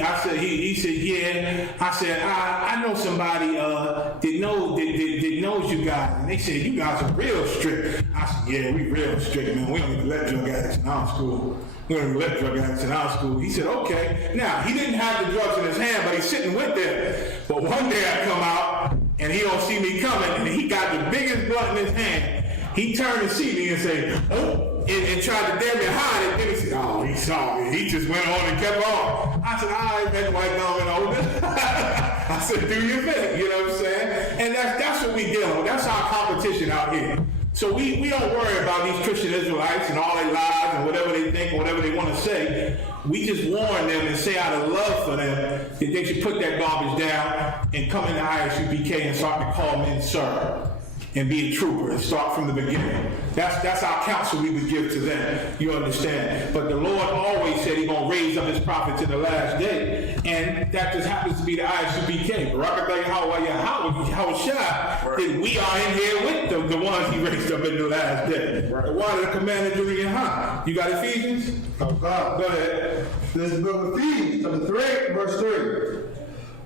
said, yeah. I said, I know somebody that knows you guys. And they said, you guys are real strict. I said, yeah, we real strict, man. We don't even let drug addicts in our school. We don't even let drug addicts in our school. He said, okay. Now, he didn't have the drugs in his hand, but he's sitting with them. But one day I come out, and he don't see me coming, and he got the biggest blunt in his hand. He turned to see me and said, oh, and tried to damn near hide it. Then he said, oh, he saw me. He just went on and kept on. I said, all right, man, white garment holder. I said, do your thing, you know what I'm saying? And that's what we deal with. That's our competition out here. So we don't worry about these Christian Israelites and all their lies and whatever they think, whatever they want to say. We just warn them and say out of love for them that they should put that garbage down and come into ISUPK and start to call men sir. And be a trooper and start from the beginning. That's our counsel we would give to them. You understand? But the Lord always said He's gonna raise up His prophets in the last day, and that just happens to be the ISUPK. How shy that we are in here with the ones He raised up in the last day. Right. The one of the commander during your heart. You got Ephesians? Oh God. Go ahead. This is the book of Ephesians, chapter 3, verse 3.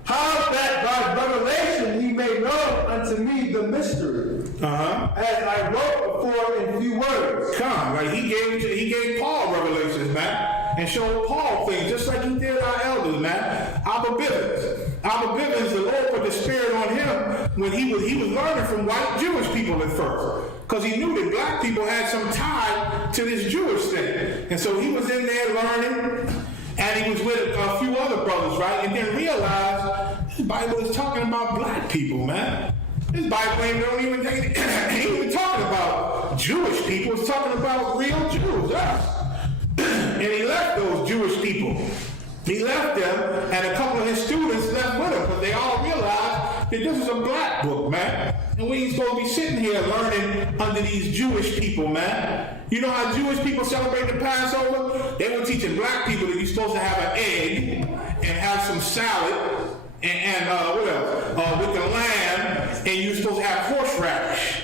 How that by revelation He made known unto me the mystery, as I wrote before in few words. Like he gave Paul revelations, man, and showed Paul things just like He did our elders, man. Abba Bivens, the Lord put the Spirit on him when he was learning from white Jewish people at first, because he knew that black people had some tie to this Jewish thing, and so he was in there learning. And he was with a few other brothers, right? And then realized this Bible is talking about black people, man. This Bible ain't even talking about Jewish people. It's talking about real Jews, us. And he left those Jewish people. He left them, and a couple of his students left with him, but they all realized that this is a black book, man. And we ain't supposed to be sitting here learning under these Jewish people, man. You know how Jewish people celebrate the Passover? They were teaching black people that you're supposed to have an egg and have some salad and what else? With the lamb, and you're supposed to have horseradish.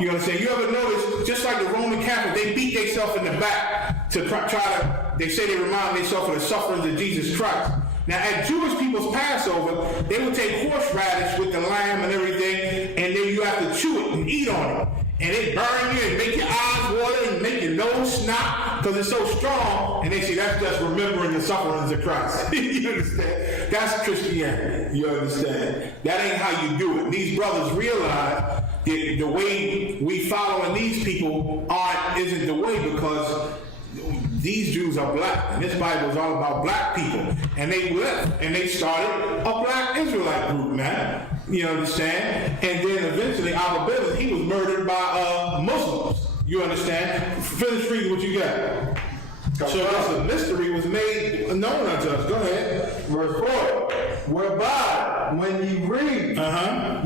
You know what I'm saying? You ever notice, just like the Roman Catholics, they beat themselves in the back to try to, they say they remind themselves of the sufferings of Jesus Christ. Now, at Jewish people's Passover, they would take horseradish with the lamb and everything, and then you have to chew it and eat on it. And it burn you and make your eyes water and make your nose snot because it's so strong. And they say that's just remembering the sufferings of Christ. You understand? That's Christianity. You understand? That ain't how you do it. These brothers realize that the way we following these people isn't the way, because these Jews are black, and this Bible is all about black people. And they left, and they started a black Israelite group, man. You understand? And then eventually, Abba Bivens, he was murdered by Muslims. You understand? Finish reading what you got. So the mystery was made known unto us. Go ahead. Verse 4. Whereby, when ye read,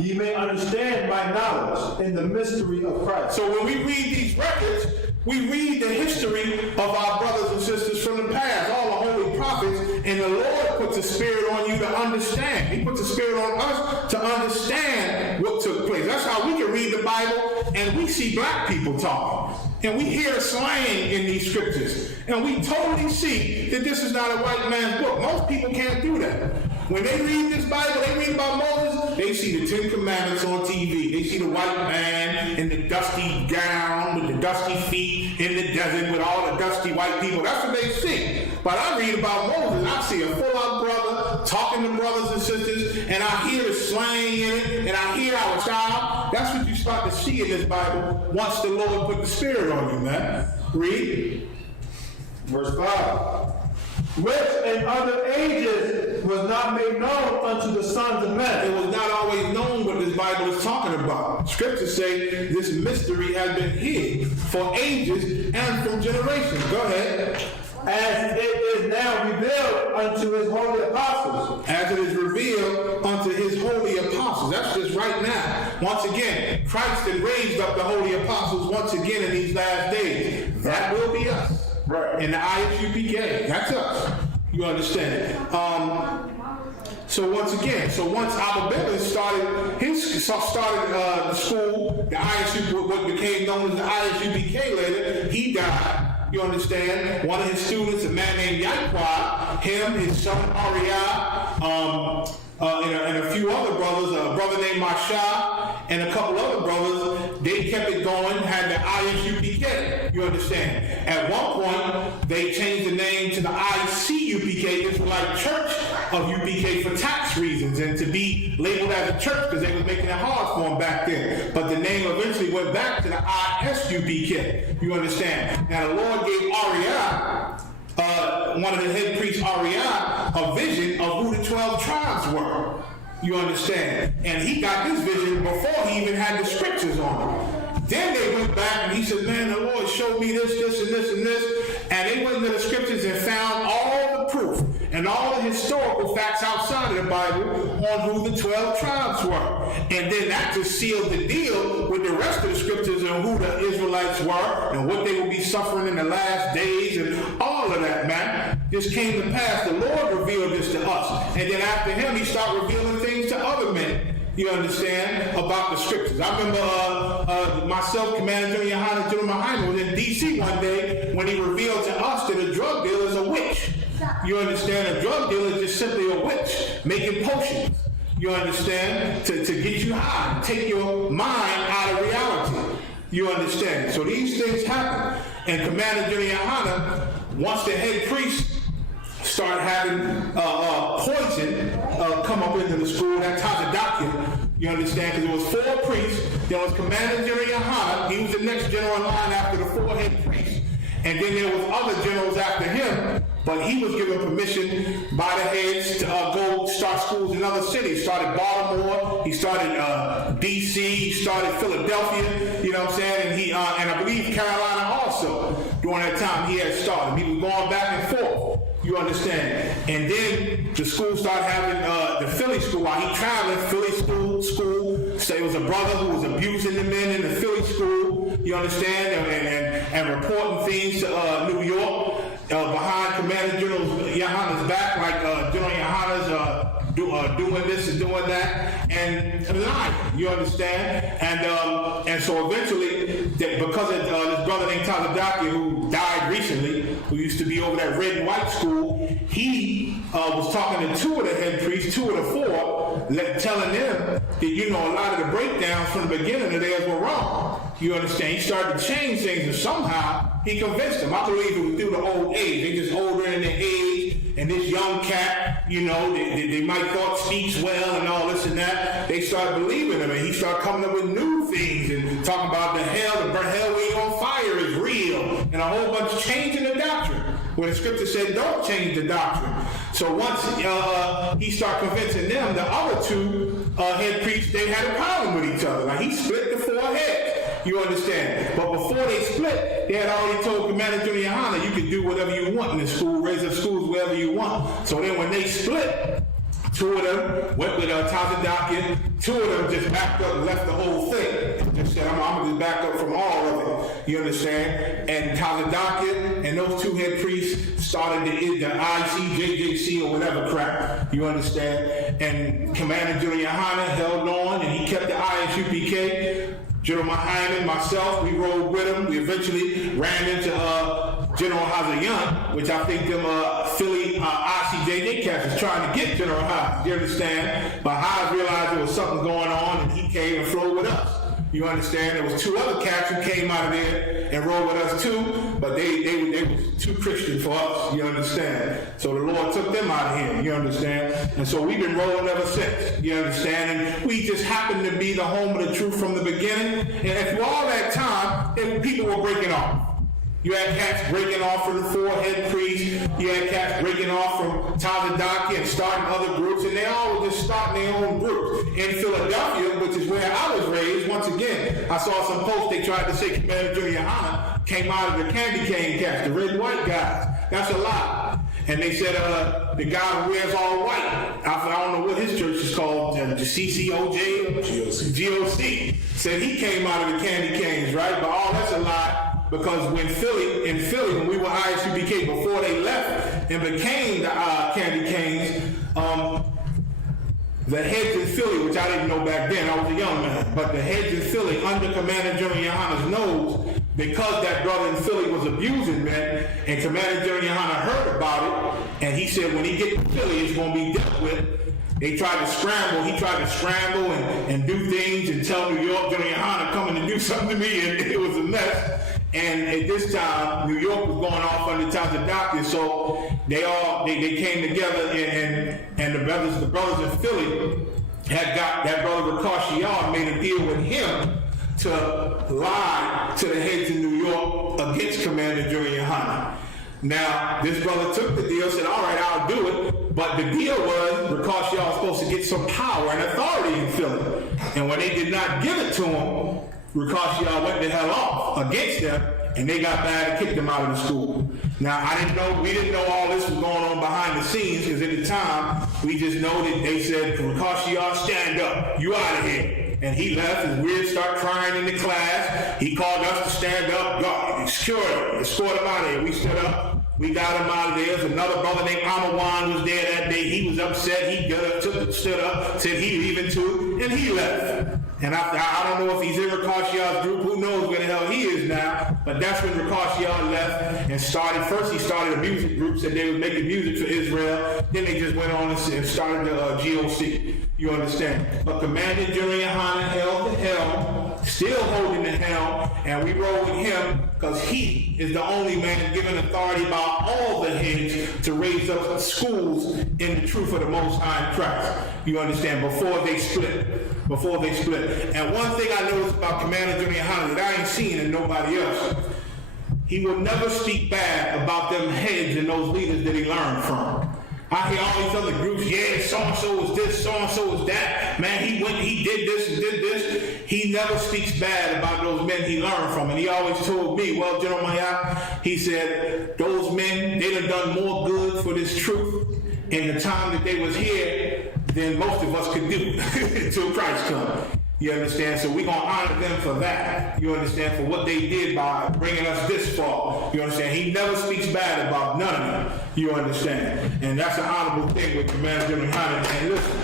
ye may understand my knowledge in the mystery of Christ. So when we read these records, we read the history of our brothers and sisters from the past, all the holy prophets, and the Lord puts a spirit on you to understand. He puts a spirit on us to understand what took place. That's how we can read the Bible and we see black people talking. And we hear slang in these scriptures. And we totally see that this is not a white man's book. Most people can't do that. When they read this Bible, they read about Moses, they see the 10 Commandments on TV. They see the white man in the dusty gown with the dusty feet in the desert with all the dusty white people. That's what they see. But I read about Moses, I see a full-out brother talking to brothers and sisters, and I hear the slang in it, and I hear our style. That's what you start to see in this Bible once the Lord put the Spirit on you, man. Read. Verse 5. Which in other ages was not made known unto the sons of men. It was not always known what this Bible is talking about. Scriptures say this mystery has been hid for ages and from generations. Go ahead. As it is now revealed unto his holy apostles. As it is revealed unto his holy apostles. That's just right now. Once again, Christ had raised up the holy apostles once again in these last days. That will be us. Right. In the ISUPK. That's us. You understand? So once Abba Bivens started the school, the ISU, what became known as the ISUPK later, he died. You understand? One of his students, a man named Yaquad, him, his son Ariah, and a few other brothers, a brother named Masha, and a couple other brothers, they kept it going, had the ISUPK, you understand? At one point, they changed the name to the ICUPK, Israelite Church of UPK, for tax reasons and to be labeled as a church because they was making it hard for them back then. But the name eventually went back to the ISUPK, you understand? Now the Lord gave Ariah, one of the head priests, Ariah, a vision of who the 12 tribes were. You understand? And he got this vision before he even had the scriptures on him. Then they went back and he said, man, the Lord showed me this, this, and this, and this. And they went into the scriptures and found all the proof and all the historical facts outside of the Bible on who the 12 tribes were. And then that just sealed the deal with the rest of the scriptures and who the Israelites were and what they would be suffering in the last days and all of that, man. This came to pass. The Lord revealed this to us. And then after him, he started revealing things to other men. You understand, about the scriptures. I remember myself, Commander General Yohanan General Mahima, was in D.C. one day when he revealed to us that a drug dealer is a witch. You understand? A drug dealer is just simply a witch making potions. You understand? To get you high, take your mind out of reality. You understand? So these things happen. And Commander General Yohanan, once the head priest started having poison come up into the school, that Tazadakia, you understand, because it was 4 priests. There was Commander General Yohanan, he was the next general in line after the 4 head priests. And then there was other generals after him, but he was given permission by the heads to go start schools in other cities. He started Baltimore, he started D.C., he started Philadelphia, you know what I'm saying, and he and I believe Carolina also. During that time he had started. He was going back and forth. You understand? And then the school started having the Philly school. While he traveled, Philly school. So it was a brother who was abusing the men in the Philly school. You understand? And reporting things to New York behind Commander General Yohanan's back, like General Yohanan's doing this and doing that, and lying. You understand? And so eventually, because of this brother named Tazadakia, who died recently, who used to be over that red and white school, he was talking to 2 of the head priests, 2 of the 4, telling them that, you know, a lot of the breakdowns from the beginning of theirs were wrong. You understand? He started to change things, and somehow he convinced them. I believe it was due to old age. They just older in their age, and this young cat, you know, they might thought speaks well and all this and that. They started believing him, and he started coming up with new things and talking about the hell we on fire is real, and a whole bunch of changing the doctrine. Where the scripture said, don't change the doctrine. So once he started convincing them, the other 2 head priests, they had a problem with each other. Like he split the 4 heads. You understand? But before they split, they had already told Commander General Yohanan, you can do whatever you want in the school, raise up schools wherever you want. So then when they split, Two of them went with Tazadakia. Two of them just backed up and left the whole thing. Just said, I'm going to back up from all of it. You understand? And Tazadakia and those two head priests started the ICJJC or whatever crap. You understand? And Commander General Yohana held on and he kept the ISUPK. General Hyman, myself, we rode with him. We eventually ran into General Hazayan, which I think them Philly ICJJ cats is trying to get General Hyman. You understand? But Hyman realized there was something going on, and he came and flowed with us. You understand? There was two other cats who came out of there and rode with us too, but they were too Christian for us. You understand? So the Lord took them out of here. You understand? And so we've been rolling ever since. You understand? And we just happened to be the home of the truth from the beginning. And through all that time, people were breaking off. You had cats breaking off from the four-head priest. You had cats breaking off from Tazadaki and starting other groups, and they all were just starting their own groups. In Philadelphia, which is where I was raised, once again, I saw some posts they tried to say Commander General Yohana came out of the candy cane cats, the red-white guys. That's a lie. And they said the guy who wears all white, I don't know what his church is called, the CCOJ or GOC, said he came out of the candy canes, right? But all that's a lie. Because in Philly, when we were ISUPK, before they left and became the candy canes, the heads in Philly, which I didn't know back then, I was a young man, but the heads in Philly, under Commander General Yohana's nose, because that brother in Philly was abusing men, and Commander General Yohana heard about it, and he said when he gets to Philly, it's going to be dealt with. They tried to scramble. He tried to scramble and do things and tell New York, General Yohana coming to do something to me, and it was a mess. And at this time, New York was going off under Tazadakia, so they came together, and the brothers in Philly had got that brother Rikashiyar made a deal with him to lie to the heads in New York against Commander General Yohana. Now, this brother took the deal, said, all right, I'll do it. But the deal was Rikashiyar was supposed to get some power and authority in Philly. And when they did not give it to him, Rikashiyar went the hell off against them, and they got mad and kicked them out of the school. Now, we didn't know all this was going on behind the scenes, because at the time, we just know that they said, Rikashiyar, stand up, you out of here. And he left, and we'd start crying in the class. He called us to stand up, God, escort him out of here. We stood up. We got him out of there. There's another brother named Amawan was there that day. He was upset. He stood up, said he'd leaving too, and he left. And I don't know if he's in Rikashiyar's group. Who knows where the hell he is now? But that's when Rikashiyar left and started. First, he started a music group, said they were making music for Israel. Then they just went on and started the GOC. You understand? But Commander General Yohana held the helm, still holding the helm, and we rode with him because he is the only man given authority by all the heads to raise up schools in the truth of the Most High in Christ. You understand? Before they split. And one thing I noticed about Commander General Yohana that I ain't seen in nobody else, he will never speak bad about them heads and those leaders that he learned from. I hear all these other groups, yeah, so-and-so was this, so-and-so was that. Man, he did this and did this. He never speaks bad about those men he learned from. And he always told me, well, General Mayak, he said, those men, they'd have done more good for this truth in the time that they was here than most of us could do until Christ comes. You understand? So we're going to honor them for that. You understand? For what they did by bringing us this far. You understand? He never speaks bad about none of them. You understand? And that's an honorable thing with Commander General Yohana. And listen,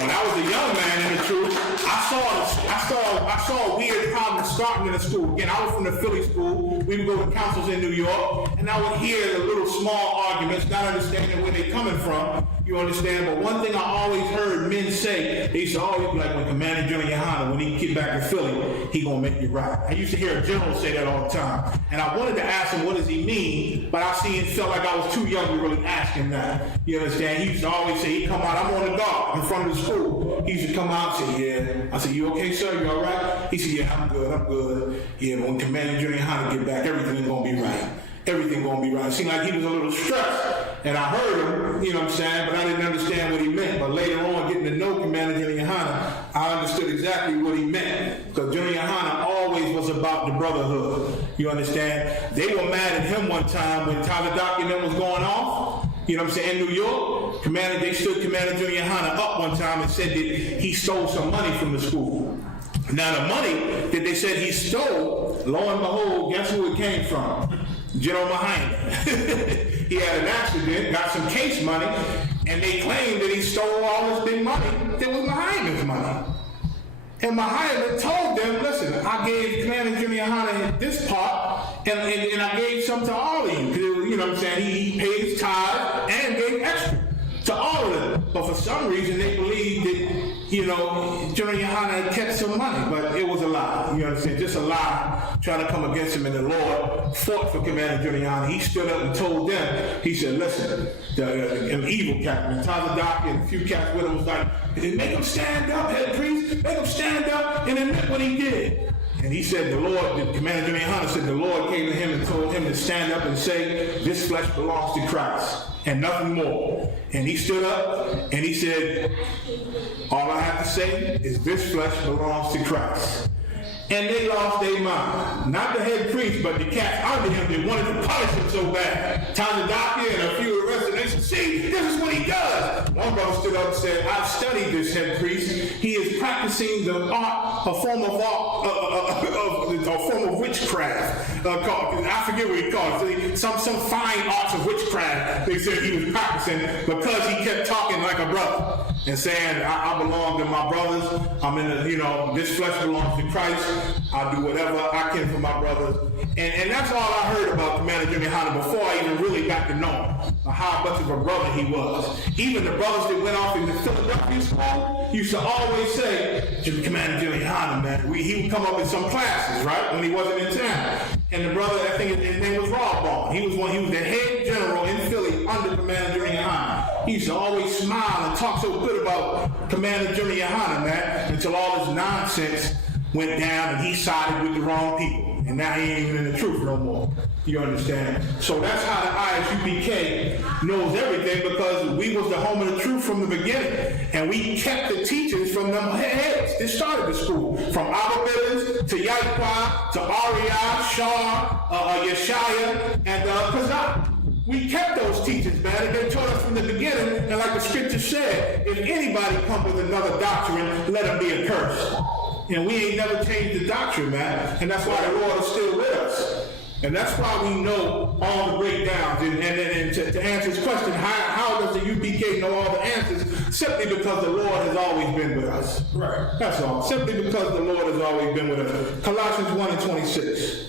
when I was a young man in the truth, I saw a weird problem starting in the school. Again, I was from the Philly school. We would go to councils in New York, and I would hear the little small arguments, not understanding where they're coming from. You understand? But one thing I always heard men say, they used to always be like, when Commander General Yohana, when he get back to Philly, he gonna make you right. I used to hear a general say that all the time. And I wanted to ask him, what does he mean? But I felt like I was too young to really ask him that. You understand? He used to always say, he'd come out, I'm on the guard in front of the school. He used to come out and say, yeah. I said, you okay, sir? You all right? He said, yeah, I'm good. Yeah, but when Commander General Yohana get back, everything's gonna be right. Everything gonna be right. It seemed like he was a little stressed. And I heard him, you know what I'm saying, but I didn't understand what he meant. But later on, getting to know Commander General Yohana, I understood exactly what he meant. Because General Yohana always was about the brotherhood. You understand? They were mad at him one time when Tazadaki and them was going off. You know what I'm saying? In New York, They stood Commander Junior Hunter up one time and said that he stole some money from the school. Now the money that they said he stole, lo and behold, guess who it came from? General Mahina. He had an accident, got some case money, and they claimed that he stole all this big money that was Mahina's money. And Mahina told them, listen, I gave Commander Junior Hunter this part, and I gave some to all of you. You know what I'm saying? He paid his tithe and gave extra to all of them. But for some reason, they believed that, you know, Junior Hunter had kept some money, but it was a lie. You understand? Just a lie trying to come against him, and the Lord fought for Commander Junior Hunter. He stood up and told them, he said, listen, an evil captain, Tazadaki and a few cats with him was like, make him stand up, head priest, make him stand up and admit what he did. And he said, Commander Junior Hunter said, the Lord came to him and told him to stand up and say, this flesh belongs to Christ and nothing more. And he stood up and he said, all I have to say is this flesh belongs to Christ. And they lost their mind. Not the head priest, but the cats under him that wanted to punish him so bad. Tazadaki and a few of the rest, and they said, see, this is what he does. One brother stood up and said, I've studied this head priest. He is practicing the art, a form of witchcraft. I forget what he called it. Some fine arts of witchcraft. They said he was practicing because he kept talking like a brother and saying, I belong to my brothers. I'm in the, this flesh belongs to Christ. I'll do whatever I can for my brothers. And that's all I heard about Commander Junior Hunter before I even really got to know him, how much of a brother he was. Even the brothers that went off in the Philadelphia school used to always say, Commander Junior Hunter, man, he would come up in some classes, right, when he wasn't in town. And the brother, I think his name was Rob Ball. He was the head general in Philly under Commander Junior Hunter. He used to always smile and talk so good about Commander Junior Hunter, man, until all this nonsense went down and he sided with the wrong people. And now he ain't even in the truth no more. You understand? So that's how the ISUPK knows everything, because we was the home of the truth from the beginning. And we kept the teachings from them heads that started the school. From Abba Billings to Yaikwa to Ariah, Shah, Yeshaya, and Kazak. We kept those teachings, man, and they taught us from the beginning. And like the scripture said, if anybody come with another doctrine, let him be accursed. And we ain't never changed the doctrine, man. And that's why the Lord is still with us. And that's why we know all the breakdowns. And to answer his question, how does the UPK know all the answers? Simply because the Lord has always been with us. Right. That's all. Simply because the Lord has always been with us. Colossians 1:26.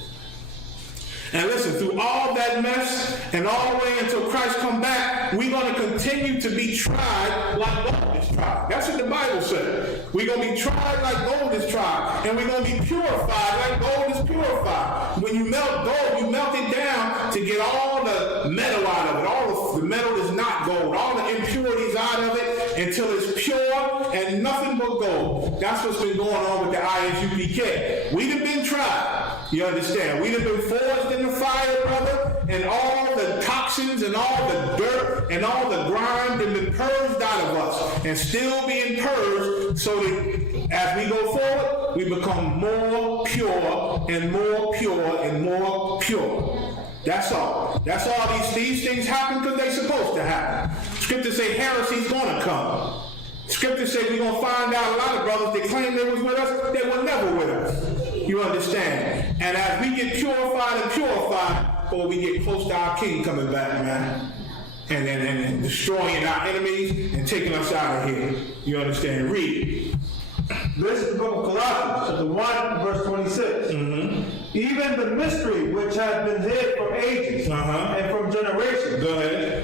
And listen, through all that mess and all the way until Christ come back, we're going to continue to be tried like gold is tried. That's what the Bible said. We're going to be tried like gold is tried. And we're going to be purified like gold is purified. When you melt gold, you melt it down to get all the metal out of it. All the metal is not gold. All the impurities out of it until it's pure and nothing but gold. That's what's been going on with the ISUPK. We've been tried. You understand? We've been forged in the fire, brother, and all the toxins and all the dirt and all the grime have been purged out of us and still being purged, so that as we go forward, we become more pure and more pure and more pure. That's all. That's all. These things happen because they're supposed to happen. Scripture say heresy's gonna come. Scripture say we're gonna find out a lot of brothers that claim they was with us, they were never with us. You understand? And as we get purified and purified, or we get close to our King coming back, man, and destroying our enemies and taking us out of here. You understand? Read. This is the book of Colossians, chapter 1, verse 26. Even the mystery which has been hid from ages and from generations,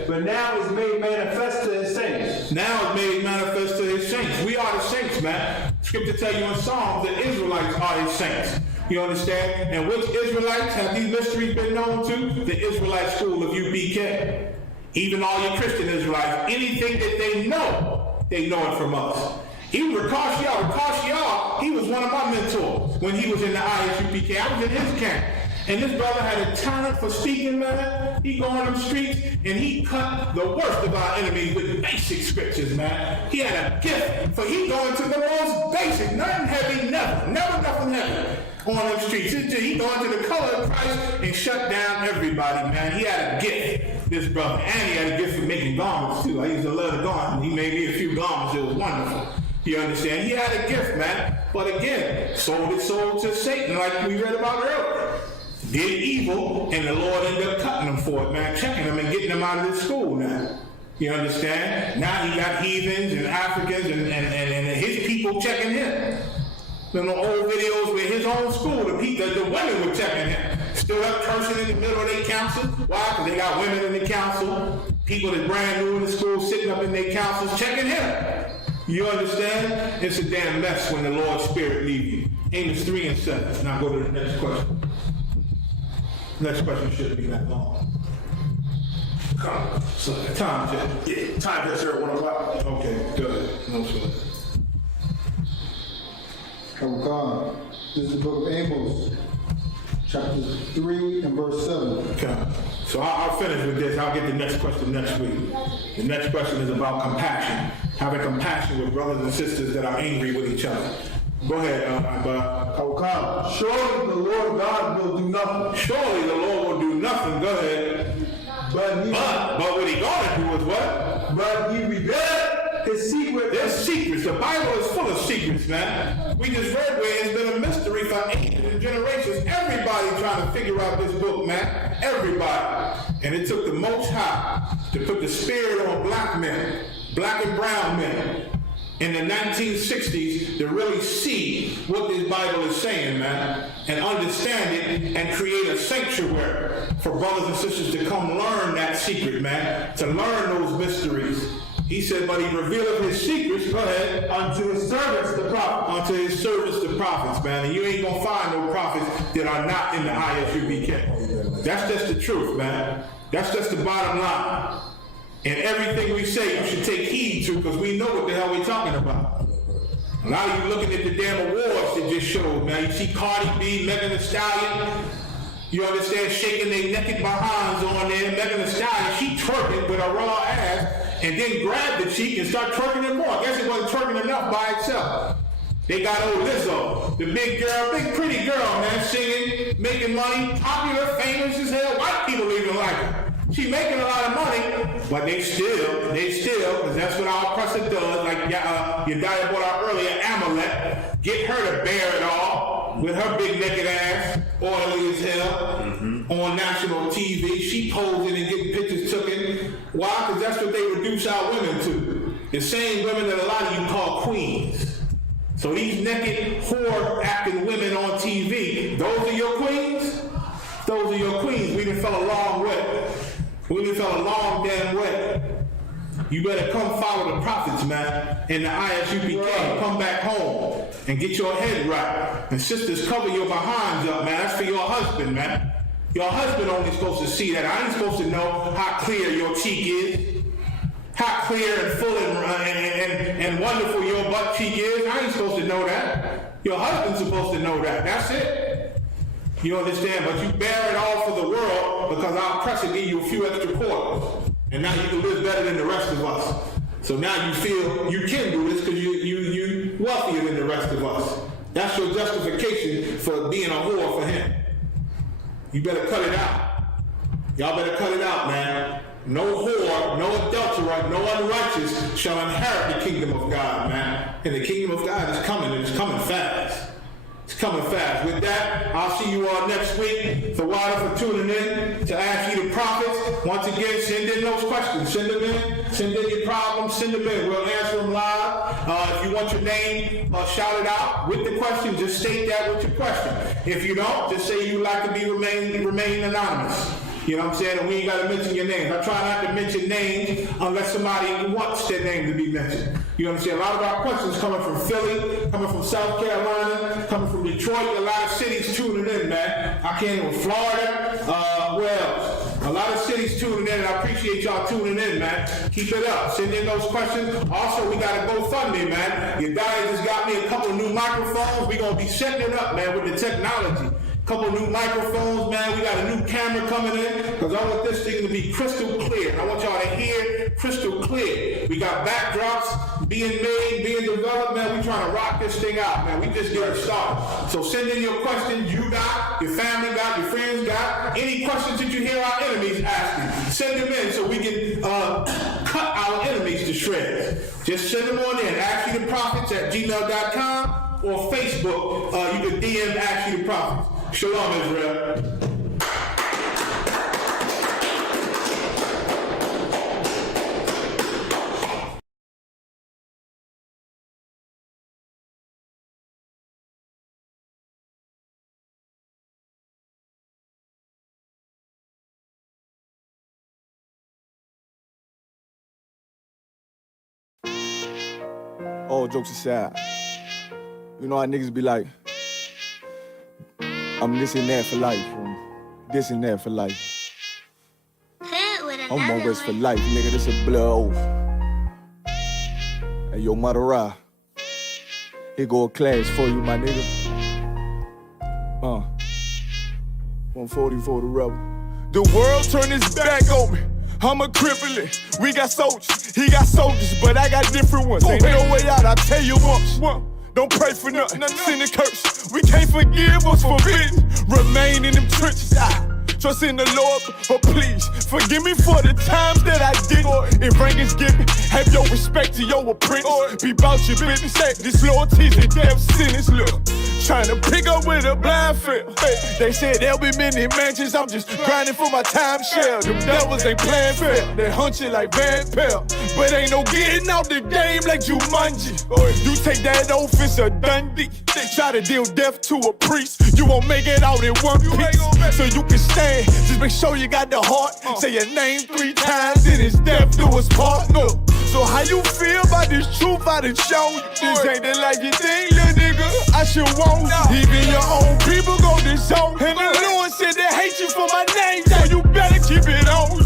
but now is made manifest to his saints. Now is made manifest to his saints. We are the saints, man. Scripture tell you in Psalms that Israelites are his saints. You understand? And which Israelites have these mysteries been known to? The Israelite school of UPK. Even all your Christian Israelites, anything that they know it from us. Even Rakash Yah, he was one of my mentors when he was in the ISUPK. I was in his camp. And this brother had a talent for speaking, man. He go on them streets and he cut the worst of our enemies with basic scriptures, man. He had a gift for he going to the most basic, nothing heavy, never nothing heavy on them streets. He going to the color of Christ and shut down everybody, man. He had a gift this brother. And he had a gift for making garments too. I used to love the garments. He made me a few garments. It was wonderful. You understand? He had a gift, man. But again, sold his soul to Satan, like we read about earlier. Did evil, and the Lord ended up cutting him for it, man. Checking him and getting him out of the school now. You understand? Now he got heathens and Africans and his people checking him. Them old videos with his own school, the women were checking him. Still up cursing in the middle of their council. Why? Because they got women in the council. People that's brand new in the school sitting up in their councils checking him. You understand? It's a damn mess when the Lord's Spirit leaves you. Amos 3:7. Now go to the next question. Next question shouldn't be that long. Come. So, time check. Yeah, time check, sir, 1 o'clock. Okay, good. No sweat. God. This is the book of Amos, chapter 3 and verse 7. Okay. So I'll finish with this. I'll get the next question next week. The next question is about compassion. Having compassion with brothers and sisters that are angry with each other. Go ahead, God. Surely the Lord God will do nothing. Surely the Lord will do nothing. Go ahead. But what he gonna do is what? But he revealed his secret. There's secrets. The Bible is full of secrets, man. We just read where it's been a mystery for ages and generations. Everybody trying to figure out this book, man. Everybody. And it took the Most High to put the spirit on black men, black and brown men, in the 1960s to really see what this Bible is saying, man, and understand it and create a sanctuary for brothers and sisters to come learn that secret, man, to learn those mysteries. He said, but he revealed his secrets, go ahead, unto his servants, the prophets. Unto his servants, the prophets, man. And you ain't gonna find no prophets that are not in the ISUBK. That's just the truth, man. That's just the bottom line. And everything we say, you should take heed to, because we know what the hell we're talking about. A lot of you looking at the damn awards that just showed, man. You see Cardi B, Megan Thee Stallion, you understand, shaking their naked behinds on there. Megan Thee Stallion, she twerking with a raw ass, and then grab the cheek and start twerking it more. I guess it wasn't twerking enough by itself. They got old Lizzo, the big girl, big pretty girl, man, singing, making money, popular, famous as hell. White people even like her. She making a lot of money, but they still, because that's what our oppressor does, like Yediah brought out earlier, Amalek, get her to bear it all with her big naked ass, oily as hell, on national TV. She posing and getting pictures taken. Why? Because that's what they reduce our women to. The same women that a lot of you call queens. So these naked, whore-acting women on TV, those are your queens? Those are your queens. We done fell a long way. We done fell a long damn way. You better come follow the prophets, man, in the ISUBK. Come back home and get your head right. And sisters, cover your behinds up, man. That's for your husband, man. Your husband only supposed to see that. I ain't supposed to know how clear your cheek is, how clear and full and wonderful your butt cheek is. I ain't supposed to know that. Your husband's supposed to know that. That's it. You understand? But you bear it all for the world because our oppressor gave you a few extra quarters. And now you can live better than the rest of us. So now you feel you can do this because you wealthier than the rest of us. That's your justification for being a whore for him. You better cut it out. Y'all better cut it out, man. No whore, no adulterer, no unrighteous shall inherit the kingdom of God, man. And the kingdom of God is coming, and it's coming fast. It's coming fast. With that, I'll see you all next week. Tawada for tuning in to Ask You the Prophets. Once again, send in those questions. Send them in. Send in your problems. Send them in. We'll answer them live. If you want your name shouted out with the question, just state that with your question. If you don't, just say you like to be remain anonymous. You know what I'm saying? And we ain't got to mention your names. I try not to mention names unless somebody wants their name to be mentioned. You understand? A lot of our questions coming from Philly, coming from South Carolina, coming from Detroit, a lot of cities tuning in, man. I came from Florida, where else? A lot of cities tuning in, and I appreciate y'all tuning in, man. Keep it up. Send in those questions. Also, we got a GoFundMe, man. Yediah just got me a couple of new microphones. We're going to be setting it up, man, with the technology. Couple new microphones, man. We got a new camera coming in because I want this thing to be crystal clear. And I want y'all to hear crystal clear. We got backdrops being made, being developed, man. We trying to rock this thing out, man. We just getting started. So send in your questions you got, your family got, your friends got. Any questions that you hear our enemies asking, send them in so we can cut our enemies to shreds. Just send them on in. AskYouTheProphets@gmail.com or Facebook. You can DM Ask You the Prophets. Shalom, Israel. All jokes aside, you know how niggas be like, I'm this and that for life, this and that for life. I'm always for life, nigga, this a blood oath. Hey, yo, Madara, here go a class for you, my nigga. 140 for the rebel. The world turned its back on me. I'm a cripple. We got soldiers, he got soldiers, but I got different ones. Ain't no way out, I tell you once. Don't pray for nothing, sin and curse. We can't forgive what's forbidden. Remain in them trenches. Trust in the Lord, but please forgive me for the times that I did. If rank is given, have your respect to your apprentice. Be about your business. This loyalty's a death sentence. Look, trying to pick up with a blind field. They said there'll be many mansions. I'm just grinding for my time share. Them devils ain't playing fair. They hunt you like Van Pelt, but ain't no getting out the game like Jumanji. You take that oath, it's a Dundee. Try to deal death to a priest, you won't make it out in one piece. So you can stand, just make sure you got the heart. Say your name 3 times, then it's death do us part. So how you feel about this truth I done show you? This ain't the life you think, little nigga, I should want. Even your own people go disown. And the Lord said they hate you for my name, so you better keep it on.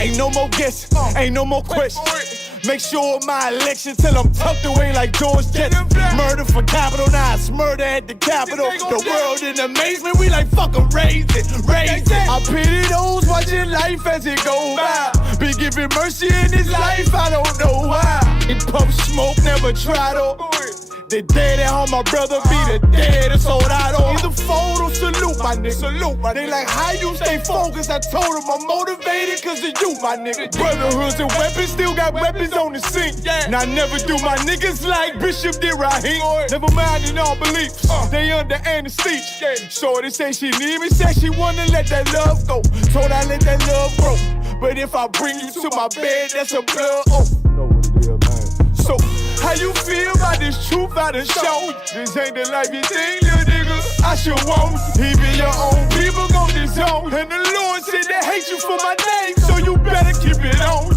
Ain't no more guessing, ain't no more questions. Make sure my election till I'm tucked away like George Jetson. Murder for capital, now it's murder at the Capitol. The world in amazement, we like fuck 'em, raise it. I pity those watching life as it go by. Be giving mercy in this life, I don't know why. In pub smoke, never try to. The dead at home, my brother be the dead, it's sold out on. Either fold or salute, my nigga. They like, how you stay focused? I told them I'm motivated cause of you, my nigga. Brotherhoods and weapons, still got weapons on the scene. And I never do my niggas like Bishop did Raheem. Never mind in all beliefs, they under anesthesia. Shorty say she need me, said she wanna let that love go. Told I let that love grow. But if I bring you to my bed, that's a blood oath. So, how you feel about this truth I done shown? This ain't the life you think, little nigga, I should want. Even your own people gon' disown. And the Lord said they hate you for my name, so you better keep it on.